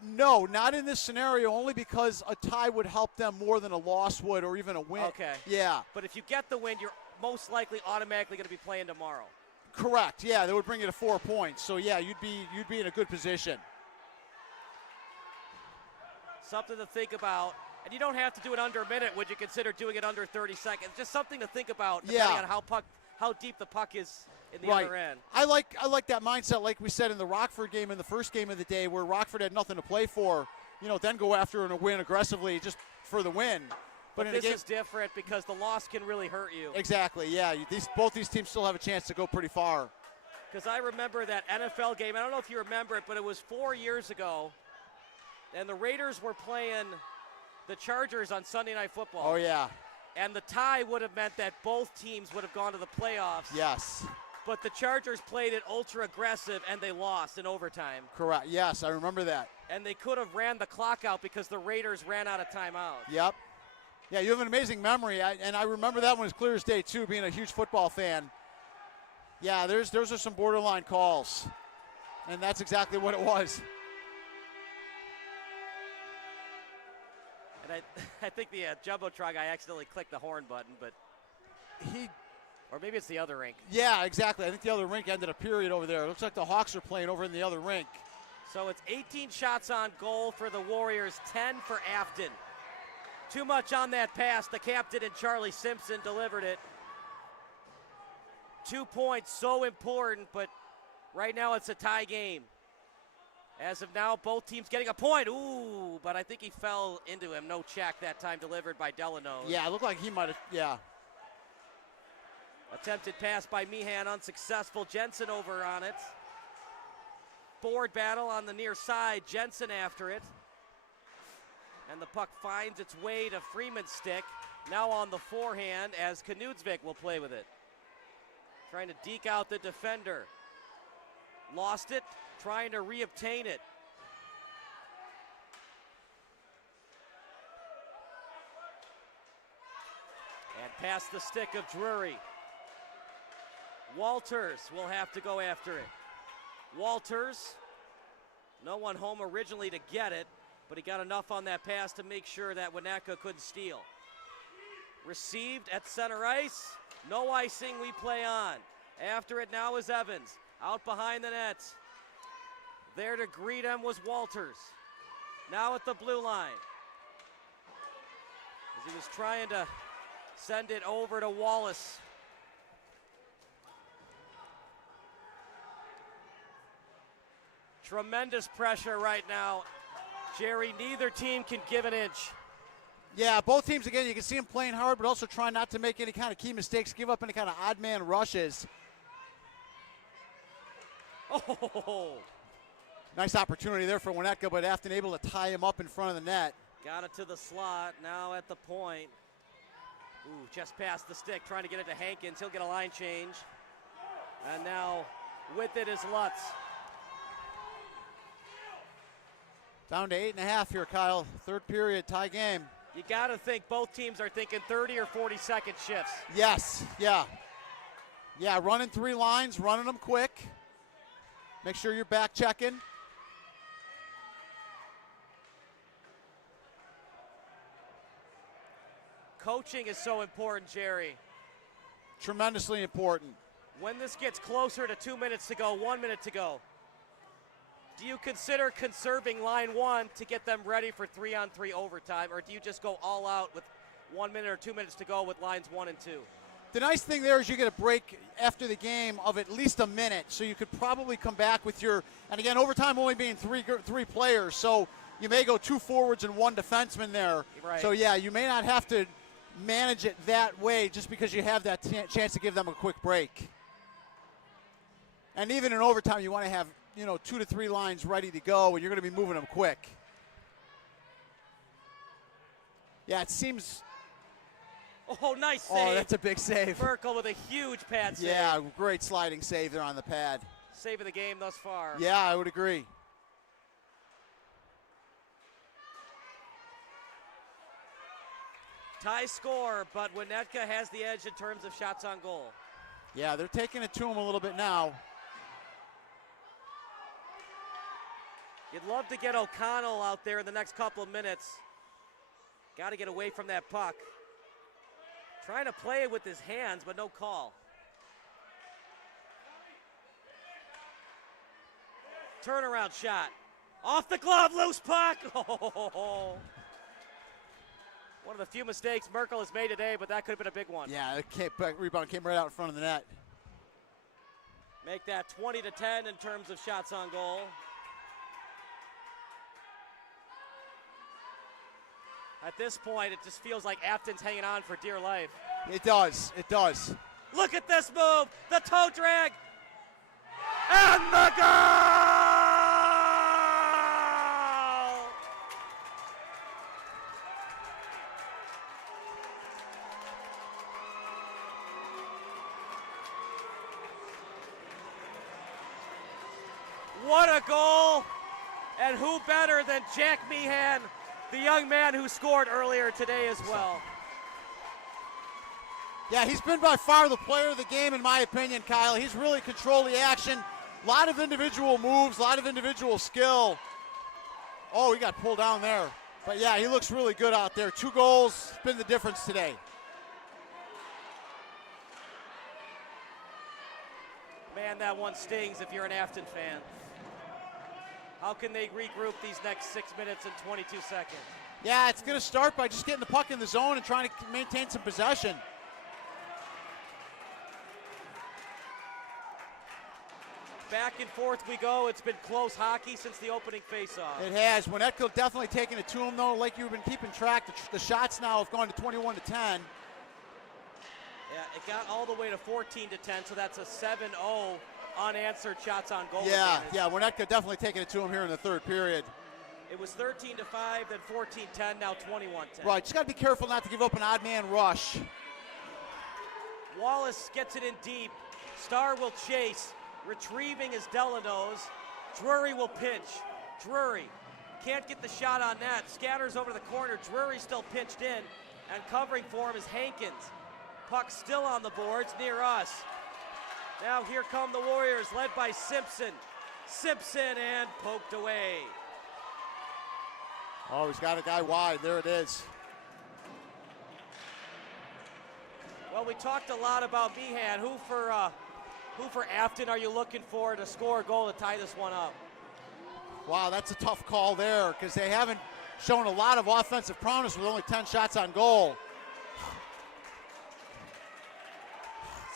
No, not in this scenario, only because a tie would help them more than a loss would, or even a win. Okay. Yeah. But if you get the win, you're most likely automatically going to be playing tomorrow. Correct. Yeah, that would bring you to 4 points. So yeah, you'd be in a good position. Something to think about. And you don't have to do it under a minute. Would you consider doing it under 30 seconds? Just something to think about, depending on how deep the puck is in the other end. I like that mindset, like we said in the Rockford game in the first game of the day, where Rockford had nothing to play for. Then go after and win aggressively just for the win. But this is different because the loss can really hurt you. Exactly. Yeah. Both these teams still have a chance to go pretty far. Because I remember that NFL game. I don't know if you remember it, but it was 4 years ago, and the Raiders were playing the Chargers on Sunday Night Football. Oh, yeah. And the tie would have meant that both teams would have gone to the playoffs. Yes. But the Chargers played it ultra aggressive, and they lost in overtime. Correct. Yes, I remember that. And they could have ran the clock out because the Raiders ran out of timeouts. Yep. Yeah, you have an amazing memory, and I remember that one as clear as day, too, being a huge football fan. Yeah, those are some borderline calls, and that's exactly what it was. And I think the Jumbotron guy accidentally clicked the horn button, but or maybe it's the other rink. Yeah, exactly. I think the other rink ended a period over there. It looks like the Hawks are playing over in the other rink. So it's 18 shots on goal for the Warriors, 10 for Afton. Too much on that pass. The captain and Charlie Simpson delivered it. 2 points, so important, but right now it's a tie game. As of now, both teams getting a point. Ooh, but I think he fell into him. No check that time delivered by Delano. Yeah, it looked like he might have, yeah. Attempted pass by Meehan, unsuccessful. Jensen over on it. Board battle on the near side. Jensen after it. And the puck finds its way to Freeman's stick. Now on the forehand as Knudsvik will play with it. Trying to deke out the defender. Lost it, trying to reobtain it. And past the stick of Drury. Walters will have to go after it. Walters, no one home originally to get it, but he got enough on that pass to make sure that Winnetka couldn't steal. Received at center ice, no icing, we play on. After it now is Evans, out behind the net. There to greet him was Walters. Now at the blue line. As he was trying to send it over to Wallace. Tremendous pressure right now. Jerry, neither team can give an inch. Yeah, both teams, again, you can see them playing hard, but also trying not to make any kind of key mistakes, give up any kind of odd man rushes. Oh! Nice opportunity there for Winnetka, but Afton able to tie him up in front of the net. Got it to the slot, now at the point. Ooh, just past the stick, trying to get it to Hankins. He'll get a line change. And now with it is Lutz. Down to 8.5 here, Kyle. Third period, tie game. You got to think both teams are thinking 30 or 40-second shifts. Yes, yeah. Yeah, running 3 lines, running them quick. Make sure you're back checking. Coaching is so important, Jerry. Tremendously important. When this gets closer to 2 minutes to go, 1 minute to go, do you consider conserving line 1 to get them ready for 3-on-3 overtime, or do you just go all out with 1 minute or 2 minutes to go with lines 1 and 2? The nice thing there is you get a break after the game of at least a minute, so you could probably come back with your, and again, overtime only being three players, so you may go 2 forwards and 1 defenseman there. Right. So yeah, you may not have to manage it that way just because you have that chance to give them a quick break. And even in overtime, you want to have 2 to 3 lines ready to go, and you're going to be moving them quick. Yeah, it seems. Oh, nice save. Oh, that's a big save. Merkel with a huge pad save. Yeah, great sliding save there on the pad. Save of the game thus far. Yeah, I would agree. Tie score, but Winnetka has the edge in terms of shots on goal. Yeah, they're taking it to him a little bit now. You'd love to get O'Connell out there in the next couple of minutes. Got to get away from that puck. Trying to play it with his hands, but no call. Turnaround shot. Off the glove, loose puck. Oh. One of the few mistakes Merkel has made today, but that could have been a big one. Yeah, the rebound came right out in front of the net. Make that 20-10 in terms of shots on goal. At this point, it just feels like Afton's hanging on for dear life. It does. It does. Look at this move. The toe drag. And the goal! What a goal! And who better than Jack Meehan, the young man who scored earlier today as well. Yeah, he's been by far the player of the game in my opinion, Kyle. He's really controlled the action. A lot of individual moves, a lot of individual skill. Oh, he got pulled down there. But yeah, he looks really good out there. 2 goals, been the difference today. Man, that one stings if you're an Afton fan. How can they regroup these next 6 minutes and 22 seconds? Yeah, it's going to start by just getting the puck in the zone and trying to maintain some possession. Back and forth we go. It's been close hockey since the opening faceoff. It has. Winnetka definitely taking it to him, though. Like you've been keeping track, the shots now have gone to 21-10. Yeah, it got all the way to 14-10, so that's a 7-0 unanswered shots on goal. Yeah, advantage. yeah, Winnetka definitely taking it to him here in the third period. It was 13-5, then 14-10, now 21-10. Right, just got to be careful not to give up an odd man rush. Wallace gets it in deep. Starr will chase. Retrieving is Delano's. Drury will pinch. Drury can't get the shot on net. Scatters over the corner. Drury still pinched in, and covering for him is Hankins. Puck still on the boards near us. Now here come the Warriors, led by Simpson. Simpson and poked away. Oh, he's got a guy wide. There it is. Well, we talked a lot about Meehan. Who for Afton are you looking for to score a goal to tie this one up? Wow, that's a tough call there because they haven't shown a lot of offensive promise with only 10 shots on goal.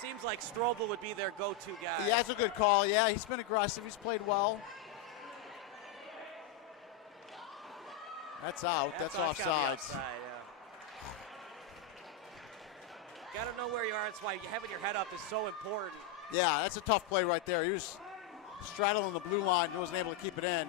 Seems like Strobel would be their go-to guy. Yeah, that's a good call. Yeah, he's been aggressive. He's played well. That's out. That's offsides. Got to know where you are. That's why having your head up is so important. Yeah, that's a tough play right there. He was straddling the blue line and wasn't able to keep it in.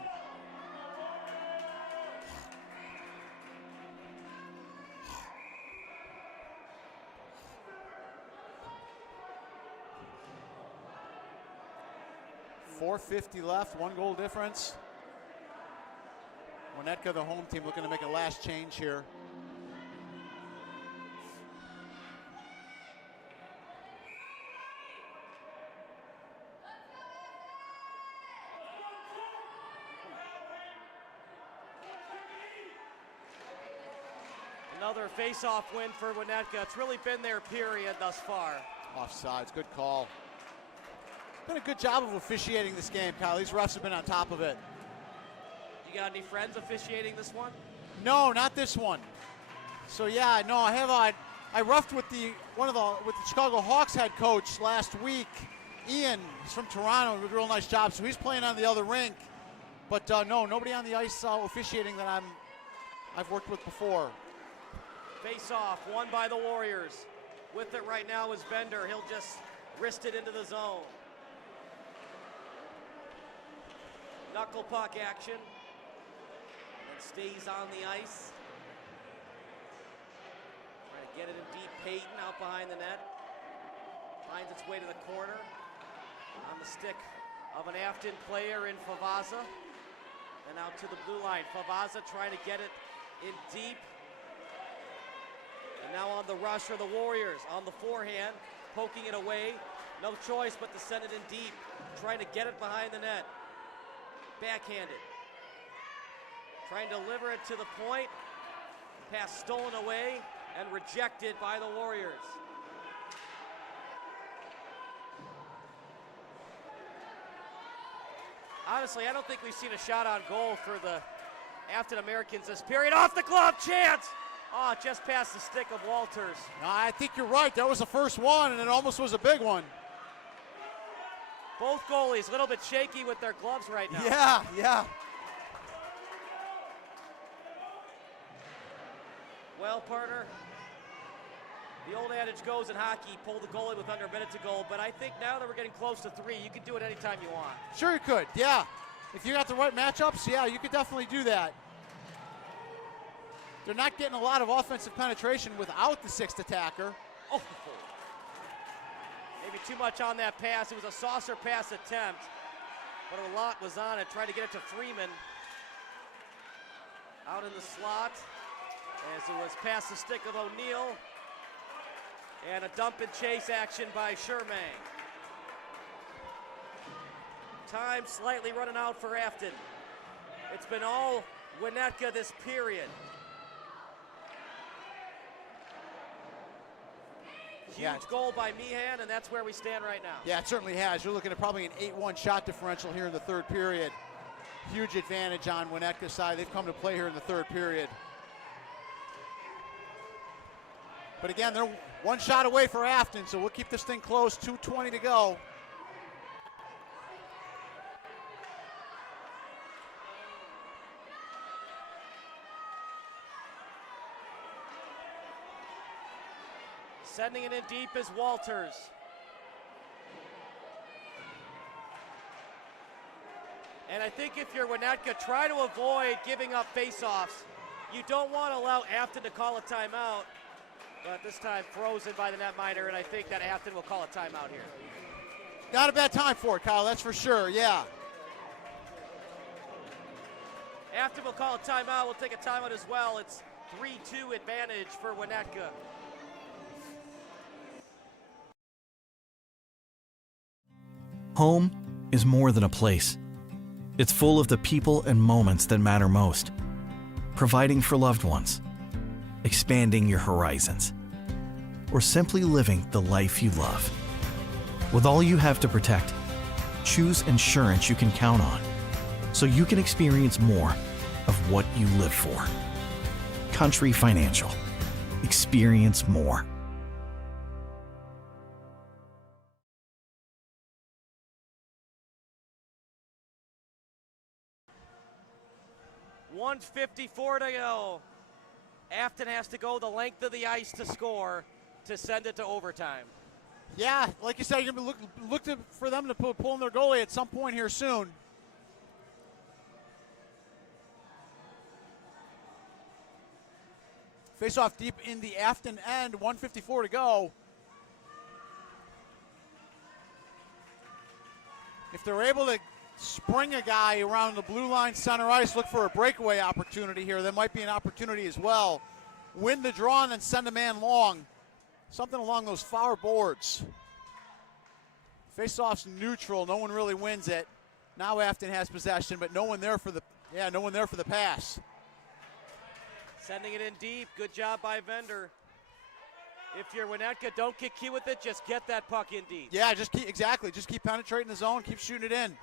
.450 left, 1 goal difference. Winnetka, the home team, looking to make a last change here. Another face-off win for Winnetka. It's really been their period thus far. Offsides, good call. Been a good job of officiating this game, Kyle. These refs have been on top of it. You got any friends officiating this one? No, not this one. So yeah, no, I roughed with the Chicago Hawks head coach last week. Ian, he's from Toronto, did a real nice job. So he's playing on the other rink. But no, nobody on the ice officiating that I've worked with before. Face-off, won by the Warriors. With it right now is Bender. He'll just wrist it into the zone. Knuckle puck action. And stays on the ice. Trying to get it in deep. Payton out behind the net. Finds its way to the corner. On the stick of an Afton player in Favaza. And out to the blue line. Favaza trying to get it in deep. And now on the rush are the Warriors. On the forehand, poking it away. No choice but to send it in deep. Trying to get it behind the net. Backhanded. Trying to deliver it to the point. Pass stolen away and rejected by the Warriors. Honestly, I don't think we've seen a shot on goal for the Afton Americans this period. Off the glove, chance! Oh, just past the stick of Walters. I think you're right. That was the first one, and it almost was a big one. Both goalies a little bit shaky with their gloves right now. Yeah. Well, partner, the old adage goes in hockey, pull the goalie with under a minute to go, but I think now that we're getting close to 3, you can do it anytime you want. Sure you could, yeah. If you got the right matchups, yeah, you could definitely do that. They're not getting a lot of offensive penetration without the 6th attacker. Oh, maybe too much on that pass. It was a saucer pass attempt, but a lot was on it. Tried to get it to Freeman. Out in the slot, as it was past the stick of O'Neill. And a dump and chase action by Sherman. Time slightly running out for Afton. It's been all Winnetka this period. Huge Yeah. goal by Meehan, and that's where we stand right now. Yeah, it certainly has. You're looking at probably an 8-1 shot differential here in the third period. Huge advantage on Winnetka's side. They've come to play here in the third period. But again, they're one shot away for Afton, so we'll keep this thing close. 2:20 to go. Sending it in deep is Walters. And I think if you're Winnetka, try to avoid giving up face-offs. You don't want to allow Afton to call a timeout, but this time frozen by the netminder, and I think that Afton will call a timeout here. Not a bad time for it, Kyle, that's for sure, yeah. Afton will call a timeout. We'll take a timeout as well. It's 3-2 advantage for Winnetka. Home is more than a place. It's full of the people and moments that matter most. Providing for loved ones, expanding your horizons, or simply living the life you love. With all you have to protect, choose insurance you can count on, so you can experience more of what you live for. Country Financial. Experience more. .154 to go. Afton has to go the length of the ice to score to send it to overtime. Yeah, like you said, you're going to look for them to pull in their goalie at some point here soon. Face off deep in the Afton end, 1:54 to go. If they're able to spring a guy around the blue line center ice, look for a breakaway opportunity here. There might be an opportunity as well. Win the draw and then send a man long. Something along those far boards. Face-off's neutral. No one really wins it. Now Afton has possession, but no one there for the pass. Sending it in deep. Good job by Vender. If you're Winnetka, don't get cute with it. Just get that puck in deep. Yeah, just keep penetrating the zone. Keep shooting it in.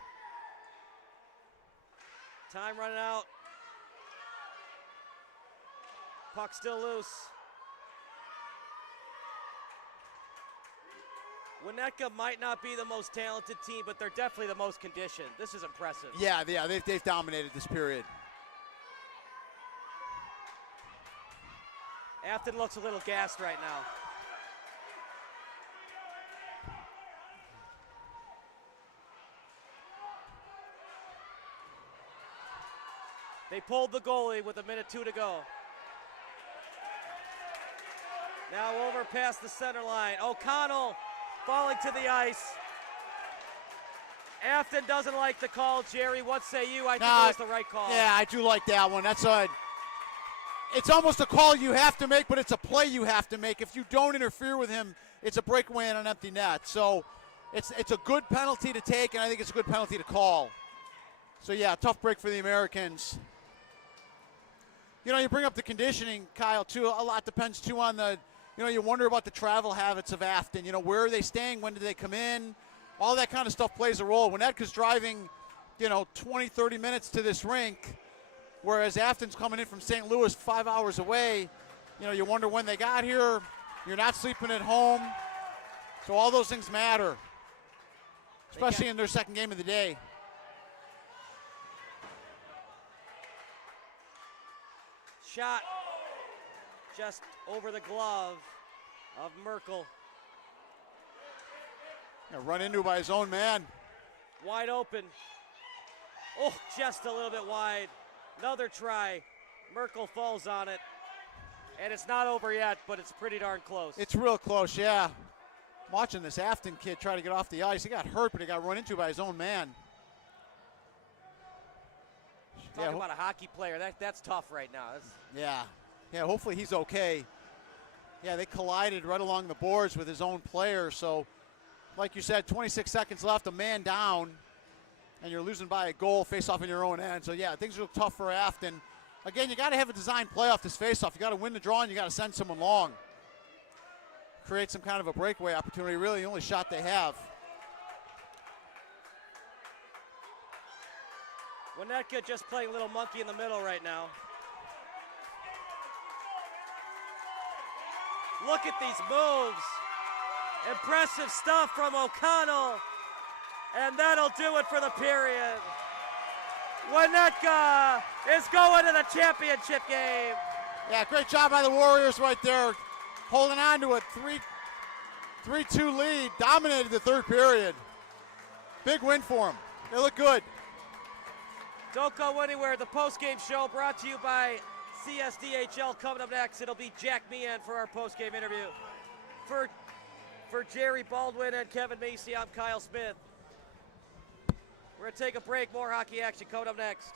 Time running out. Puck still loose. Winnetka might not be the most talented team, but they're definitely the most conditioned. This is impressive. Yeah, they've dominated this period. Afton looks a little gassed right now. They pulled the goalie with 1:02 to go. Now over past the center line. O'Connell falling to the ice. Afton doesn't like the call. Jerry, what say you? I think it was the right call. Yeah, I do like that one. It's almost a call you have to make, but it's a play you have to make. If you don't interfere with him, it's a breakaway on an empty net. So it's a good penalty to take, and I think it's a good penalty to call. So yeah, tough break for the Americans. You know, you bring up the conditioning, Kyle, too. A lot depends, too, on you wonder about the travel habits of Afton. You know, where are they staying? When do they come in? All that kind of stuff plays a role. Winnetka's driving, 20, 30 minutes to this rink, whereas Afton's coming in from St. Louis 5 hours away. You wonder when they got here. You're not sleeping at home. So all those things matter, especially in their second game of the day. Shot just over the glove of Merkel. Run into by his own man. Wide open. Oh, just a little bit wide. Another try. Merkel falls on it. And it's not over yet, but it's pretty darn close. It's real close, yeah. I'm watching this Afton kid try to get off the ice. He got hurt, but he got run into by his own man. Talking about a hockey player, that's tough right now. Yeah, hopefully he's okay. Yeah, they collided right along the boards with his own player. So, like you said, 26 seconds left, a man down, and you're losing by a goal, face-off in your own end. So, yeah, things are tough for Afton. Again, you got to have a designed play off this face-off. You got to win the draw, and you got to send someone long. create some kind of a breakaway opportunity. Really the only shot they have. Winnetka just playing a little monkey in the middle right now. Look at these moves. Impressive stuff from O'Connell. And that'll do it for the period. Winnetka is going to the championship game. Yeah, great job by the Warriors right there. Holding on to a 3-2 lead. Dominated the third period. Big win for them. They look good. Don't go anywhere. The postgame show brought to you by CSDHL. Coming up next, it'll be Jack Meehan for our postgame interview. For Jerry Baldwin and Kevin Macy, I'm Kyle Smith. We're going to take a break. More hockey action coming up next.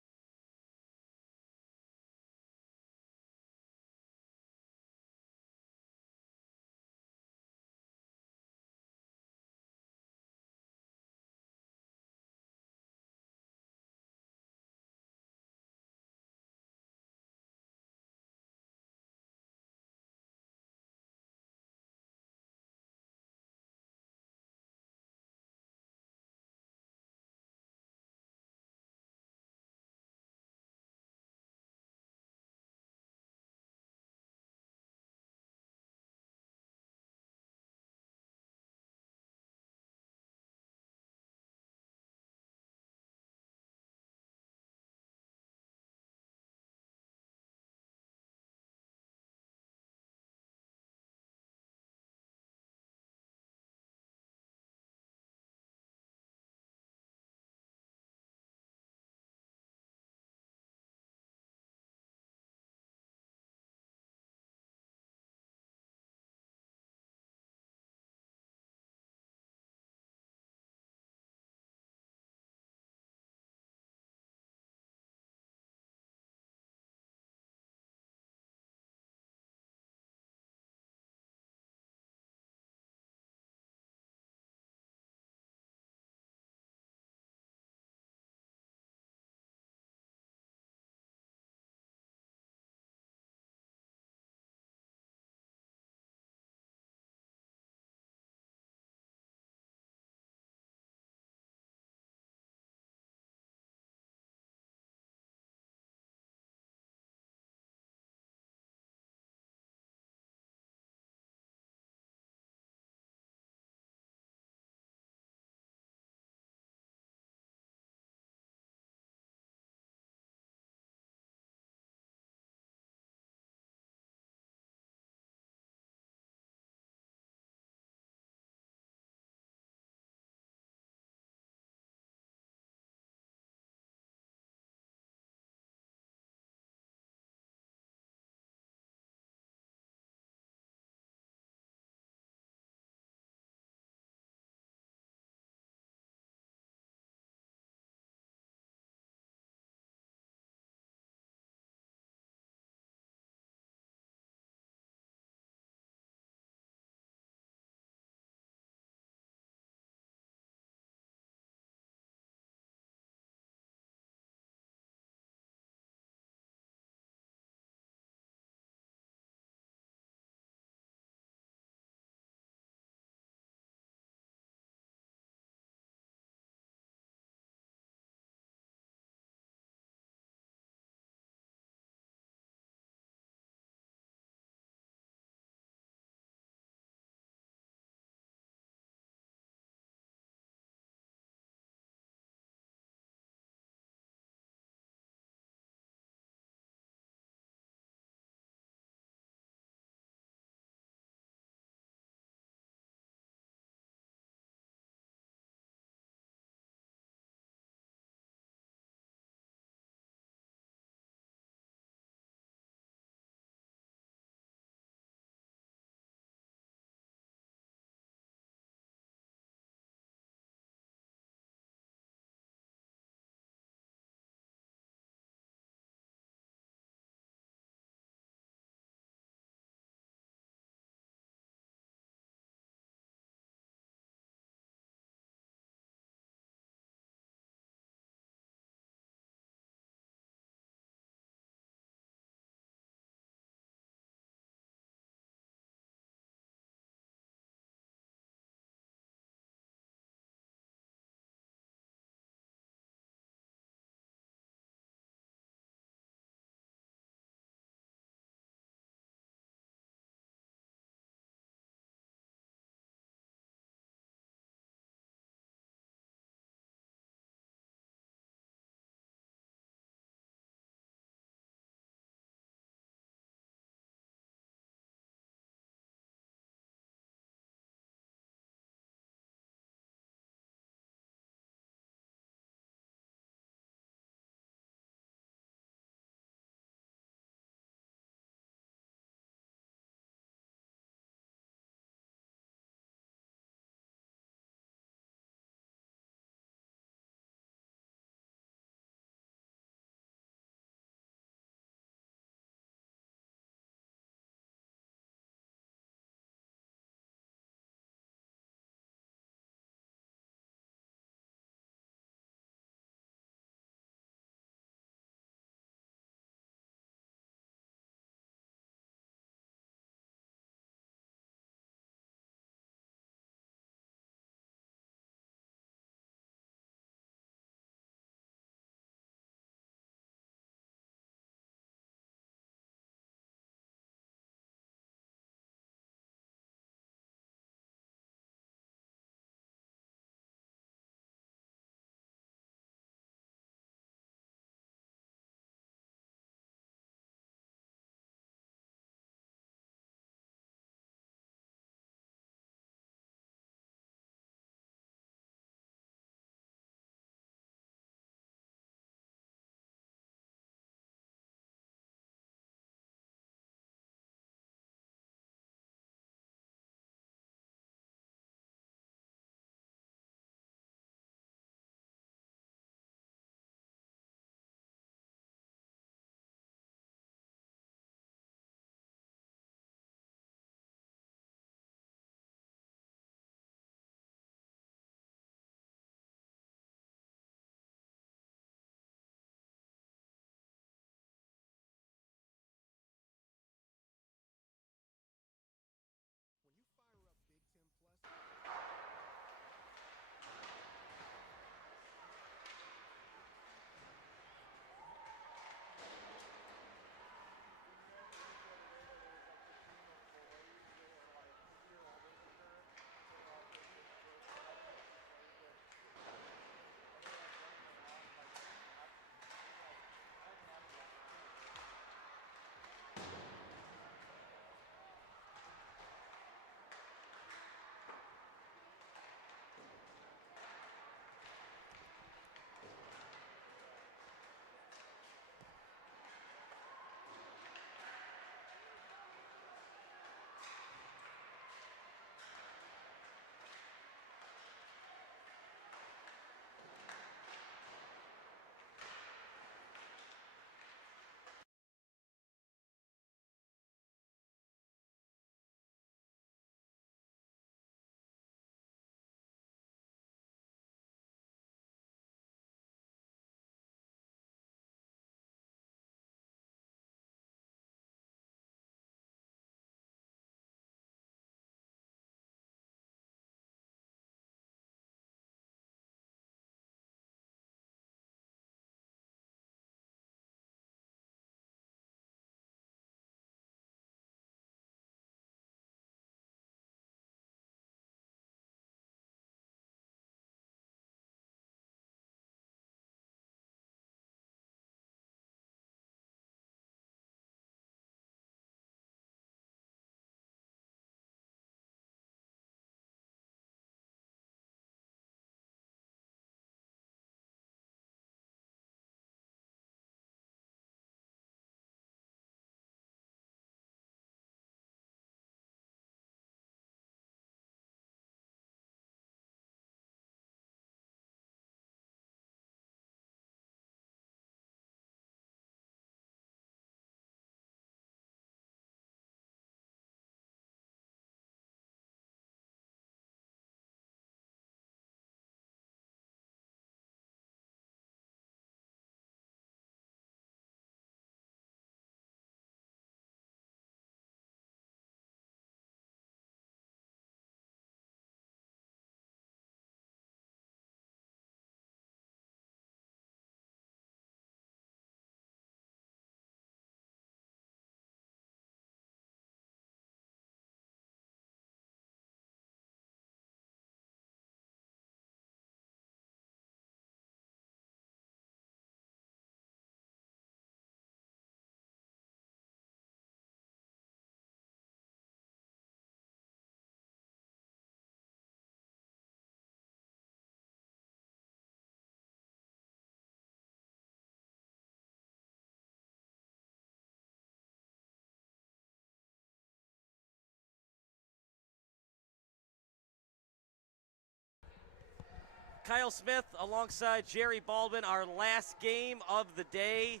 Kyle Smith alongside Jerry Baldwin, our last game of the day.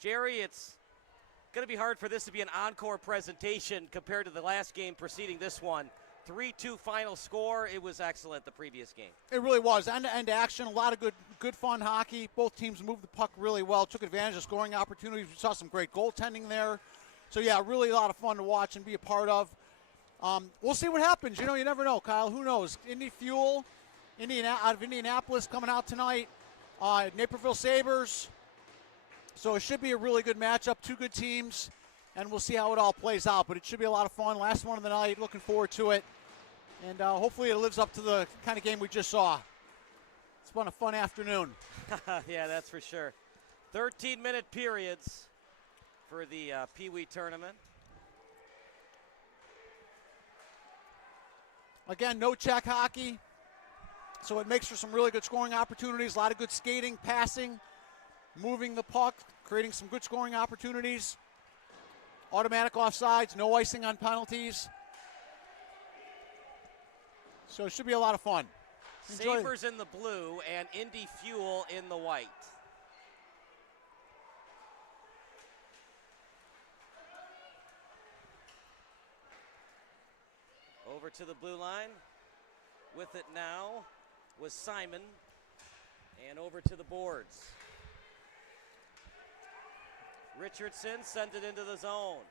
Jerry, it's going to be hard for this to be an encore presentation compared to the last game preceding this one. 3-2 final score. It was excellent the previous game. It really was. End-to-end action, a lot of good fun hockey. Both teams moved the puck really well, took advantage of scoring opportunities. We saw some great goaltending there. So, yeah, really a lot of fun to watch and be a part of. We'll see what happens. You never know, Kyle. Who knows? Indy Fuel, out of Indianapolis coming out tonight. Naperville Sabres. So it should be a really good matchup. Two good teams, and we'll see how it all plays out. But it should be a lot of fun. Last one of the night. Looking forward to it. And hopefully it lives up to the kind of game we just saw. It's been a fun afternoon. Yeah, that's for sure. 13-minute periods for the PeeWee tournament. Again, no check hockey, so it makes for some really good scoring opportunities. A lot of good skating, passing, moving the puck, creating some good scoring opportunities. Automatic offsides, no icing on penalties. So it should be a lot of fun. Sabres in the blue and Indy Fuel in the white. Over to the blue line. With it now was Simon. And over to the boards. Richardson sent it into the zone.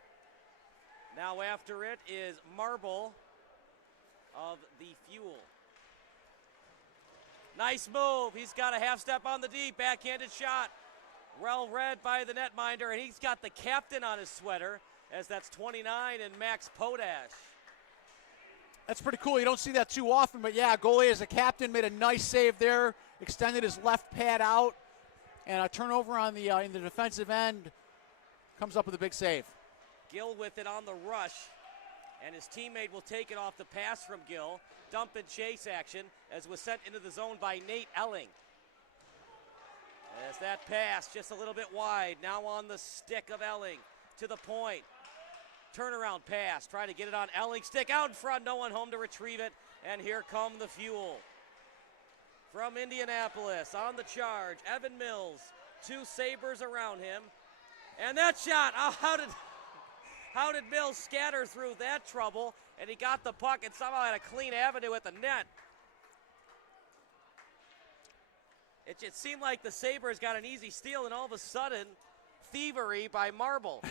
Now after it is Marble of the Fuel. Nice move. He's got a half step on the D. Backhanded shot. Well read by the netminder, and he's got the captain on his sweater, as that's 29 and Max Podash. That's pretty cool. You don't see that too often, but yeah, goalie as a captain made a nice save there, extended his left pad out, and a turnover on the in the defensive end. Comes up with a big save. Gill with it on the rush, and his teammate will take it off the pass from Gill. Dump and chase action as was sent into the zone by Nate Elling. As that pass just a little bit wide, now on the stick of Elling to the point. Turnaround pass, trying to get it on Elling. Stick out in front, no one home to retrieve it, and here come the Fuel. From Indianapolis on the charge, Evan Mills, two Sabres around him. And that shot, oh, how did Mills scatter through that trouble? And he got the puck and somehow had a clean avenue at the net. It seemed like the Sabres got an easy steal, and all of a sudden, thievery by Marble.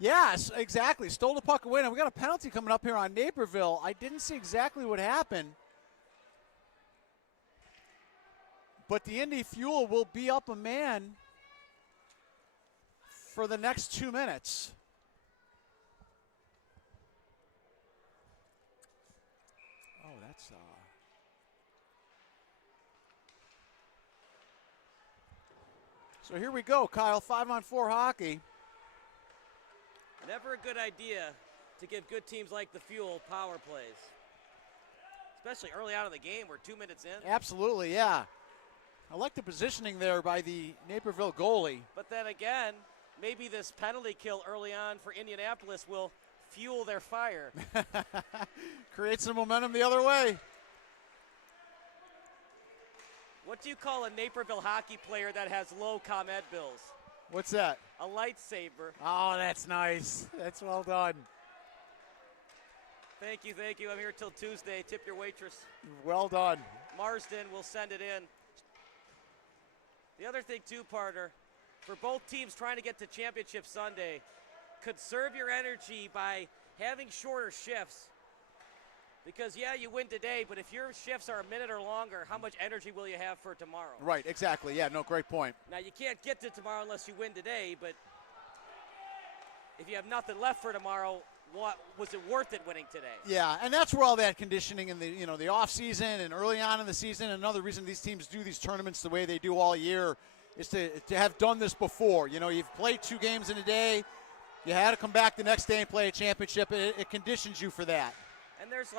Yes, exactly. Stole the puck away. Now we got a penalty coming up here on Naperville. I didn't see exactly what happened. But the Indy Fuel will be up a man for the next 2 minutes. Oh, that's So here we go, Kyle. 5-on-4 hockey. Never a good idea to give good teams like the Fuel power plays. Especially early out of the game. We're 2 minutes in. Absolutely, yeah. I like the positioning there by the Naperville goalie. But then again, maybe this penalty kill early on for Indianapolis will fuel their fire. Create some momentum the other way. What do you call a Naperville hockey player that has low ComEd bills? What's that? A lightsaber. Oh, that's nice. That's well done. Thank you. I'm here till Tuesday. Tip your waitress. Well done. Marsden will send it in. The other thing, two-parter, for both teams trying to get to Championship Sunday, conserve your energy by having shorter shifts. Because, yeah, you win today, but if your shifts are a minute or longer, how much energy will you have for tomorrow? Right, exactly. Yeah, no, great point. Now, you can't get to tomorrow unless you win today, but if you have nothing left for tomorrow, what was it worth it winning today? Yeah, and that's where all that conditioning in the the off season and early on in the season. Another reason these teams do these tournaments the way they do all year is to have done this before. You've played 2 games in a day. You had to come back the next day and play a championship. It conditions you for that. And there's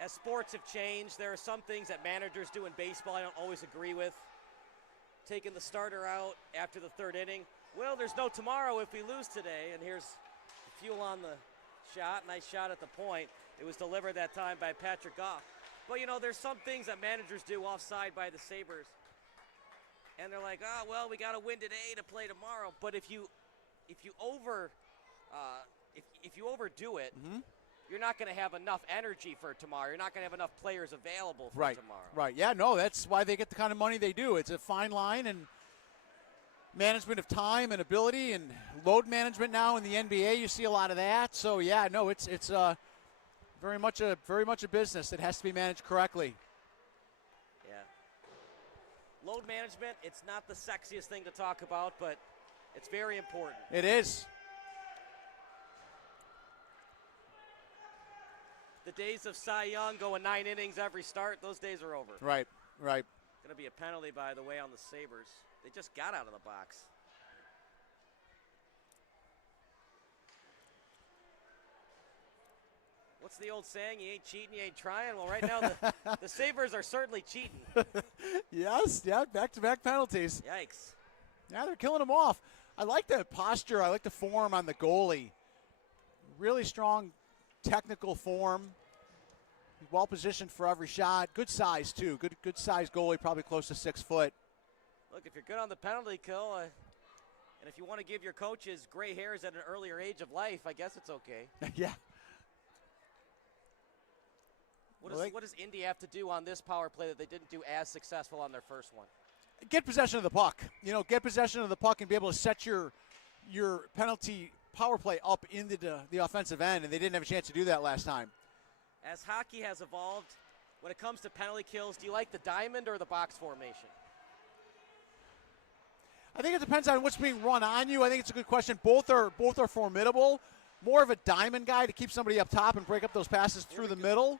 as sports have changed, there are some things that managers do in baseball I don't always agree with. Taking the starter out after the 3rd inning. Well, there's no tomorrow if we lose today. And here's the Fuel on the shot. Nice shot at the point. It was delivered that time by Patrick Goff. But, there's some things that managers do offside by the Sabres. And they're like, we got to win today to play tomorrow. But if you overdo it, you're not going to have enough energy for tomorrow. You're not going to have enough players available for tomorrow. Right. Yeah, no, that's why they get the kind of money they do. It's a fine line, and management of time and ability and load management now in the NBA, you see a lot of that. So, yeah, no, it's very much a business that has to be managed correctly. Yeah. Load management, it's not the sexiest thing to talk about, but it's very important. It is. The days of Cy Young going 9 innings every start, those days are over. Right. Going to be a penalty, by the way, on the Sabres. They just got out of the box. What's the old saying? You ain't cheating, you ain't trying. Well, right now the Sabres are certainly cheating. Yes, back-to-back penalties. Yikes. Yeah, they're killing them off. I like the posture. I like the form on the goalie. Really strong technical form. Well positioned for every shot. Good size, too. Good size goalie, probably close to 6 foot. Look, if you're good on the penalty kill, and if you want to give your coaches gray hairs at an earlier age of life, I guess it's okay. Yeah. What does Indy have to do on this power play that they didn't do as successful on their first one? Get possession of the puck. Get possession of the puck and be able to set your penalty power play up into the offensive end, and they didn't have a chance to do that last time. As hockey has evolved, when it comes to penalty kills, do you like the diamond or the box formation? I think it depends on what's being run on you. I think it's a good question. Both are formidable. More of a diamond guy to keep somebody up top and break up those passes through the middle.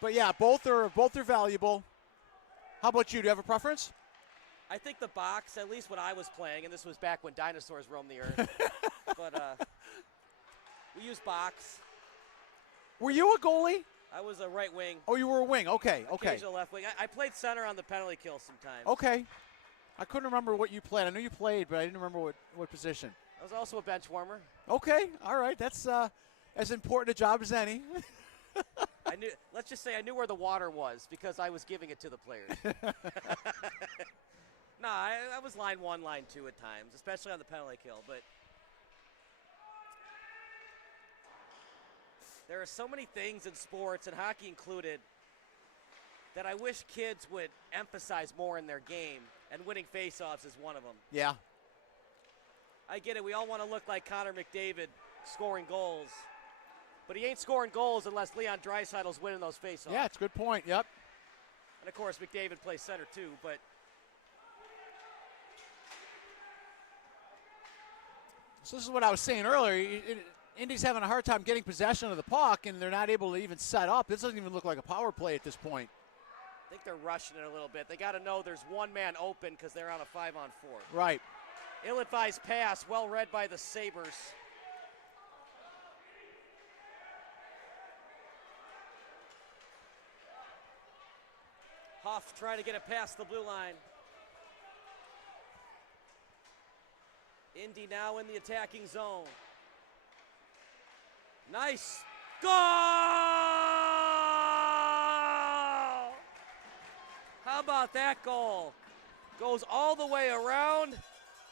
But yeah, both are valuable. How about you? Do you have a preference? I think the box, at least when I was playing, and this was back when dinosaurs roamed the earth, but we used box. Were you a goalie? I was a right wing. Oh, you were a wing. Okay. Occasional left wing. I played center on the penalty kill sometimes. Okay. I couldn't remember what you played. I knew you played, but I didn't remember what position. I was also a bench warmer. Okay. All right. That's as important a job as any. Let's just say I knew where the water was because I was giving it to the players. No, I was line 1, line 2 at times, especially on the penalty kill. But there are so many things in sports, and hockey included, that I wish kids would emphasize more in their game, and winning faceoffs is one of them. Yeah. I get it. We all want to look like Connor McDavid scoring goals. But he ain't scoring goals unless Leon Draisaitl's winning those faceoffs. Yeah, it's a good point. Yep. And, of course, McDavid plays center, too. But so this is what I was saying earlier. Indy's having a hard time getting possession of the puck, and they're not able to even set up. This doesn't even look like a power play at this point. I think they're rushing it a little bit. They got to know there's one man open because they're on a 5-on-4. Right. Ill-advised pass, well read by the Sabres. Huff trying to get it past the blue line. Indy now in the attacking zone. Nice goal! How about that goal? Goes all the way around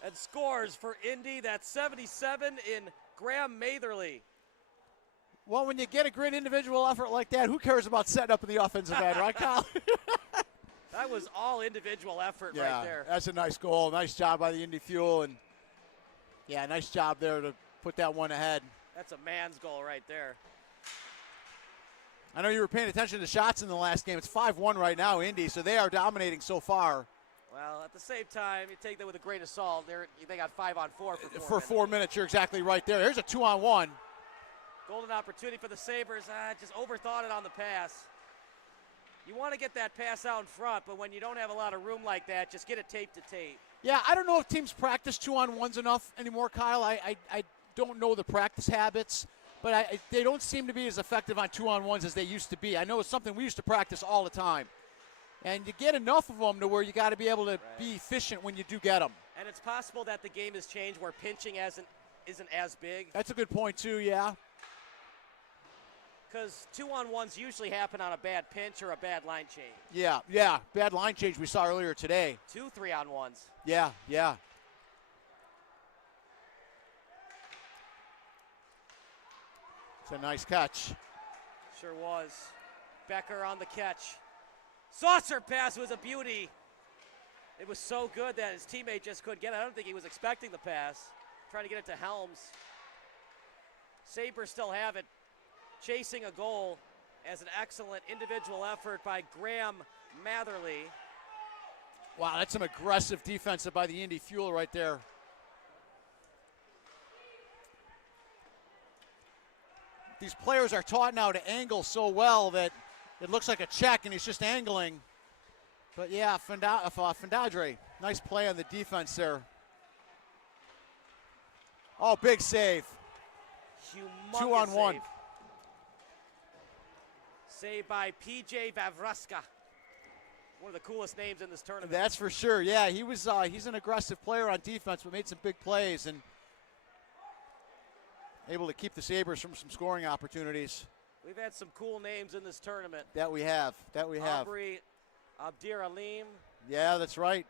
and scores for Indy. That's 77 in Graham Matherly. Well, when you get a great individual effort like that, who cares about setting up in the offensive end, right, Kyle? That was all individual effort right there. That's a nice goal. Nice job by the Indy Fuel. And, yeah, nice job there to put that one ahead. That's a man's goal right there. I know you were paying attention to shots in the last game. It's 5-1 right now, Indy, so they are dominating so far. Well, at the same time, you take that with a grain of salt. They got 5-on-4 for 4 minutes. You're exactly right there. Here's a 2-on-1. Golden opportunity for the Sabres. Just overthought it on the pass. You want to get that pass out in front, but when you don't have a lot of room like that, just get it tape to tape. Yeah, I don't know if teams practice 2-on-1s enough anymore, Kyle. I don't know the practice habits, but they don't seem to be as effective on 2-on-1s as they used to be. I know it's something we used to practice all the time. And you get enough of them to where you got to be able to be efficient when you do get them. And it's possible that the game has changed where pinching isn't as big. That's a good point, too, yeah. Because 2-on-1s usually happen on a bad pinch or a bad line change. Yeah. Bad line change we saw earlier today. 2 3-on-1s. Yeah. It's a nice catch. Sure was. Becker on the catch. Saucer pass was a beauty. It was so good that his teammate just couldn't get it. I don't think he was expecting the pass. Trying to get it to Helms. Sabres still have it. Chasing a goal as an excellent individual effort by Graham Matherly. Wow, that's some aggressive defense by the Indy Fuel right there. These players are taught now to angle so well that it looks like a check and he's just angling. But yeah, Fandadre, nice play on the defense there. Oh, big save. Humongous 2-on-1. save. Saved by P.J. Vavraska. One of the coolest names in this tournament. That's for sure. Yeah, he's an aggressive player on defense, but made some big plays and able to keep the Sabres from some scoring opportunities. We've had some cool names in this tournament. That we have. Aubrey Abdir Alim. Yeah, that's right.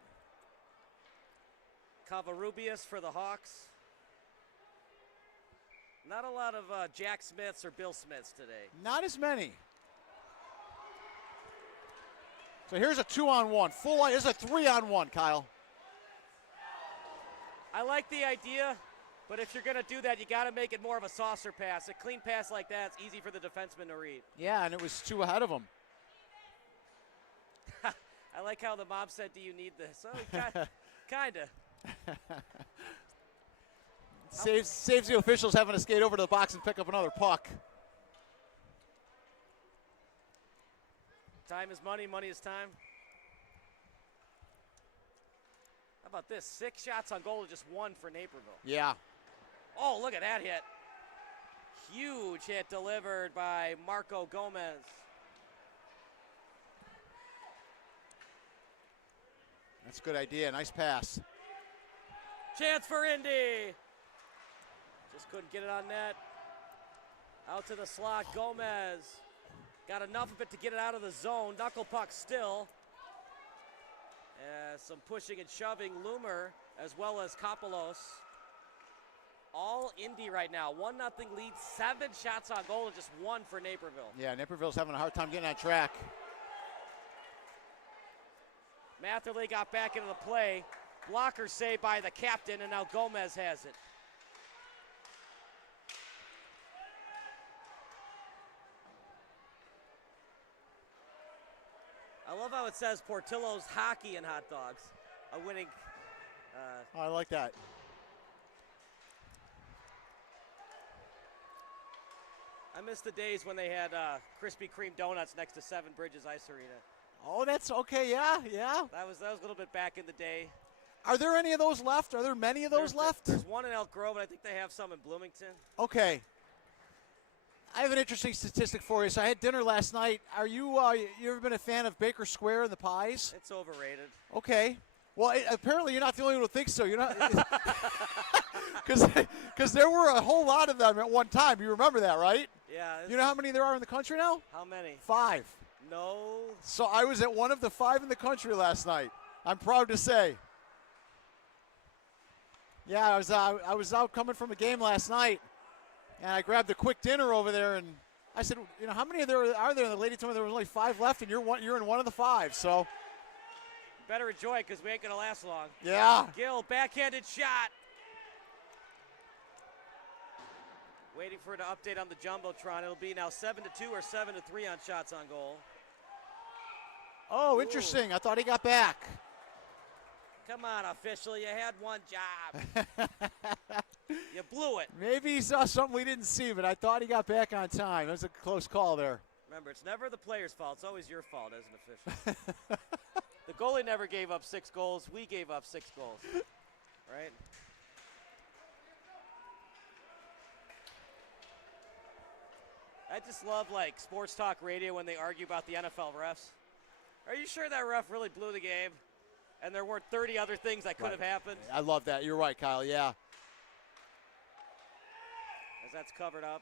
Kavarubias for the Hawks. Not a lot of Jack Smiths or Bill Smiths today. Not as many. So here's a 2-on-1. Full line. Here's a 3-on-1, Kyle. I like the idea, but if you're going to do that, you got to make it more of a saucer pass. A clean pass like that's easy for the defenseman to read. Yeah, and it was 2 ahead of him. I like how the mob said, do you need this? Oh, kind of. Saves the officials having to skate over to the box and pick up another puck. Time is money, money is time. How about this? 6 shots on goal to just 1 for Naperville. Yeah. Oh, look at that hit. Huge hit delivered by Marco Gomez. That's a good idea. Nice pass. Chance for Indy. Just couldn't get it on net. Out to the slot, Gomez. Got enough of it to get it out of the zone. Knuckle puck still. Some pushing and shoving. Loomer as well as Kopelos. All Indy right now. 1-0 lead. 7 shots on goal and just 1 for Naperville. Yeah, Naperville's having a hard time getting on track. Matherly got back into the play. Blocker saved by the captain, and now Gomez has it. I love how it says Portillo's Hockey and Hot Dogs. A winning. I like that. I miss the days when they had Krispy Kreme donuts next to Seven Bridges Ice Arena. Oh, that's okay. Yeah. That was a little bit back in the day. Are there any of those left? Are there many of those left? There's one in Elk Grove, and I think they have some in Bloomington. Okay. I have an interesting statistic for you. So I had dinner last night. Are you ever been a fan of Baker Square and the pies? It's overrated. Okay. Well, apparently you're not the only one who thinks so. You're not, because there were a whole lot of them at one time. You remember that, right? Yeah. You know how many there are in the country now? How many? 5. No. So I was at one of the 5 in the country last night. I'm proud to say. Yeah, I was out coming from a game last night, and I grabbed a quick dinner over there, and I said, you know, how many are there? And the lady told me there was only 5 left, and you're in one of the 5. So better enjoy it because we ain't gonna last long. Yeah. Gill backhanded shot. Waiting for an update on the jumbotron. It'll be now 7-2 or 7-3 on shots on goal. Oh, interesting. I thought he got back. Come on, official. You had one job. You blew it. Maybe he saw something we didn't see, but I thought he got back on time. That was a close call there. Remember, it's never the player's fault. It's always your fault as an official. The goalie never gave up 6 goals. We gave up 6 goals. Right? I just love, like, sports talk radio when they argue about the NFL refs. Are you sure that ref really blew the game? And there weren't 30 other things that could have happened? I love that. You're right, Kyle. Yeah. As that's covered up.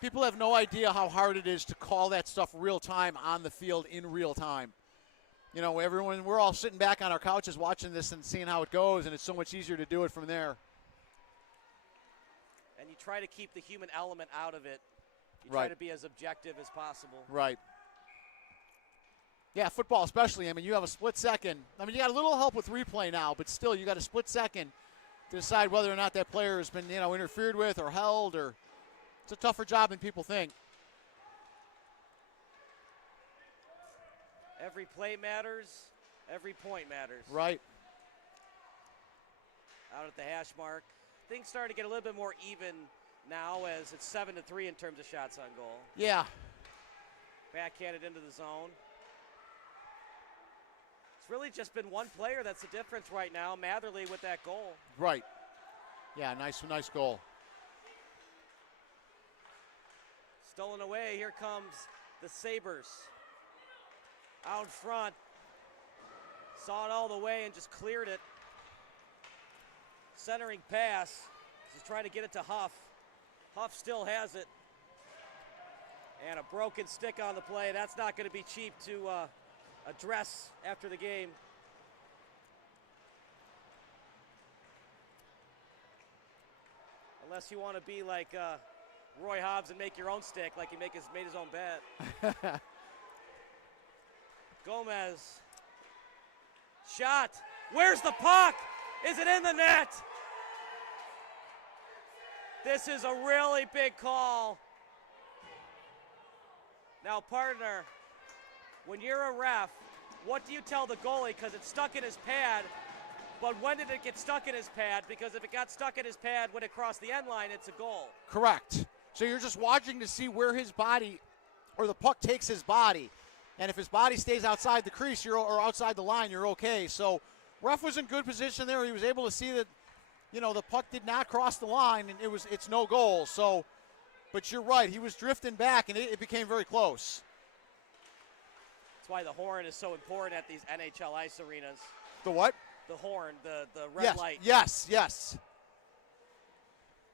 People have no idea how hard it is to call that stuff real time on the field in real time. You know, we're all sitting back on our couches watching this and seeing how it goes, and it's so much easier to do it from there. And you try to keep the human element out of it. You Right. try to be as objective as possible. Right. Yeah, football especially. I mean, you have a split second. I mean, you got a little help with replay now, but still, you got a split second to decide whether or not that player has been, interfered with or held, or it's a tougher job than people think. Every play matters. Every point matters. Right. Out at the hash mark. Things starting to get a little bit more even now as it's 7-3 in terms of shots on goal. Yeah. Backhanded into the zone. It's really just been one player that's the difference right now, Matherly with that goal. Right. Yeah, nice goal. Stolen away, here comes the Sabres. Out front. Saw it all the way and just cleared it. Centering pass. Just trying to get it to Huff. Huff still has it. And a broken stick on the play. That's not going to be cheap to address after the game. Unless you want to be like Roy Hobbs and make your own stick, like he made his own bet. Gomez. Shot. Where's the puck? Is it in the net? This is a really big call. Now, partner, when you're a ref, what do you tell the goalie? Because it's stuck in his pad. But when did it get stuck in his pad? Because if it got stuck in his pad when it crossed the end line, it's a goal. Correct. So you're just watching to see where his body or the puck takes his body. And if his body stays outside the crease or outside the line, you're okay. So ref was in good position there. He was able to see that, the puck did not cross the line, and it's no goal. So, but you're right. He was drifting back, and it became very close. That's why the horn is so important at these NHL ice arenas. The what? The horn, the red light. Yes.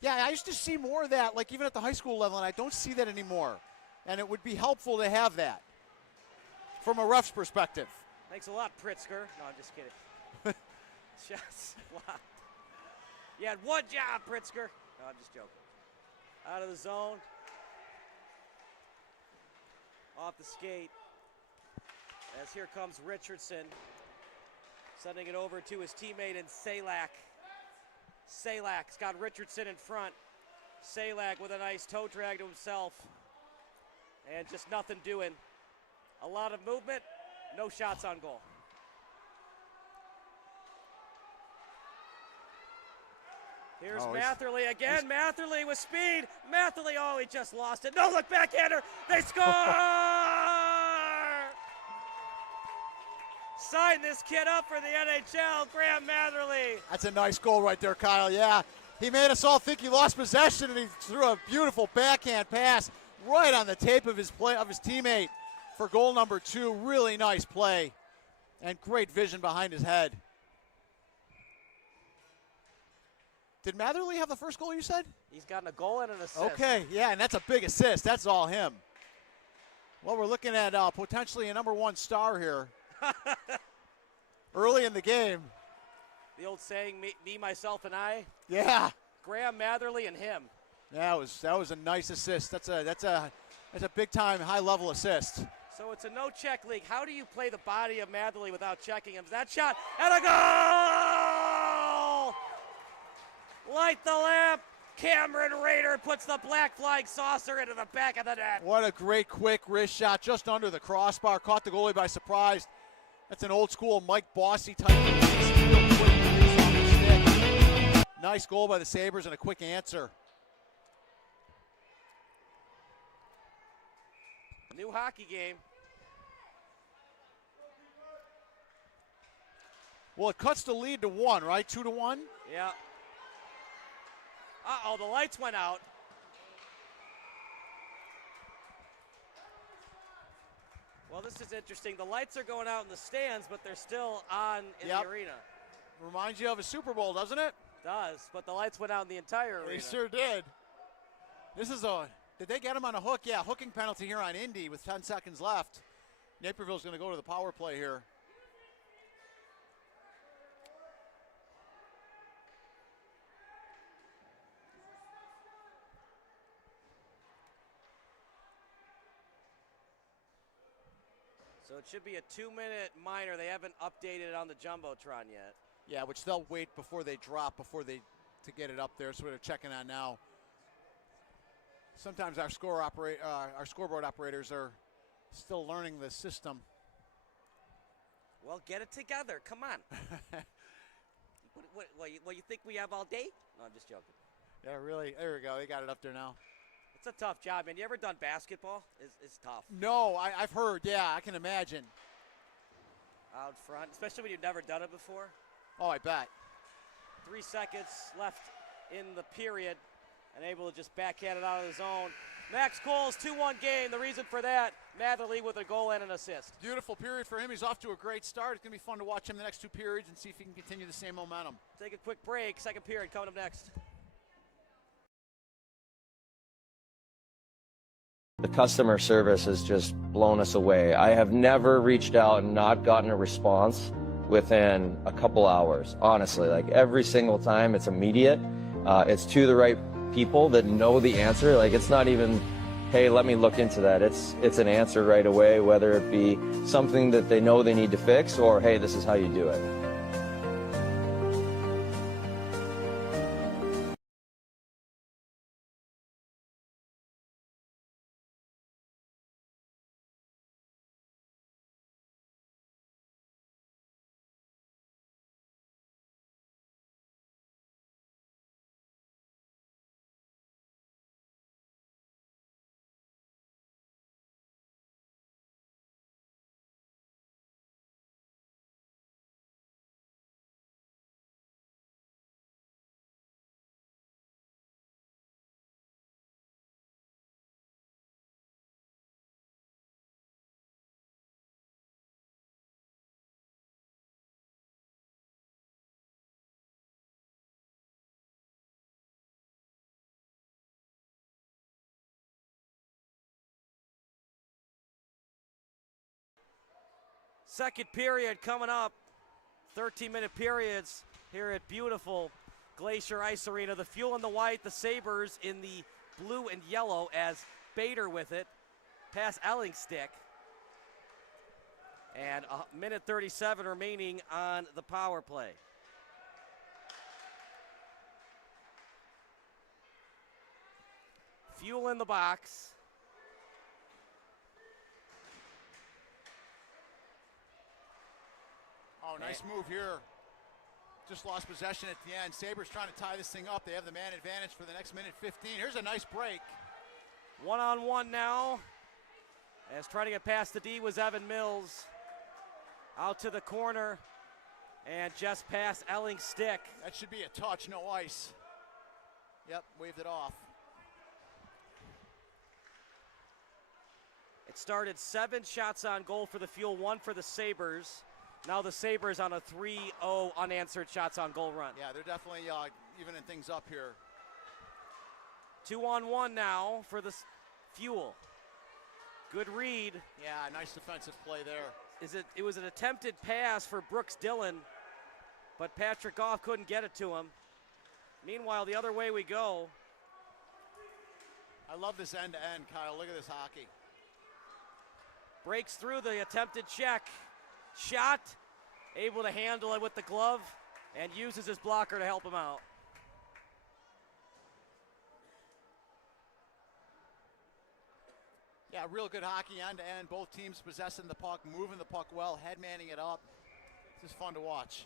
Yeah, I used to see more of that, like even at the high school level, and I don't see that anymore. And it would be helpful to have that from a ref's perspective. Thanks a lot, Pritzker. No, I'm just kidding. Shots blocked. You had one job, Pritzker. No, I'm just joking. Out of the zone. Off the skate. As here comes Richardson. Sending it over to his teammate in Salak. Salak's got Richardson in front. Salak with a nice toe drag to himself. And just nothing doing. A lot of movement, no shots on goal. Here's Matherly again. Matherly with speed. Matherly, he just lost it. No look backhander. They score! Sign this kid up for the NHL, Graham Matherly. That's a nice goal right there, Kyle. Yeah, he made us all think he lost possession, and he threw a beautiful backhand pass right on the tape of his teammate for goal number 2. Really nice play and great vision behind his head. Did Matherly have the first goal, you said? He's gotten a goal and an assist. Okay, yeah, and that's a big assist. That's all him. Well, we're looking at potentially a number 1 star here. Early in the game. The old saying, me, myself, and I. Yeah. Graham Matherly and him. Yeah, that was a nice assist. That's a big time, high level assist. So it's a no check league. How do you play the body of Matherly without checking him? That shot and a goal! Light the lamp. Cameron Rader puts the black flag saucer into the back of the net. What a great quick wrist shot just under the crossbar. Caught the goalie by surprise. That's an old school Mike Bossy type of real quick release on the stick. Nice goal by the Sabres and a quick answer. New hockey game. Well, it cuts the lead to 1, right? 2-1? Yeah. Uh-oh, the lights went out. Well, this is interesting. The lights are going out in the stands, but they're still on in the arena. Reminds you of a Super Bowl, doesn't it? Does, but the lights went out in the entire arena. They sure did. This is Did they get him on a hook? Yeah, hooking penalty here on Indy with 10 seconds left. Naperville's going to go to the power play here. So it should be a 2-minute minor. They haven't updated it on the Jumbotron yet. Yeah, which they'll wait before they drop, to get it up there. So we're checking on now. Sometimes our scoreboard operators are still learning the system. Well, get it together. Come on. What, you think we have all day? No, I'm just joking. Yeah, really. There we go. They got it up there now. It's a tough job, man. You ever done basketball? It's tough. No, I've heard. Yeah, I can imagine. Out front, especially when you've never done it before. Oh, I bet. 3 seconds left in the period, and able to just backhand it out of the zone. Max Cole's 2-1 game. The reason for that, Matherly with a goal and an assist. Beautiful period for him. He's off to a great start. It's going to be fun to watch him the next 2 periods and see if he can continue the same momentum. Take a quick break. Second period coming up next. The customer service has just blown us away. I have never reached out and not gotten a response within a couple hours, honestly. Like every single time, it's immediate. It's to the right people that know the answer. Like it's not even, hey, let me look into that. It's an answer right away, whether it be something that they know they need to fix or, hey, this is how you do it. Second period coming up. 13-minute periods here at beautiful Glacier Ice Arena. The Fuel in the white, the Sabres in the blue and yellow as Bader with it. Pass Ellingstick. And a minute 37 remaining on the power play. Fuel in the box. Oh, nice move here. Just lost possession at the end. Sabres trying to tie this thing up. They have the man advantage for the next minute 15. Here's a nice break. 1-on-1 now. As trying to get past the D was Evan Mills. Out to the corner. And just past Ellingstick. That should be a touch, no ice. Yep, waved it off. It started 7 shots on goal for the Fuel, 1 for the Sabres. Now the Sabres on a 3-0 unanswered shots on goal run. Yeah, they're definitely evening things up here. 2-on-1 now for the Fuel. Good read. Yeah, nice defensive play there. It was an attempted pass for Brooks Dillon, but Patrick Goff couldn't get it to him. Meanwhile, the other way we go. I love this end-to-end, Kyle. Look at this hockey. Breaks through the attempted check. Shot, able to handle it with the glove, and uses his blocker to help him out. Yeah, real good hockey end-to-end. Both teams possessing the puck, moving the puck well, head-manning it up. It's just fun to watch.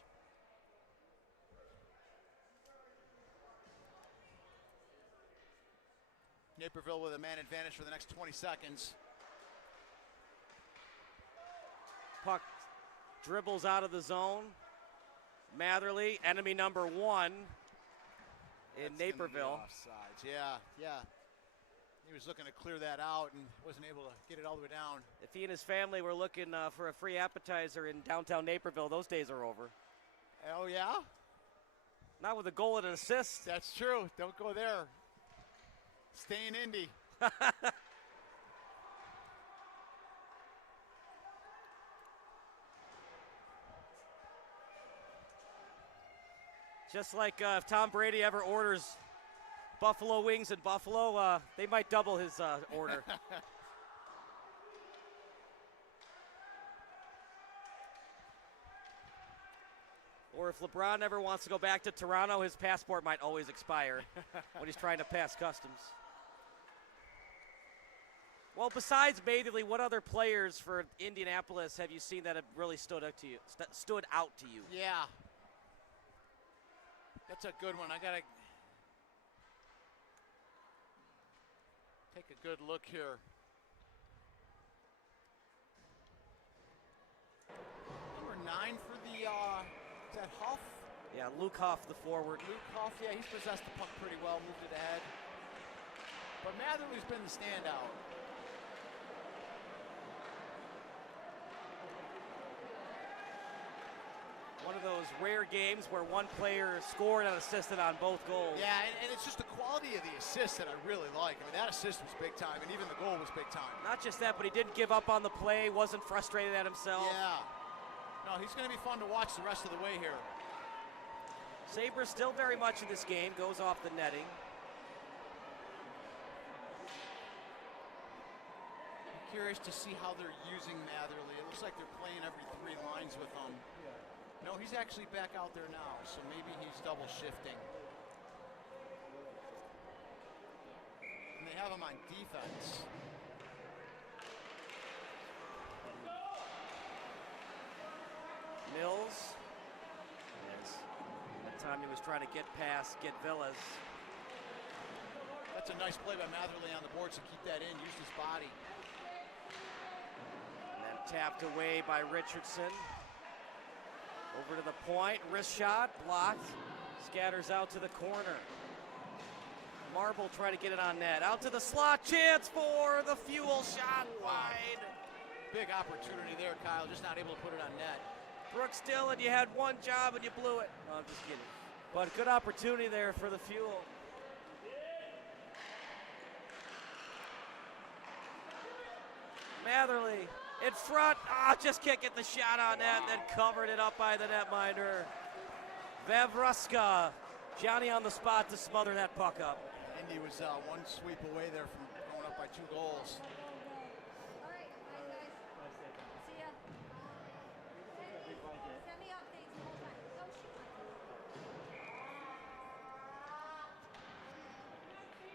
Naperville with a man advantage for the next 20 seconds. Puck dribbles out of the zone. Matherly, enemy number 1 in Naperville. Offsides. Yeah. He was looking to clear that out and wasn't able to get it all the way down. If he and his family were looking for a free appetizer in downtown Naperville, those days are over. Oh, yeah? Not with a goal and an assist. That's true. Don't go there. Stay in Indy. Just like if Tom Brady ever orders buffalo wings in Buffalo, they might double his order. Or if LeBron ever wants to go back to Toronto, his passport might always expire when he's trying to pass customs. Well, besides Matherly, what other players for Indianapolis have you seen that have really stood out to you? Yeah. That's a good one. I got to take a good look here. Number 9 for the, is that Huff? Yeah, Luke Huff, the forward. Luke Huff, yeah, he's possessed the puck pretty well, moved it ahead. But Matherly's been the standout. One of those rare games where one player scored and assisted on both goals. Yeah, and it's just the quality of the assist that I really like. I mean, that assist was big time, and even the goal was big time. Not just that, but he didn't give up on the play, wasn't frustrated at himself. Yeah. No, he's going to be fun to watch the rest of the way here. Sabres still very much in this game, goes off the netting. I'm curious to see how they're using Matherly. It looks like they're playing every 3 lines with him. No, he's actually back out there now, so maybe he's double shifting. And they have him on defense. Mills. Yes. That time he was trying to get Villas. That's a nice play by Matherly on the boards to keep that in, used his body. And then tapped away by Richardson. Over to the point, wrist shot, blocked, scatters out to the corner. Marble trying to get it on net. Out to the slot, chance for the fuel shot wide. Big opportunity there, Kyle, just not able to put it on net. Brooks Dillon, you had one job and you blew it. No, I'm just kidding. But good opportunity there for the fuel. Matherly. In front, just can't get the shot on that, and then covered it up by the netminder. Vavruska, Johnny on the spot to smother that puck up. Indy was one sweep away there from going up by 2 goals. All right, guys. See ya. Send me updates the whole time. Don't shoot.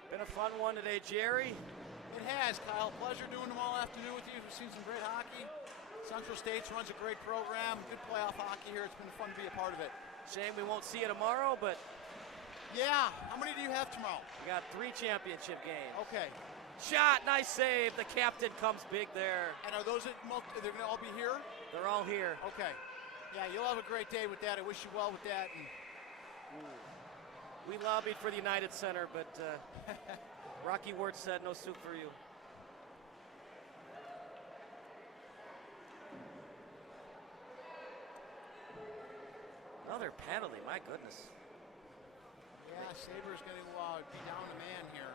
Been a fun one today, Jerry. It has, Kyle. Pleasure doing them all afternoon with you. We've seen some great hockey. Central States runs a great program. Good playoff hockey here. It's been fun to be a part of it. Shame we won't see you tomorrow, but yeah. How many do you have tomorrow? we got 3 championship games. Okay. Shot, nice save. The captain comes big there. And are those they're going to all be here? They're all here. Okay. Yeah, you'll have a great day with that. I wish you well with that. And we lobbied for the United Center, but Rocky Wirtz said no soup for you. Another penalty, my goodness. Yeah, Sabres going to be down a man here.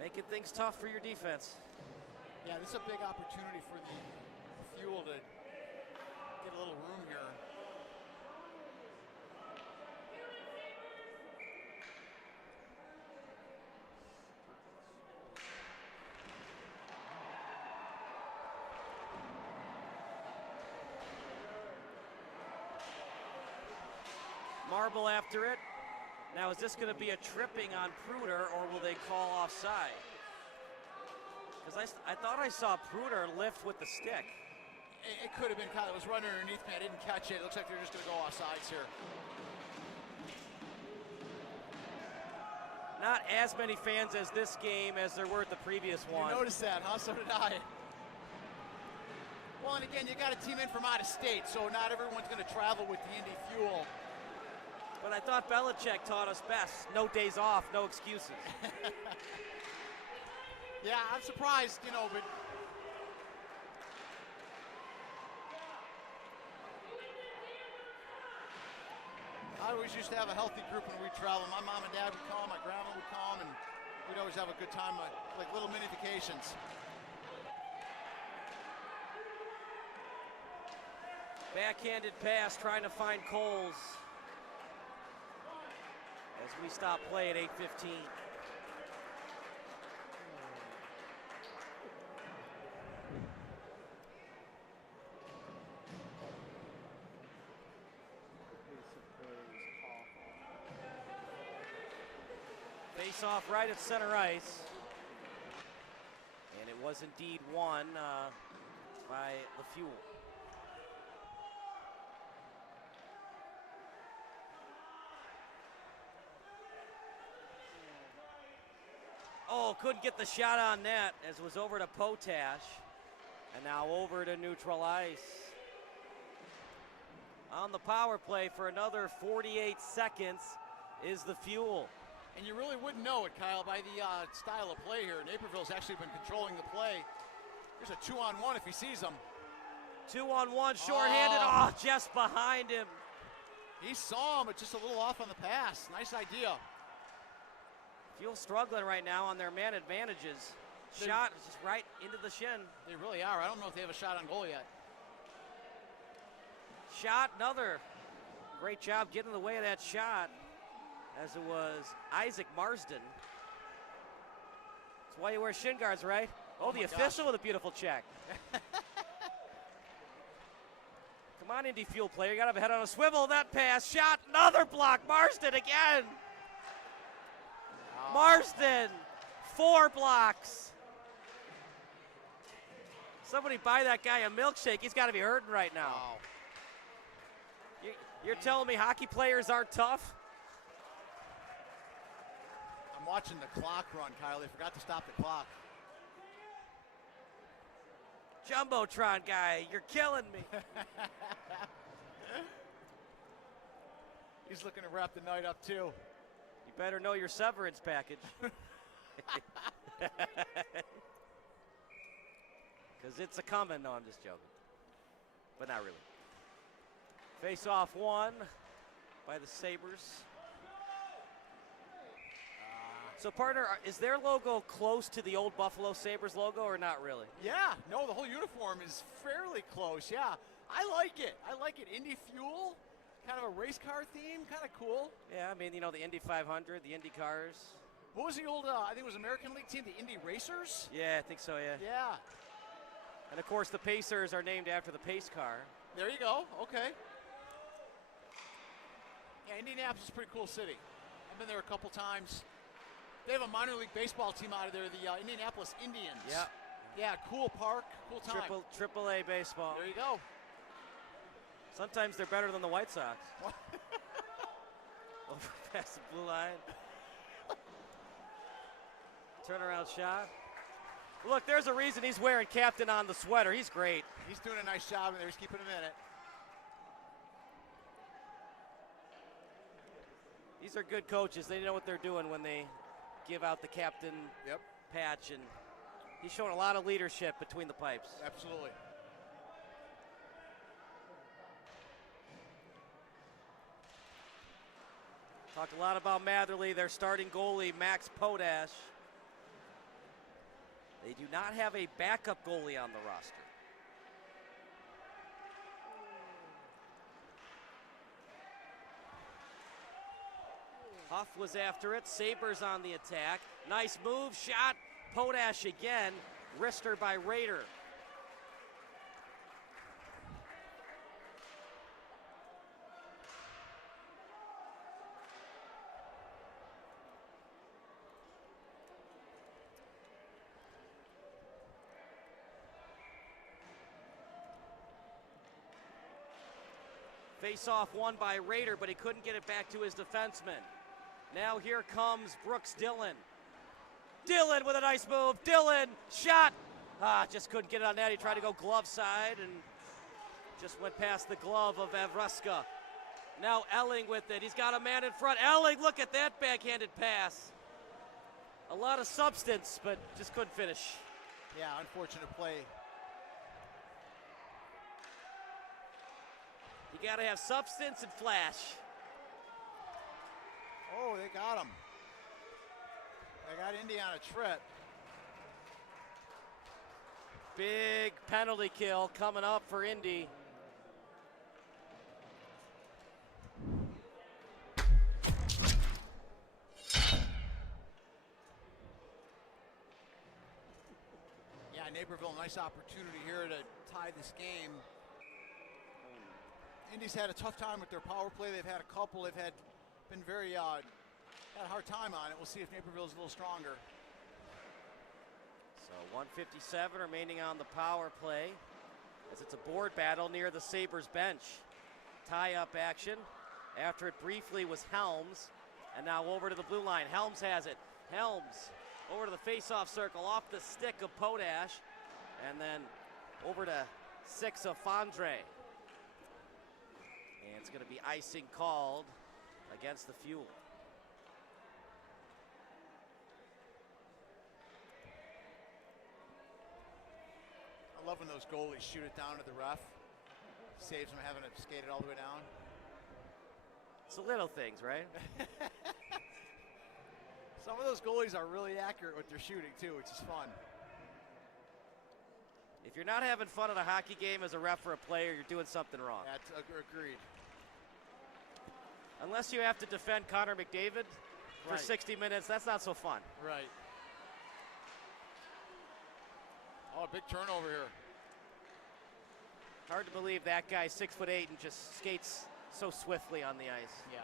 Making things tough for your defense. Yeah, this is a big opportunity for the Fuel to get a little room here. Marble after it. Now, is this going to be a tripping on Pruder, or will they call offside? Because I thought I saw Pruder lift with the stick. It could have been Kyle. It was running underneath me. I didn't catch it. It looks like they're just going to go offsides here. Not as many fans as this game as there were at the previous one. You noticed that, huh? So did I. Well, and again, you got a team in from out of state, so not everyone's going to travel with the Indy Fuel. But I thought Belichick taught us best. No days off, no excuses. Yeah, I'm surprised, but I always used to have a healthy group when we travel. My mom and dad would call, my grandma would call, and We'd always have a good time, like little mini vacations. Backhanded pass trying to find Coles. As we stop play at 8:15. Face off right at center ice. And it was indeed won by the Fuel. Oh, couldn't get the shot on net as it was over to Potash. And now over to neutral ice. On the power play for another 48 seconds is the Fuel. And you really wouldn't know it, Kyle, by the style of play here. Naperville's actually been controlling the play. There's a 2-on-1 if he sees them. 2-on-1, shorthanded. Oh, just behind him. He saw him, but just a little off on the pass. Nice idea. Fuel struggling right now on their man advantages. Shot is just right into the shin. They really are. I don't know if they have a shot on goal yet. Shot, another. Great job getting in the way of that shot, as it was Isaac Marsden. That's why you wear shin guards, right? Oh, the official with a beautiful check. Come on, Indy Fuel player. You got to have a head on a swivel. That pass, shot, another block. Marsden again. Marsden, 4 blocks. Somebody buy that guy a milkshake. He's got to be hurting right now. Wow. You're telling me hockey players aren't tough? I'm watching the clock run, Kyle. They forgot to stop the clock. Jumbotron guy, you're killing me. He's looking to wrap the night up, too. You better know your severance package. Because it's a coming. No, I'm just joking. But not really. Face off one by the Sabres. So, partner, is their logo close to the old Buffalo Sabres logo or not really? Yeah, no, the whole uniform is fairly close, yeah. I like it. Indy Fuel, kind of a race car theme, kind of cool. Yeah, I mean, you know, the Indy 500, the Indy cars. What was the old, I think it was American League team, the Indy Racers? Yeah, I think so, yeah. Yeah. And, of course, the Pacers are named after the pace car. There you go, okay. Yeah, Indianapolis is a pretty cool city. I've been there a couple times. They have a minor league baseball team out of there, the Indianapolis Indians. Yeah. Yeah, cool park, cool time. Triple A baseball. There you go. Sometimes they're better than the White Sox. Over past the blue line. Turnaround shot. Look, there's a reason he's wearing captain on the sweater. He's great. He's doing a nice job in there. He's keeping him in it. These are good coaches. They know what they're doing when they give out the captain patch, and he's showing a lot of leadership between the pipes. Absolutely. Talked a lot about Matherly, their starting goalie, Max Potash. They do not have a backup goalie on the roster. Huff was after it. Sabres on the attack. Nice move, shot. Potash again. Wrister by Rader. Face-off won by Rader, but he couldn't get it back to his defenseman. Now here comes Brooks Dillon. Dillon with a nice move. Dillon, shot. Just couldn't get it on that. He tried to go glove side and just went past the glove of Evruska. Now Elling with it. He's got a man in front. Elling, look at that backhanded pass. A lot of substance, but just couldn't finish. Yeah, unfortunate play. You got to have substance and flash. Oh, they got him. I got Indy on a trip. Big penalty kill coming up for Indy. Yeah, Naperville, nice opportunity here to tie this game. Indy's had a tough time with their power play. They've had a couple. They've been very had a hard time on it. We'll see if Naperville's a little stronger. So 1:57 remaining on the power play as it's a board battle near the Sabres bench. Tie-up action after it briefly was Helms, and now over to the blue line. Helms has it. Helms over to the face-off circle, off the stick of Potash, and then over to 6 of Fondre. And it's going to be icing called against the Fuel. I love when those goalies shoot it down to the ref. Saves them having to skate it all the way down. It's the little things, right? Some of those goalies are really accurate with their shooting too, which is fun. If you're not having fun at a hockey game as a ref or a player, you're doing something wrong. That's agreed. Unless you have to defend Connor McDavid for Right. 60 minutes, that's not so fun. Right. Oh, big turnover here. Hard to believe that guy's 6'8" and just skates so swiftly on the ice. Yeah.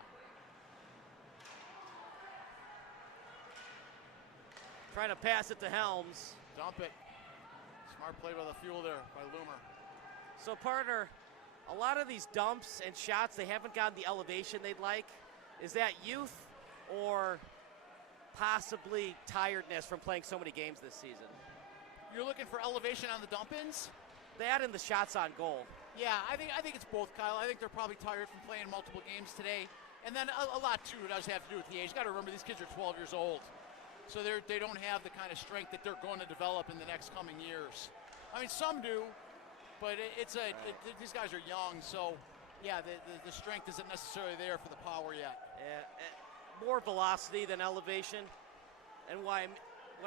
Trying to pass it to Helms. Dump it. Smart play by the Fuel there, by Loomer. So, partner, a lot of these dumps and shots, they haven't gotten the elevation they'd like. Is that youth or possibly tiredness from playing so many games this season? You're looking for elevation on the dump-ins? That and the shots on goal. Yeah, I think it's both, Kyle. I think they're probably tired from playing multiple games today. And then a lot, too, does have to do with the age. You got to remember, these kids are 12 years old. So they don't have the kind of strength that they're going to develop in the next coming years. I mean, some do, but these guys are young. So, yeah, the strength isn't necessarily there for the power yet. More velocity than elevation. And what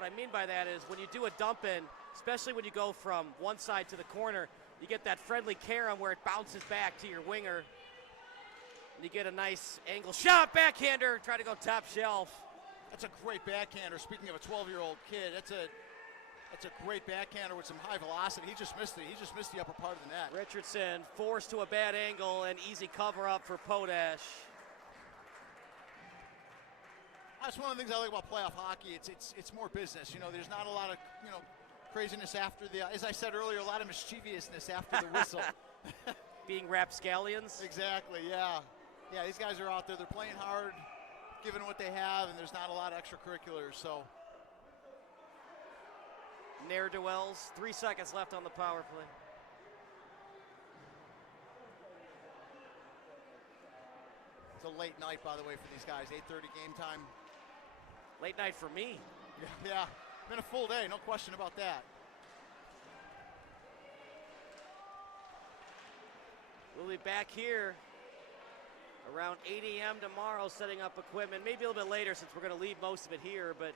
I mean by that is when you do a dump in, especially when you go from one side to the corner, you get that friendly carom where it bounces back to your winger. And you get a nice angle shot, backhander, try to go top shelf. That's a great backhander. Speaking of a 12-year-old kid, that's a great backhander with some high velocity. He just missed it. He just missed the upper part of the net. Richardson forced to a bad angle and easy cover-up for Potash. That's one of the things I like about playoff hockey. It's more business. You know, there's not a lot of craziness after as I said earlier, a lot of mischievousness after the whistle. Being rapscallions. Exactly. Yeah. Yeah. These guys are out there. They're playing hard, giving what they have, and there's not a lot of extracurriculars. So. Ne'er-do-wells. 3 seconds left on the power play. It's a late night, by the way, for these guys. 8:30 game time. Late night for me. Yeah. Been a full day, no question about that. We'll be back here around 8 a.m. tomorrow setting up equipment. Maybe a little bit later since we're going to leave most of it here, but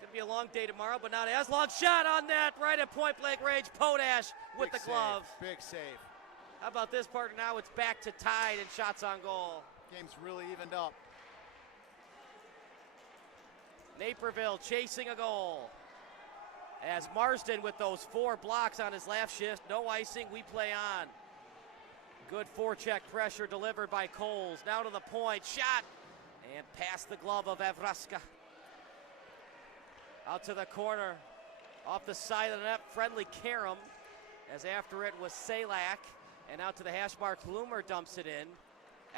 going to be a long day tomorrow, but not as long. Shot on net, right at point-blank range. Potash with the glove. Big save. How about this part? Now it's back to tied and shots on goal. Game's really evened up. Naperville chasing a goal. As Marsden with those 4 blocks on his last shift. No icing, we play on. Good forecheck pressure delivered by Coles. Now to the point, shot, and past the glove of Evraska. Out to the corner, off the side of the net, friendly Karam. As after it was Salak, and out to the hash mark, Loomer dumps it in.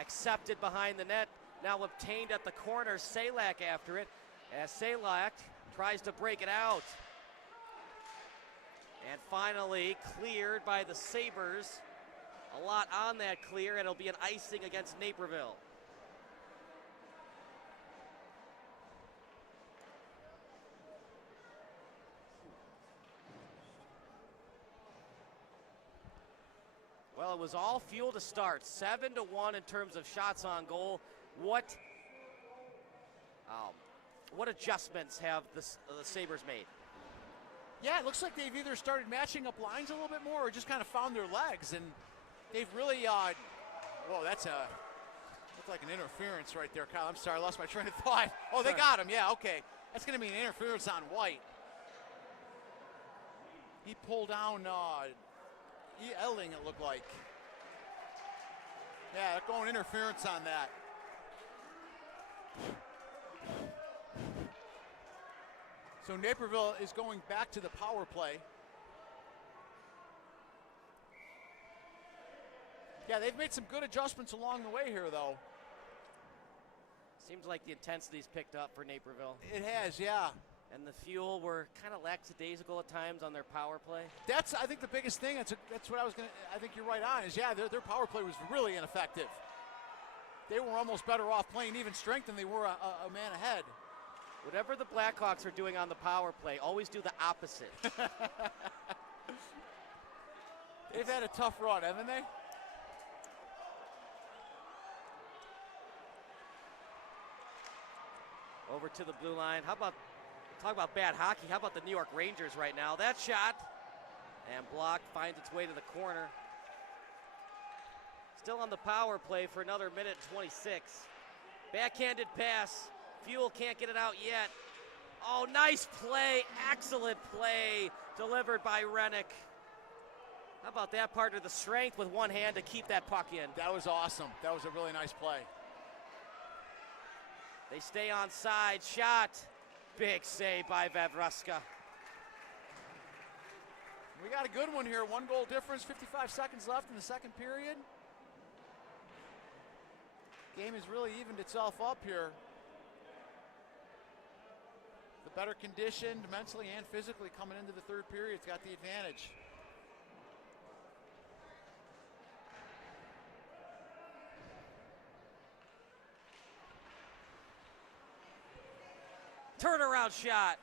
Accepted behind the net, now obtained at the corner, Salak after it. As Salak tries to break it out. And finally cleared by the Sabres. A lot on that clear, and it'll be an icing against Naperville. Well, it was all Fuel to start. 7-1 in terms of shots on goal. What What adjustments have the Sabres made? Yeah, it looks like they've either started matching up lines a little bit more or just kind of found their legs. And they've really, whoa, looked like an interference right there, Kyle. I'm sorry, I lost my train of thought. Oh, they got him, yeah, okay. That's going to be an interference on White. He pulled down Elling, it looked like. Yeah, they're going interference on that. So Naperville is going back to the power play. Yeah, they've made some good adjustments along the way here, though. Seems like the intensity's picked up for Naperville. It has, yeah. And the Fuel were kind of lackadaisical at times on their power play. That's, I think, the biggest thing. That's what I think you're right on, is, yeah, their power play was really ineffective. They were almost better off playing even strength than they were a man ahead. Whatever the Blackhawks are doing on the power play, always do the opposite. They've had a tough run, haven't they? Over to the blue line. Talk about bad hockey. How about the New York Rangers right now? That shot, and blocked, finds its way to the corner. Still on the power play for another minute 26. Backhanded pass. Fuel can't get it out yet. Oh, nice play. Excellent play delivered by Rennick. How about that, partner? The strength with one hand to keep that puck in. That was awesome. That was a really nice play. They stay on side. Shot. Big save by Vavruska. We got a good one here. 1 goal difference, 55 seconds left in the second period. Game has really evened itself up here. The better conditioned mentally and physically coming into the third period's got the advantage. Turnaround shot.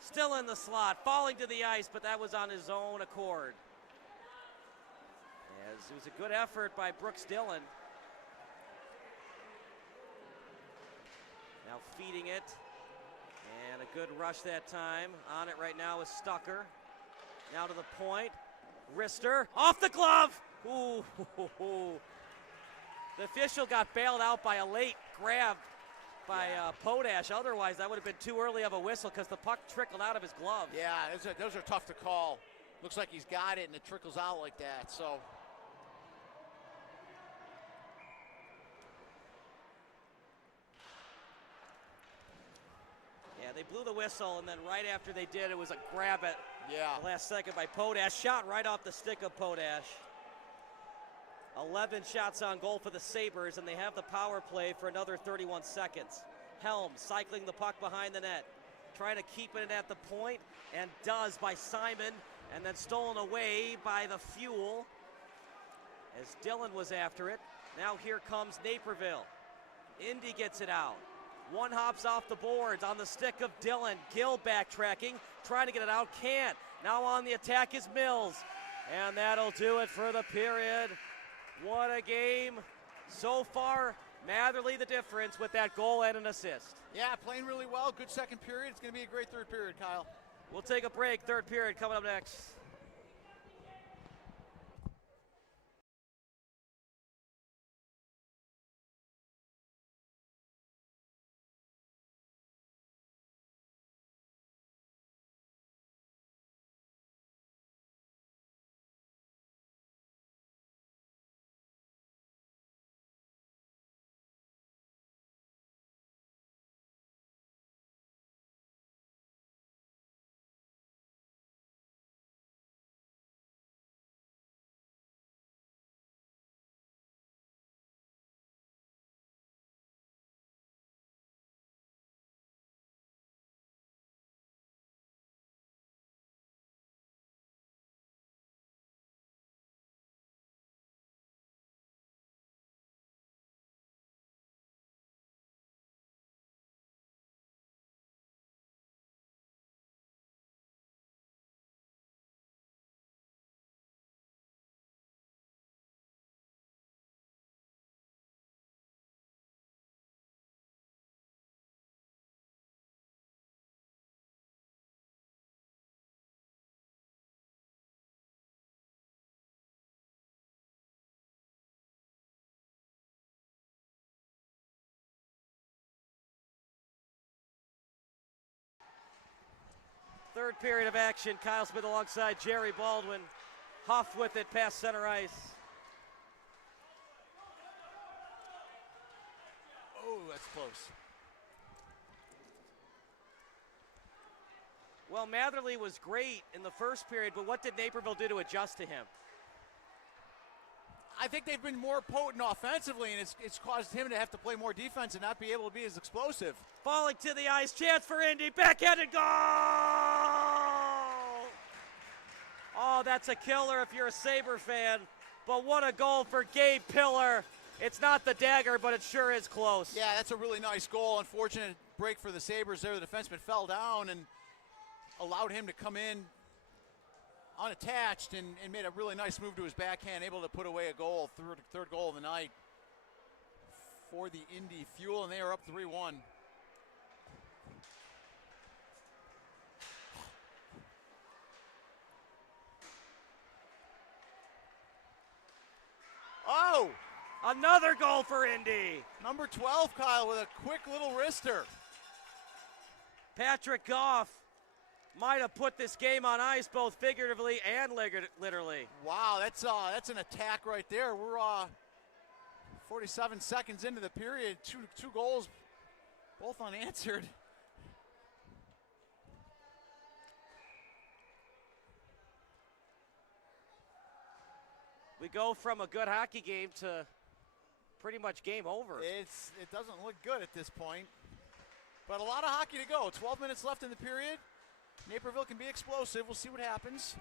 Still in the slot. Falling to the ice, but that was on his own accord. As it was a good effort by Brooks Dillon. Now feeding it. And a good rush that time. On it right now is Stucker. Now to the point. Wrister. Off the glove. Ooh. The official got bailed out by a late grab by Potash. Otherwise, that would have been too early of a whistle because the puck trickled out of his glove. Yeah, those are tough to call. Looks like he's got it and it trickles out like that. So. Yeah, they blew the whistle, and then right after they did, it was a grab at the last second by Potash. Shot right off the stick of Potash. 11 shots on goal for the Sabres, and they have the power play for another 31 seconds. Helm cycling the puck behind the net, trying to keep it at the point, and does by Simon, and then stolen away by the Fuel as Dillon was after it. Now here comes Naperville. Indy gets it out. One hops off the boards on the stick of Dillon. Gill backtracking, trying to get it out, can't. Now on the attack is Mills, and that'll do it for the period. What a game. So far, Matherly the difference with that goal and an assist. Yeah, playing really well. Good second period. It's going to be a great third period, Kyle. We'll take a break. Third period coming up next. Third period of action. Kyle Smith alongside Jerry Baldwin. Huff with it past center ice. Oh, that's close. Well, Matherly was great in the first period, but what did Naperville do to adjust to him? I think they've been more potent offensively, and it's caused him to have to play more defense and not be able to be as explosive. Falling to the ice, chance for Indy, backhanded goal! Oh, that's a killer if you're a Sabre fan, but what a goal for Gabe Pillar. It's not the dagger, but it sure is close. Yeah, that's a really nice goal. Unfortunate break for the Sabres there. The defenseman fell down and allowed him to come in unattached and made a really nice move to his backhand, able to put away a goal, third goal of the night for the Indy Fuel, and they are up 3-1. Oh! Another goal for Indy. Number 12, Kyle, with a quick little wrister. Patrick Goff might have put this game on ice both figuratively and literally. Wow, that's an attack right there. We're 47 seconds into the period, two goals, both unanswered. We go from a good hockey game to pretty much game over. It doesn't look good at this point, but a lot of hockey to go. 12 minutes left in the period. Naperville can be explosive. We'll see what happens.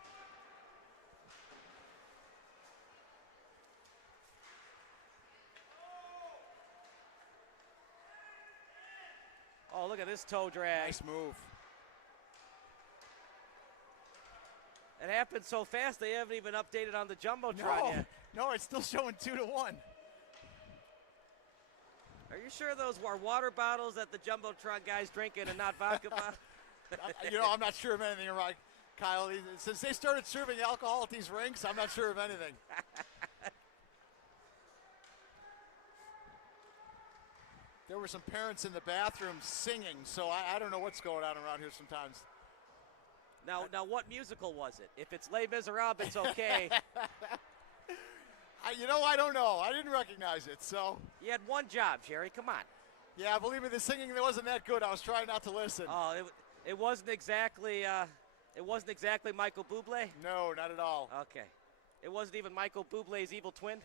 Oh, look at this toe drag. Nice move. It happened so fast they haven't even updated on the Jumbotron yet. No, it's still showing 2-1. Are you sure those were water bottles that the Jumbotron guy's drinking and not vodka bottles? I'm not sure of anything, right, Kyle. Since they started serving alcohol at these rinks, I'm not sure of anything. There were some parents in the bathroom singing, so I don't know what's going on around here sometimes. Now, what musical was it? If it's Les Miserables, it's okay. I don't know. I didn't recognize it, so. You had one job, Jerry. Come on. Yeah, believe me, the singing wasn't that good. I was trying not to listen. Oh, it wasn't exactly. It wasn't exactly Michael Bublé. No, not at all. Okay. It wasn't even Michael Bublé's evil twin.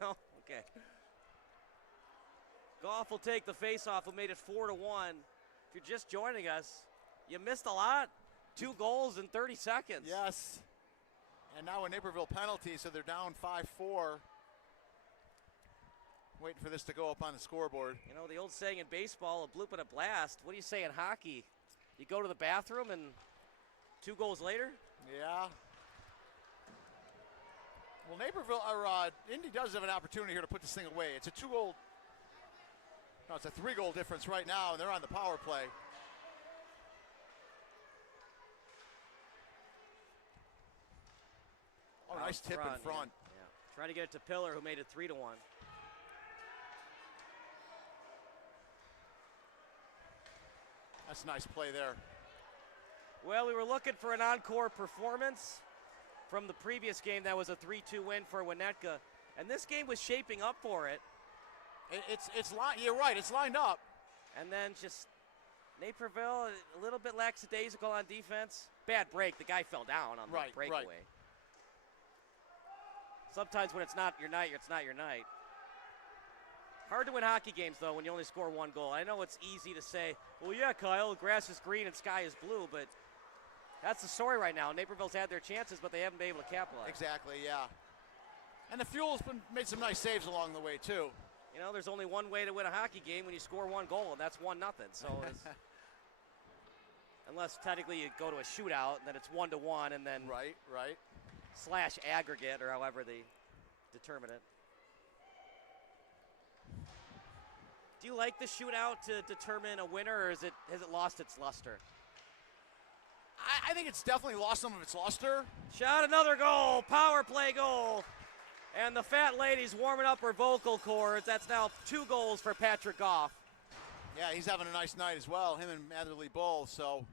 No. Okay. Goff will take the faceoff. Who made it 4-1. If you're just joining us, you missed a lot. 2 goals in 30 seconds. Yes. And now a Naperville penalty, so they're down 5-4. Waiting for this to go up on the scoreboard. You know, the old saying in baseball, a bloop and a blast. What do you say in hockey? You go to the bathroom and 2 goals later? Yeah. Well, Naperville, or Indy does have an opportunity here to put this thing away. It's a 3-goal difference right now, and they're on the power play. Oh, nice tip in front. Yeah. Trying to get it to Pillar, who made it 3-1. That's a nice play there. Well, we were looking for an encore performance from the previous game. That was a 3-2 win for Winnetka. And this game was shaping up for it. You're right, it's lined up. And then just Naperville, a little bit lackadaisical on defense. Bad break. The guy fell down on the breakaway. Right. Sometimes when it's not your night, it's not your night. Hard to win hockey games, though, when you only score 1 goal. I know it's easy to say, well, yeah, Kyle, grass is green and sky is blue, but that's the story right now. Naperville's had their chances, but they haven't been able to capitalize. Exactly, yeah. And the Fuel's made some nice saves along the way, too. You know, there's only one way to win a hockey game when you score 1 goal, and that's 1-0. So unless technically you go to a shootout, and then it's 1-1, and then right. slash aggregate, or however they determine it. Do you like the shootout to determine a winner, or has it lost its luster? I think it's definitely lost some of its luster. Shot, another goal, power play goal. And the fat lady's warming up her vocal cords. That's now 2 goals for Patrick Goff. Yeah, he's having a nice night as well, him and Matherly both, so.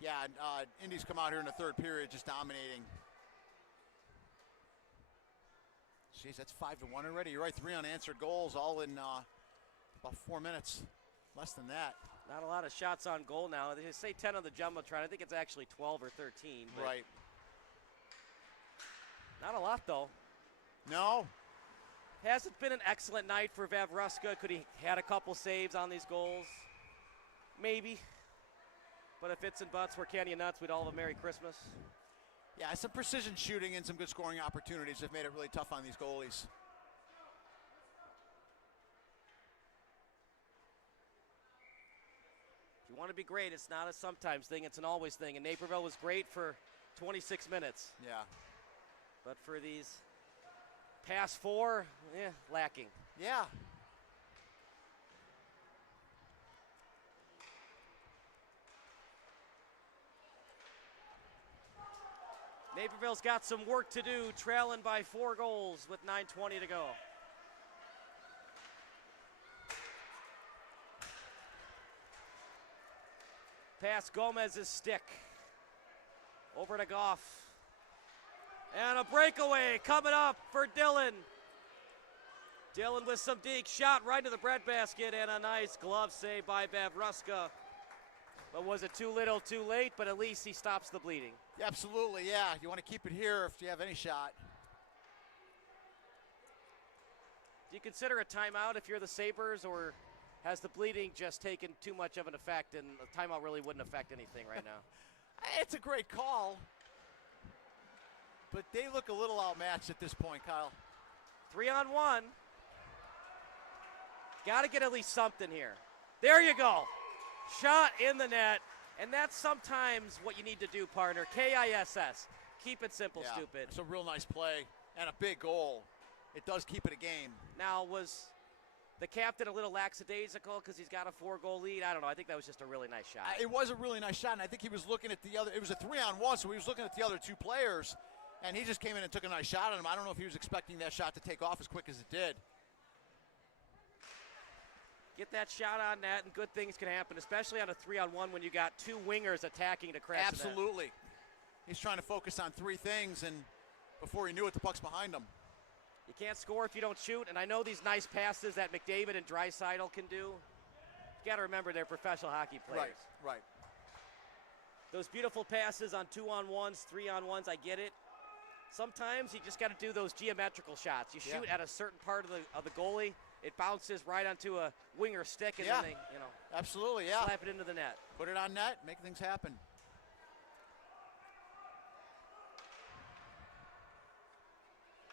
Yeah, Indy's come out here in the third period just dominating. Jeez, that's 5-1 already. You're right, 3 unanswered goals, all in about 4 minutes. Less than that. Not a lot of shots on goal now. They say 10 on the Jumbotron. I think it's actually 12 or 13. Right. Not a lot, though. No. Hasn't been an excellent night for Vavruska. Could he had a couple saves on these goals? Maybe. But if it's and buts were candy and nuts, we'd all have a Merry Christmas. Yeah, some precision shooting and some good scoring opportunities have made it really tough on these goalies. If you want to be great, it's not a sometimes thing, it's an always thing. And Naperville was great for 26 minutes. Yeah. But for these past 4, lacking. Yeah. Naperville's got some work to do, trailing by 4 goals with 9:20 to go. Pass Gomez's stick. Over to Goff. And a breakaway coming up for Dillon. Dillon with some deke, shot right into the breadbasket, and a nice glove save by Vavruska. But was it too little, too late? But at least he stops the bleeding. Absolutely, yeah. You want to keep it here if you have any shot. Do you consider a timeout if you're the Sabres, or has the bleeding just taken too much of an effect and a timeout really wouldn't affect anything right now? It's a great call, but they look a little outmatched at this point, Kyle. 3-on-1. Got to get at least something here. There you go. Shot in the net, and that's sometimes what you need to do, partner. KISS. Keep it simple, Yeah, stupid. it's a real nice play and a big goal. It does keep it a game. Now, was the captain a little lackadaisical because he's got a 4-goal lead? I don't know. I think that was just a really nice shot. It was a really nice shot, and I think he was looking at the other. It was a 3-on-1, so he was looking at the other 2 players, and he just came in and took a nice shot at him. I don't know if he was expecting that shot to take off as quick as it did. Get that shot on net, and good things can happen, especially on a 3-on-1 when you got 2 wingers attacking to crash the net. Absolutely. He's trying to focus on 3 things, and before he knew it, the puck's behind him. You can't score if you don't shoot, and I know these nice passes that McDavid and Draisaitl can do. You got to remember they're professional hockey players. Right. Those beautiful passes on 2-on-1s, 3-on-1s, I get it. Sometimes you just got to do those geometrical shots. You shoot at a certain part of the goalie, it bounces right onto a winger stick, and then they, absolutely, slap it into the net. Put it on net, make things happen.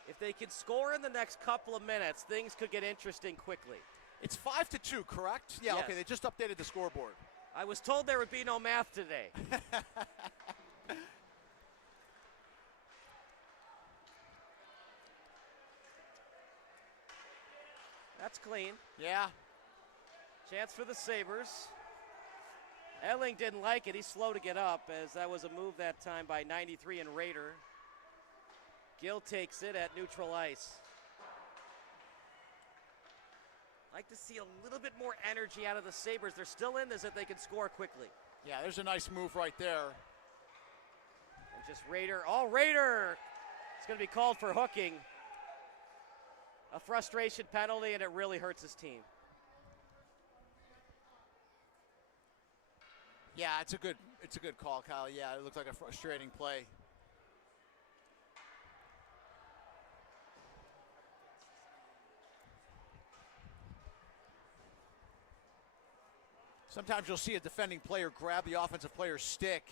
If they can score in the next couple of minutes, things could get interesting quickly. It's 5-2, correct? Yeah, Yes. okay, they just updated the scoreboard. I was told there would be no math today. That's clean. Yeah. Chance for the Sabres. Elling didn't like it. He's slow to get up, as that was a move that time by 93 and Raider. Gill takes it at neutral ice. Like to see a little bit more energy out of the Sabres. They're still in this if they can score quickly. Yeah, there's a nice move right there. And just Raider. Oh, Raider! It's going to be called for hooking. A frustration penalty, and it really hurts his team. Yeah, it's a good call, Kyle. Yeah, it looked like a frustrating play. Sometimes you'll see a defending player grab the offensive player's stick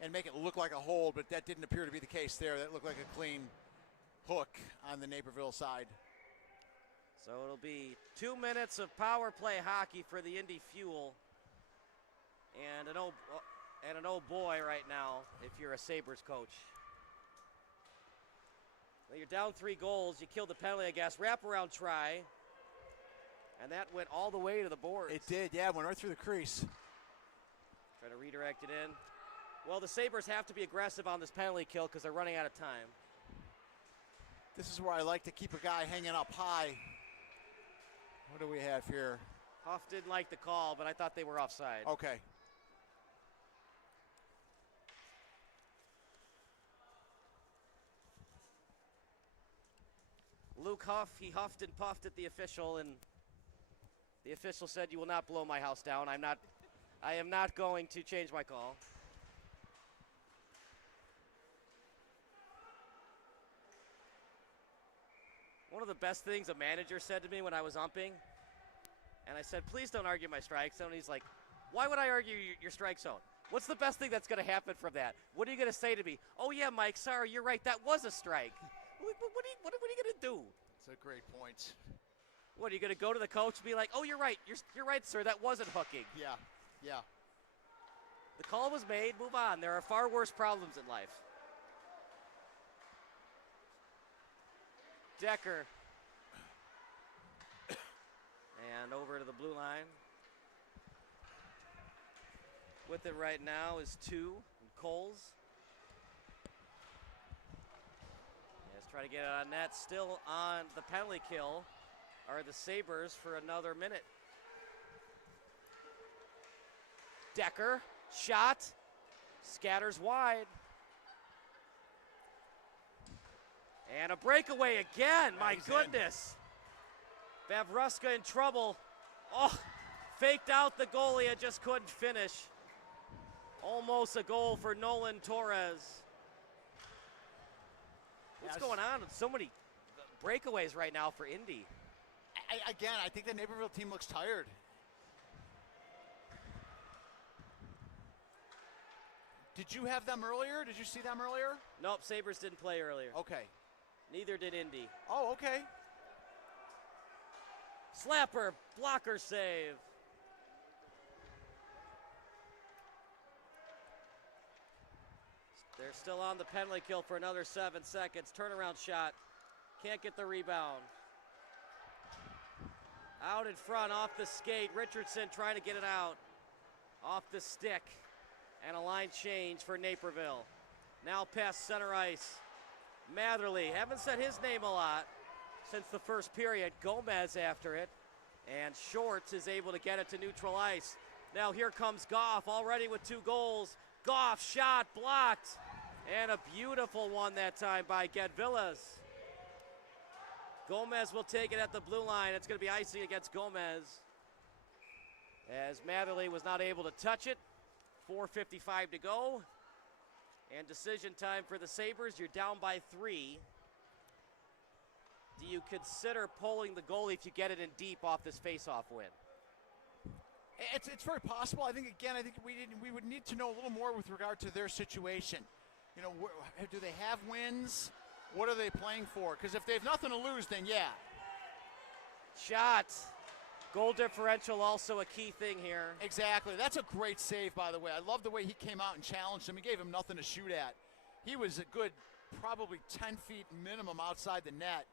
and make it look like a hold, but that didn't appear to be the case there. That looked like a clean hook on the Naperville side. So it'll be 2 minutes of power play hockey for the Indy Fuel. And an oh boy right now if you're a Sabres coach. Well, you're down 3 goals. You killed the penalty, I guess. Wraparound try. And that went all the way to the boards. It did, yeah. Went right through the crease. Try to redirect it in. Well, the Sabres have to be aggressive on this penalty kill because they're running out of time. This is where I like to keep a guy hanging up high. What do we have here? Huff didn't like the call, but I thought they were offside. Okay. Luke he huffed and puffed at the official, and the official said, "You will not blow my house down. I am not going to change my call." One of the best things a manager said to me when I was umping, and I said, "Please don't argue my strike zone." He's like, "Why would I argue your strike zone? What's the best thing that's going to happen from that? What are you going to say to me? Oh, yeah, Mike, sorry, you're right, that was a strike." What are you going to do? It's a great point. What, are you going to go to the coach and be like, "Oh, you're right, you're right, sir, that wasn't hooking"? Yeah. The call was made, move on. There are far worse problems in life. Decker. And over to the blue line. With it right now is 2, Coles. Let's try to get it on net. Still on the penalty kill are the Sabres for another minute. Decker, shot, scatters wide. And a breakaway again, my goodness. Vavruska in trouble. Oh, faked out the goalie and just couldn't finish. Almost a goal for Nolan Torres. What's going on with so many breakaways right now for Indy? I think the Naperville team looks tired. Did you have them earlier? Did you see them earlier? Nope, Sabres didn't play earlier. Okay. Neither did Indy. Oh, okay. Slapper, blocker save. They're still on the penalty kill for another 7 seconds. Turnaround shot. Can't get the rebound. Out in front, off the skate. Richardson trying to get it out. Off the stick. And a line change for Naperville. Now past center ice. Matherly, haven't said his name a lot since the first period. Gomez after it. And Shorts is able to get it to neutral ice. Now here comes Goff, already with 2 goals. Goff shot, blocked. And a beautiful one that time by Gedvillas. Gomez will take it at the blue line. It's going to be icing against Gomez. As Matherly was not able to touch it. 4:55 to go. And decision time for the Sabres. You're down by 3. Do you consider pulling the goalie if you get it in deep off this face-off win? It's very possible. I think we would need to know a little more with regard to their situation. You know, do they have wins? What are they playing for? Because if they have nothing to lose, then yeah. Shot. Goal differential also a key thing here. Exactly. That's a great save, by the way. I love the way he came out and challenged him. He gave him nothing to shoot at. He was a good, probably 10 feet minimum outside the net.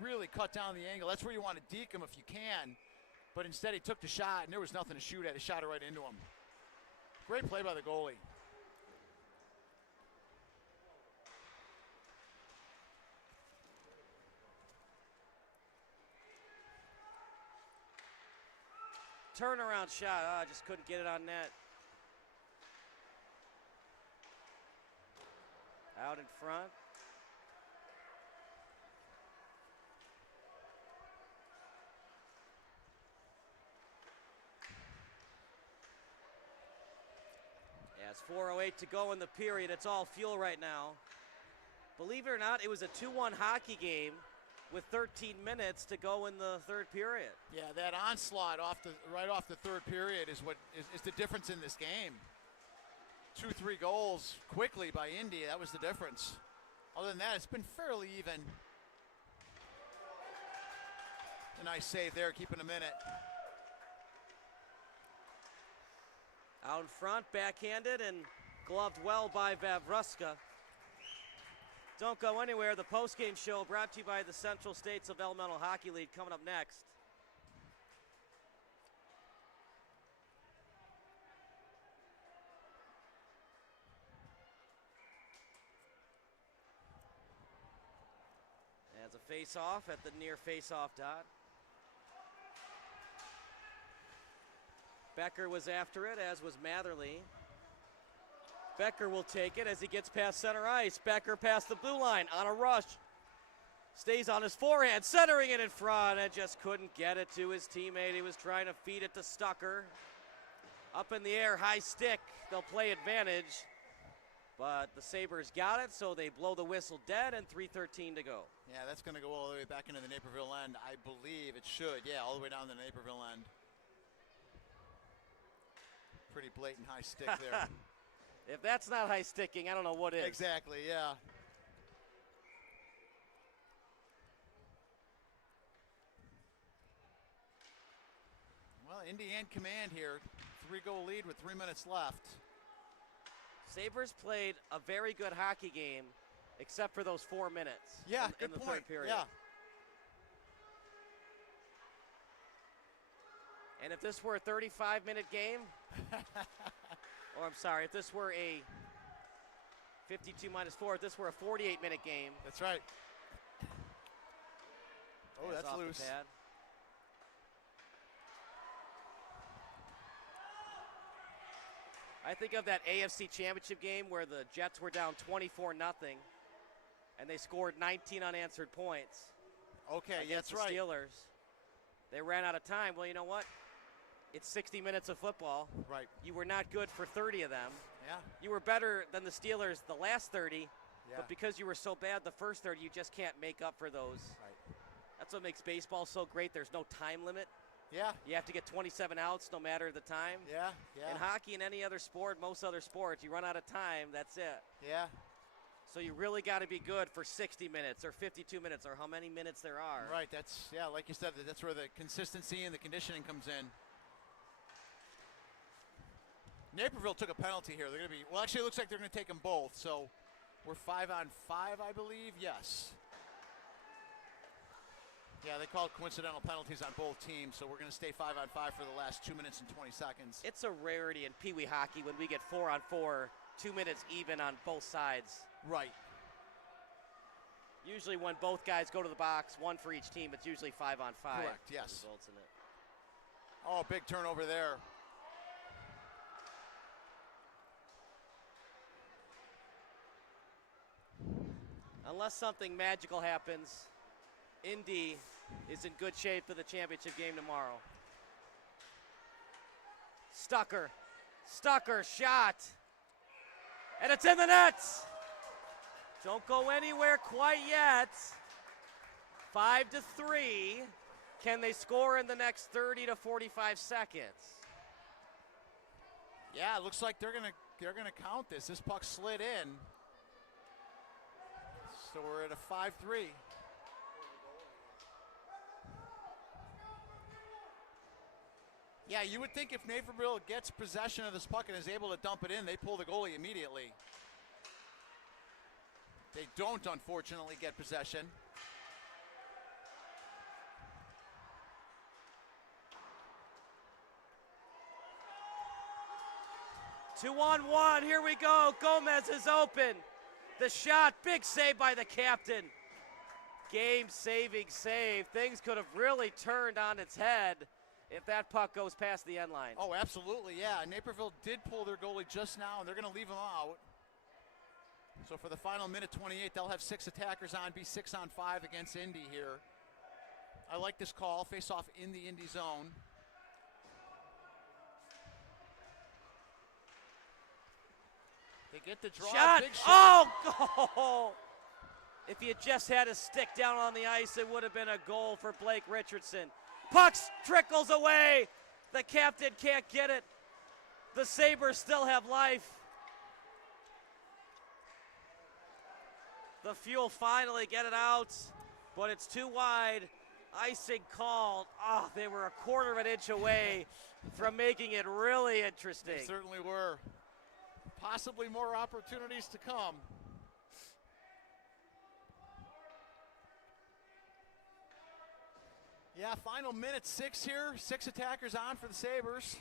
Really cut down the angle. That's where you want to deke him if you can. But instead he took the shot, and there was nothing to shoot at. He shot it right into him. Great play by the goalie. Turnaround shot. Just couldn't get it on net. Out in front. Yeah, it's 4:08 to go in the period. It's all fuel right now. Believe it or not, it was a 2-1 hockey game with 13 minutes to go in the third period. Yeah, that onslaught right off the third period is what is the difference in this game. 2-3 goals quickly by Indy. That was the difference. Other than that, it's been fairly even. A nice save there, keeping a minute. Out in front, backhanded and gloved well by Vavruska. Don't go anywhere. The postgame show brought to you by the Central States of Elemental Hockey League coming up next. As a face-off at the near face-off dot. Becker was after it, as was Matherly. Becker will take it as he gets past center ice. Becker past the blue line on a rush. Stays on his forehand, centering it in front, and just couldn't get it to his teammate. He was trying to feed it to Stucker. Up in the air, high stick. They'll play advantage. But the Sabres got it, so they blow the whistle dead, and 3:13 to go. Yeah, that's going to go all the way back into the Naperville end. I believe it should. Yeah, all the way down to the Naperville end. Pretty blatant high stick there. If that's not high sticking, I don't know what is. Exactly, yeah. Well, Indy in command here. 3-goal lead with 3 minutes left. Sabres played a very good hockey game, except for those 4 minutes Yeah, in good the point. third period. Yeah. And if this were a 35-minute game, or I'm sorry, if this were a 52 minus 4, if this were a 48-minute game. That's right. Oh, that's off the loose. pad. I think of that AFC Championship game where the Jets were down 24-0, and they scored 19 unanswered points. Okay, against that's right. the Steelers. They ran out of time. Well, you know what? It's 60 minutes of football. Right. You were not good for 30 of them. Yeah. You were better than the Steelers the last 30, Yeah. but because you were so bad the first 30, you just can't make up for those. Right. That's what makes baseball so great. There's no time limit. Yeah. You have to get 27 outs no matter the time. Yeah. Yeah. In hockey and any other sport, most other sports, you run out of time, that's it. Yeah. So you really got to be good for 60 minutes or 52 minutes or how many minutes there are. Right. That's, yeah, like you said, that's where the consistency and the conditioning comes in. Naperville took a penalty here. They're going to be, well, actually, it looks like they're going to take them both. So we're 5-on-5, I believe. Yes. Yeah, they called coincidental penalties on both teams, so we're going to stay 5-on-5 for the last 2 minutes and 20 seconds. It's a rarity in PeeWee hockey when we get 4-on-4, 2 minutes even on both sides. Right. Usually when both guys go to the box, one for each team, it's usually 5-on-5. Correct, yes. Results in it. Oh, big turnover there. Unless something magical happens, Indy is in good shape for the championship game tomorrow. Stucker shot, and it's in the net. Don't go anywhere quite yet. 5-3. Can they score in the next 30 to 45 seconds? Yeah, it looks like they're gonna count this. This puck slid in. So we're at a 5-3. Yeah, you would think if Naperville gets possession of this puck and is able to dump it in, they pull the goalie immediately. They don't, unfortunately, get possession. Two-on-one, here we go. Gomez is open. The shot, big save by the captain. Game-saving save. Things could have really turned on its head if that puck goes past the end line. Oh, absolutely, yeah. Naperville did pull their goalie just now, and they're going to leave him out. So for the final minute 28, they'll have 6 attackers on, be 6-on-5 against Indy here. I like this call, face-off in the Indy zone. They get the draw. Shot! Big shot. Oh, goal! If he had just had his stick down on the ice, it would have been a goal for Blake Richardson. Puck trickles away. The captain can't get it. The Sabres still have life. The Fuel finally get it out, but it's too wide. Icing called. Oh, they were a quarter of an inch away from making it really interesting. They certainly were. Possibly more opportunities to come. Yeah, final minute 6 here. 6 attackers on for the Sabres.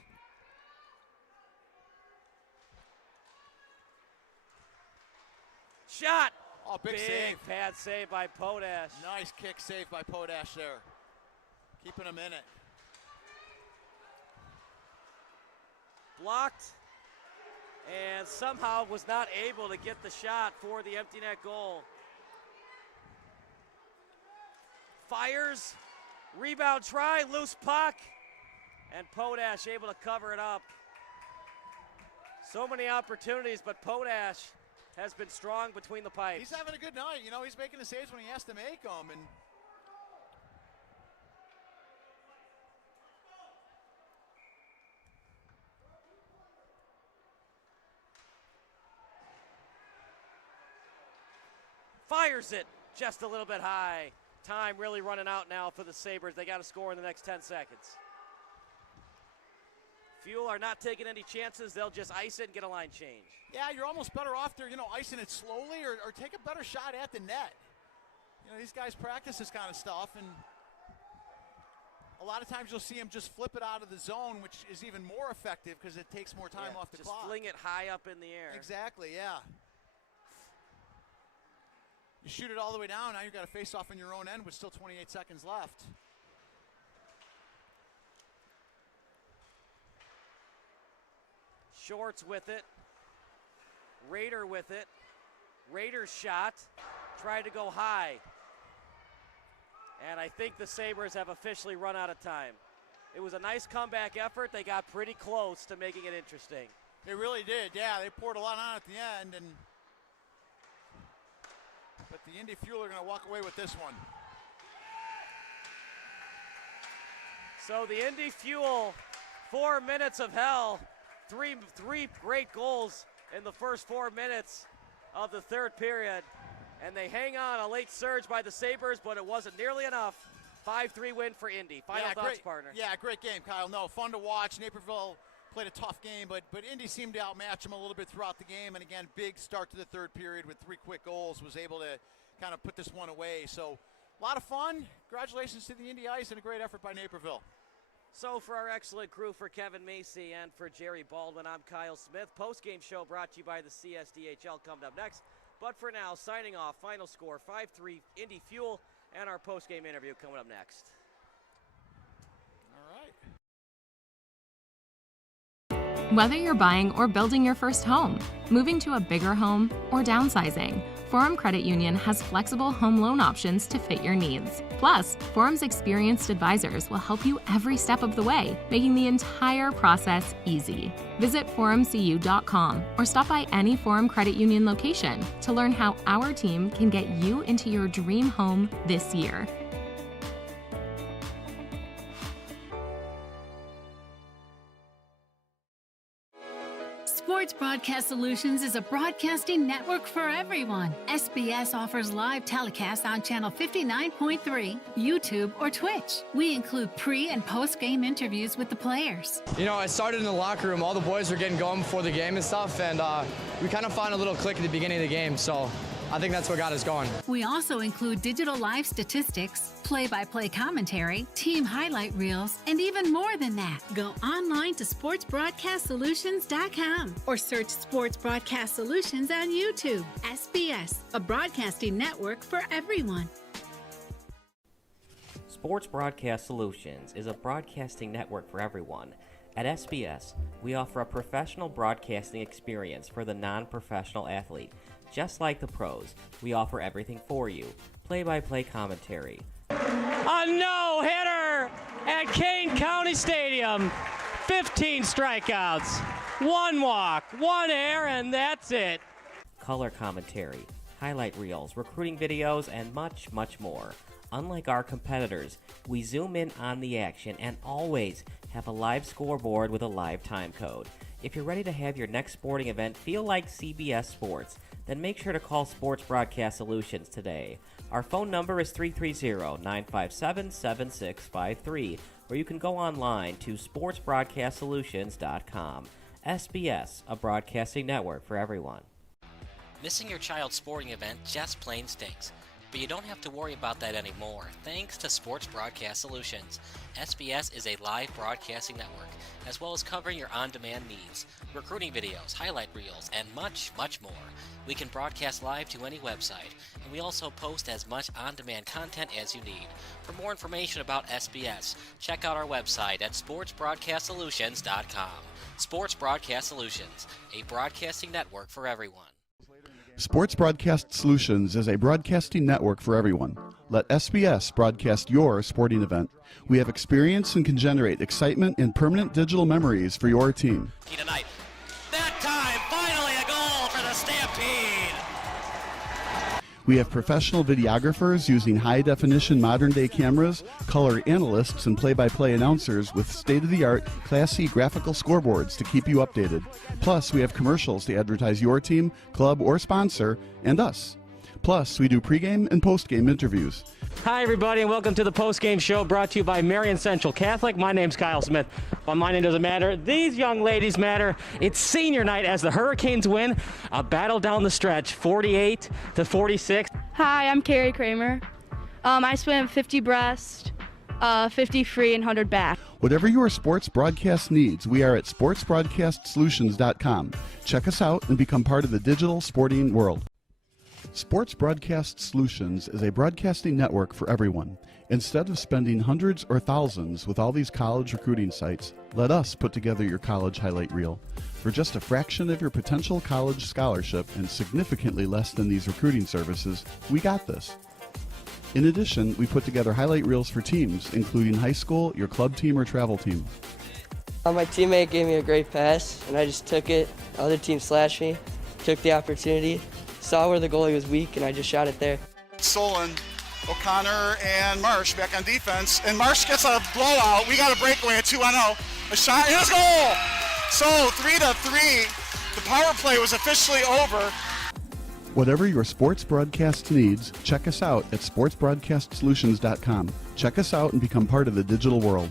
Shot! Oh, big save. Pad save by Potash. Nice kick save by Potash there. Keeping him in it. Blocked, and somehow was not able to get the shot for the empty net goal. fires. Rebound try, loose puck. And Potash able to cover it up. So many opportunities, but Potash has been strong between the pipes. He's having a good night. You know, he's making the saves when he has to make them. And fires it just a little bit high. Time really running out now for the Sabres. They got to score in the next 10 seconds. Fuel are not taking any chances. They'll just ice it and get a line change. yeah, you're almost better off there, icing it slowly or take a better shot at the net. These guys practice this kind of stuff, and a lot of times you'll see them just flip it out of the zone, which is even more effective because it takes more time off the just clock. fling it high up in the air. Exactly, yeah. You shoot it all the way down, now you've got to face off in your own end with still 28 seconds left. Shorts with it. Raider with it. Raider's shot. Tried to go high. And I think the Sabres have officially run out of time. It was a nice comeback effort. They got pretty close to making it interesting. They really did, yeah. They poured a lot on at the end, but the Indy Fuel are going to walk away with this one. So the Indy Fuel, 4 minutes of hell, three great goals in the first 4 minutes of the third period. And they hang on, a late surge by the Sabres, but it wasn't nearly enough. 5-3 win for Indy. Final thoughts, partner. Yeah, great game, Kyle. No, fun to watch. Naperville played a tough game, but Indy seemed to outmatch them a little bit throughout the game. And again, big start to the third period with 3 quick goals, was able to kind of put this one away. So a lot of fun. Congratulations to the Indy Ice and a great effort by Naperville. So for our excellent crew, for Kevin Macy and for Jerry Baldwin, I'm Kyle Smith. Post-game show brought to you by the CSDHL coming up next. But for now, signing off, final score 5-3 Indy Fuel, and our post-game interview coming up next. All right. Whether you're buying or building your first home, moving to a bigger home, or downsizing, Forum Credit Union has flexible home loan options to fit your needs. Plus, Forum's experienced advisors will help you every step of the way, making the entire process easy. Visit forumcu.com or stop by any Forum Credit Union location to learn how our team can get you into your dream home this year. Sports Broadcast Solutions is a broadcasting network for everyone. SBS offers live telecasts on Channel 59.3, YouTube, or Twitch. We include pre- and post-game interviews with the players. I started in the locker room. All the boys were getting going before the game and stuff, and we kind of found a little click at the beginning of the game, so I think that's what got us going. We also include digital live statistics, play-by-play commentary, team highlight reels, and even more than that. Go online to sportsbroadcastsolutions.com or search Sports Broadcast Solutions on YouTube. SBS, a broadcasting network for everyone. Sports Broadcast Solutions is a broadcasting network for everyone. At SBS, we offer a professional broadcasting experience for the non-professional athlete. Just like the pros, we offer everything for you. Play-by-play commentary. A no-hitter at Kane County Stadium. 15 strikeouts, 1 walk, 1 error, and that's it. Color commentary, highlight reels, recruiting videos, and much, much more. Unlike our competitors, we zoom in on the action and always have a live scoreboard with a live time code. If you're ready to have your next sporting event feel like CBS Sports, then make sure to call Sports Broadcast Solutions today. Our phone number is 330-957-7653, or you can go online to sportsbroadcastsolutions.com. SBS, a broadcasting network for everyone. Missing your child's sporting event just plain stinks. But you don't have to worry about that anymore, thanks to Sports Broadcast Solutions. SBS is a live broadcasting network, as well as covering your on-demand needs, recruiting videos, highlight reels, and much, much more. We can broadcast live to any website, and we also post as much on-demand content as you need. For more information about SBS, check out our website at sportsbroadcastsolutions.com. Sports Broadcast Solutions, a broadcasting network for everyone. Sports Broadcast Solutions is a broadcasting network for everyone. Let SBS broadcast your sporting event. We have experience and can generate excitement and permanent digital memories for your team. Tonight. That time, finally a goal for the Stampede. We have professional videographers using high-definition modern-day cameras, color analysts, and play-by-play announcers with state-of-the-art, classy graphical scoreboards to keep you updated. Plus, we have commercials to advertise your team, club, or sponsor, and us. Plus, we do pregame and postgame interviews. Hi, everybody, and welcome to the postgame show brought to you by Marion Central Catholic. My name's Kyle Smith. Well, my name doesn't matter. These young ladies matter. It's senior night as the Hurricanes win a battle down the stretch, 48-46. Hi, I'm Carrie Kramer. I swim 50 breast, 50 free, and 100 back. Whatever your sports broadcast needs, we are at sportsbroadcastsolutions.com. Check us out and become part of the digital sporting world. Sports Broadcast Solutions is a broadcasting network for everyone. Instead of spending hundreds or thousands with all these college recruiting sites, let us put together your college highlight reel. For just a fraction of your potential college scholarship and significantly less than these recruiting services, we got this. In addition, we put together highlight reels for teams, including high school, your club team, or travel team. My teammate gave me a great pass, and I just took it. The other team slashed me, took the opportunity, saw where the goalie was weak, and I just shot it there. Solon, O'Connor, and Marsh back on defense. And Marsh gets a blowout. We got a breakaway at 2-0. A shot, and a goal! So 3-3. The power play was officially over. Whatever your sports broadcast needs, check us out at sportsbroadcastsolutions.com. Check us out and become part of the digital world.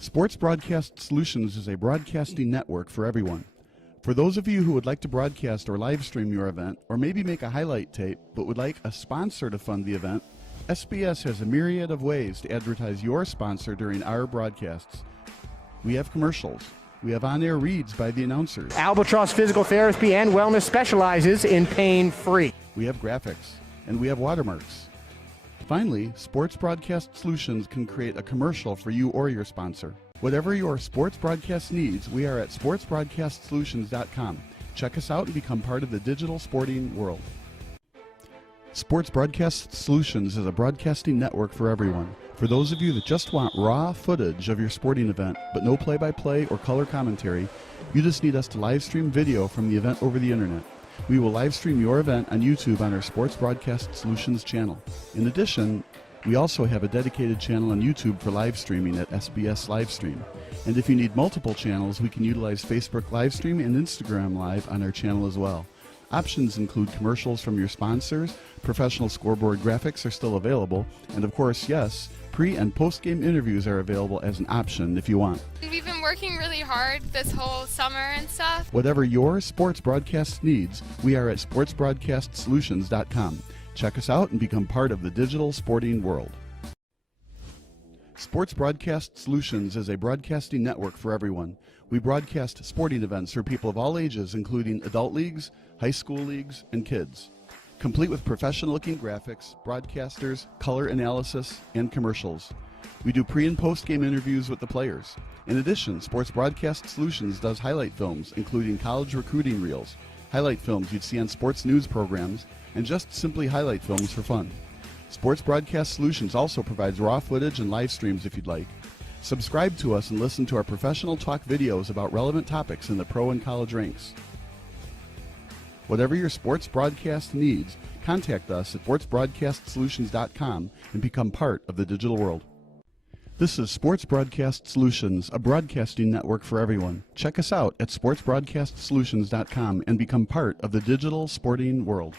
Sports Broadcast Solutions is a broadcasting network for everyone. For those of you who would like to broadcast or live stream your event, or maybe make a highlight tape, but would like a sponsor to fund the event, SBS has a myriad of ways to advertise your sponsor during our broadcasts. We have commercials. We have on-air reads by the announcers. Albatross Physical Therapy and Wellness specializes in pain-free. We have graphics, and we have watermarks. Finally, Sports Broadcast Solutions can create a commercial for you or your sponsor. Whatever your sports broadcast needs, we are at sportsbroadcastsolutions.com. Check us out and become part of the digital sporting world. Sports Broadcast Solutions is a broadcasting network for everyone. For those of you that just want raw footage of your sporting event, but no play-by-play or color commentary, you just need us to live stream video from the event over the internet. We will live stream your event on YouTube on our Sports Broadcast Solutions channel. In addition, we also have a dedicated channel on YouTube for live streaming at SBS Livestream. And if you need multiple channels, we can utilize Facebook Livestream and Instagram Live on our channel as well. Options include commercials from your sponsors, professional scoreboard graphics are still available, and of course, yes, pre- and post-game interviews are available as an option if you want. We've been working really hard this whole summer and stuff. Whatever your sports broadcast needs, we are at sportsbroadcastsolutions.com. Check us out and become part of the digital sporting world. Sports Broadcast Solutions is a broadcasting network for everyone. We broadcast sporting events for people of all ages, including adult leagues, high school leagues, and kids. Complete with professional-looking graphics, broadcasters, color analysis, and commercials. We do pre- and post-game interviews with the players. In addition, Sports Broadcast Solutions does highlight films, including college recruiting reels, highlight films you'd see on sports news programs, and just simply highlight films for fun. Sports Broadcast Solutions also provides raw footage and live streams if you'd like. Subscribe to us and listen to our professional talk videos about relevant topics in the pro and college ranks. Whatever your sports broadcast needs, contact us at sportsbroadcastsolutions.com and become part of the digital world. This is Sports Broadcast Solutions, a broadcasting network for everyone. Check us out at sportsbroadcastsolutions.com and become part of the digital sporting world.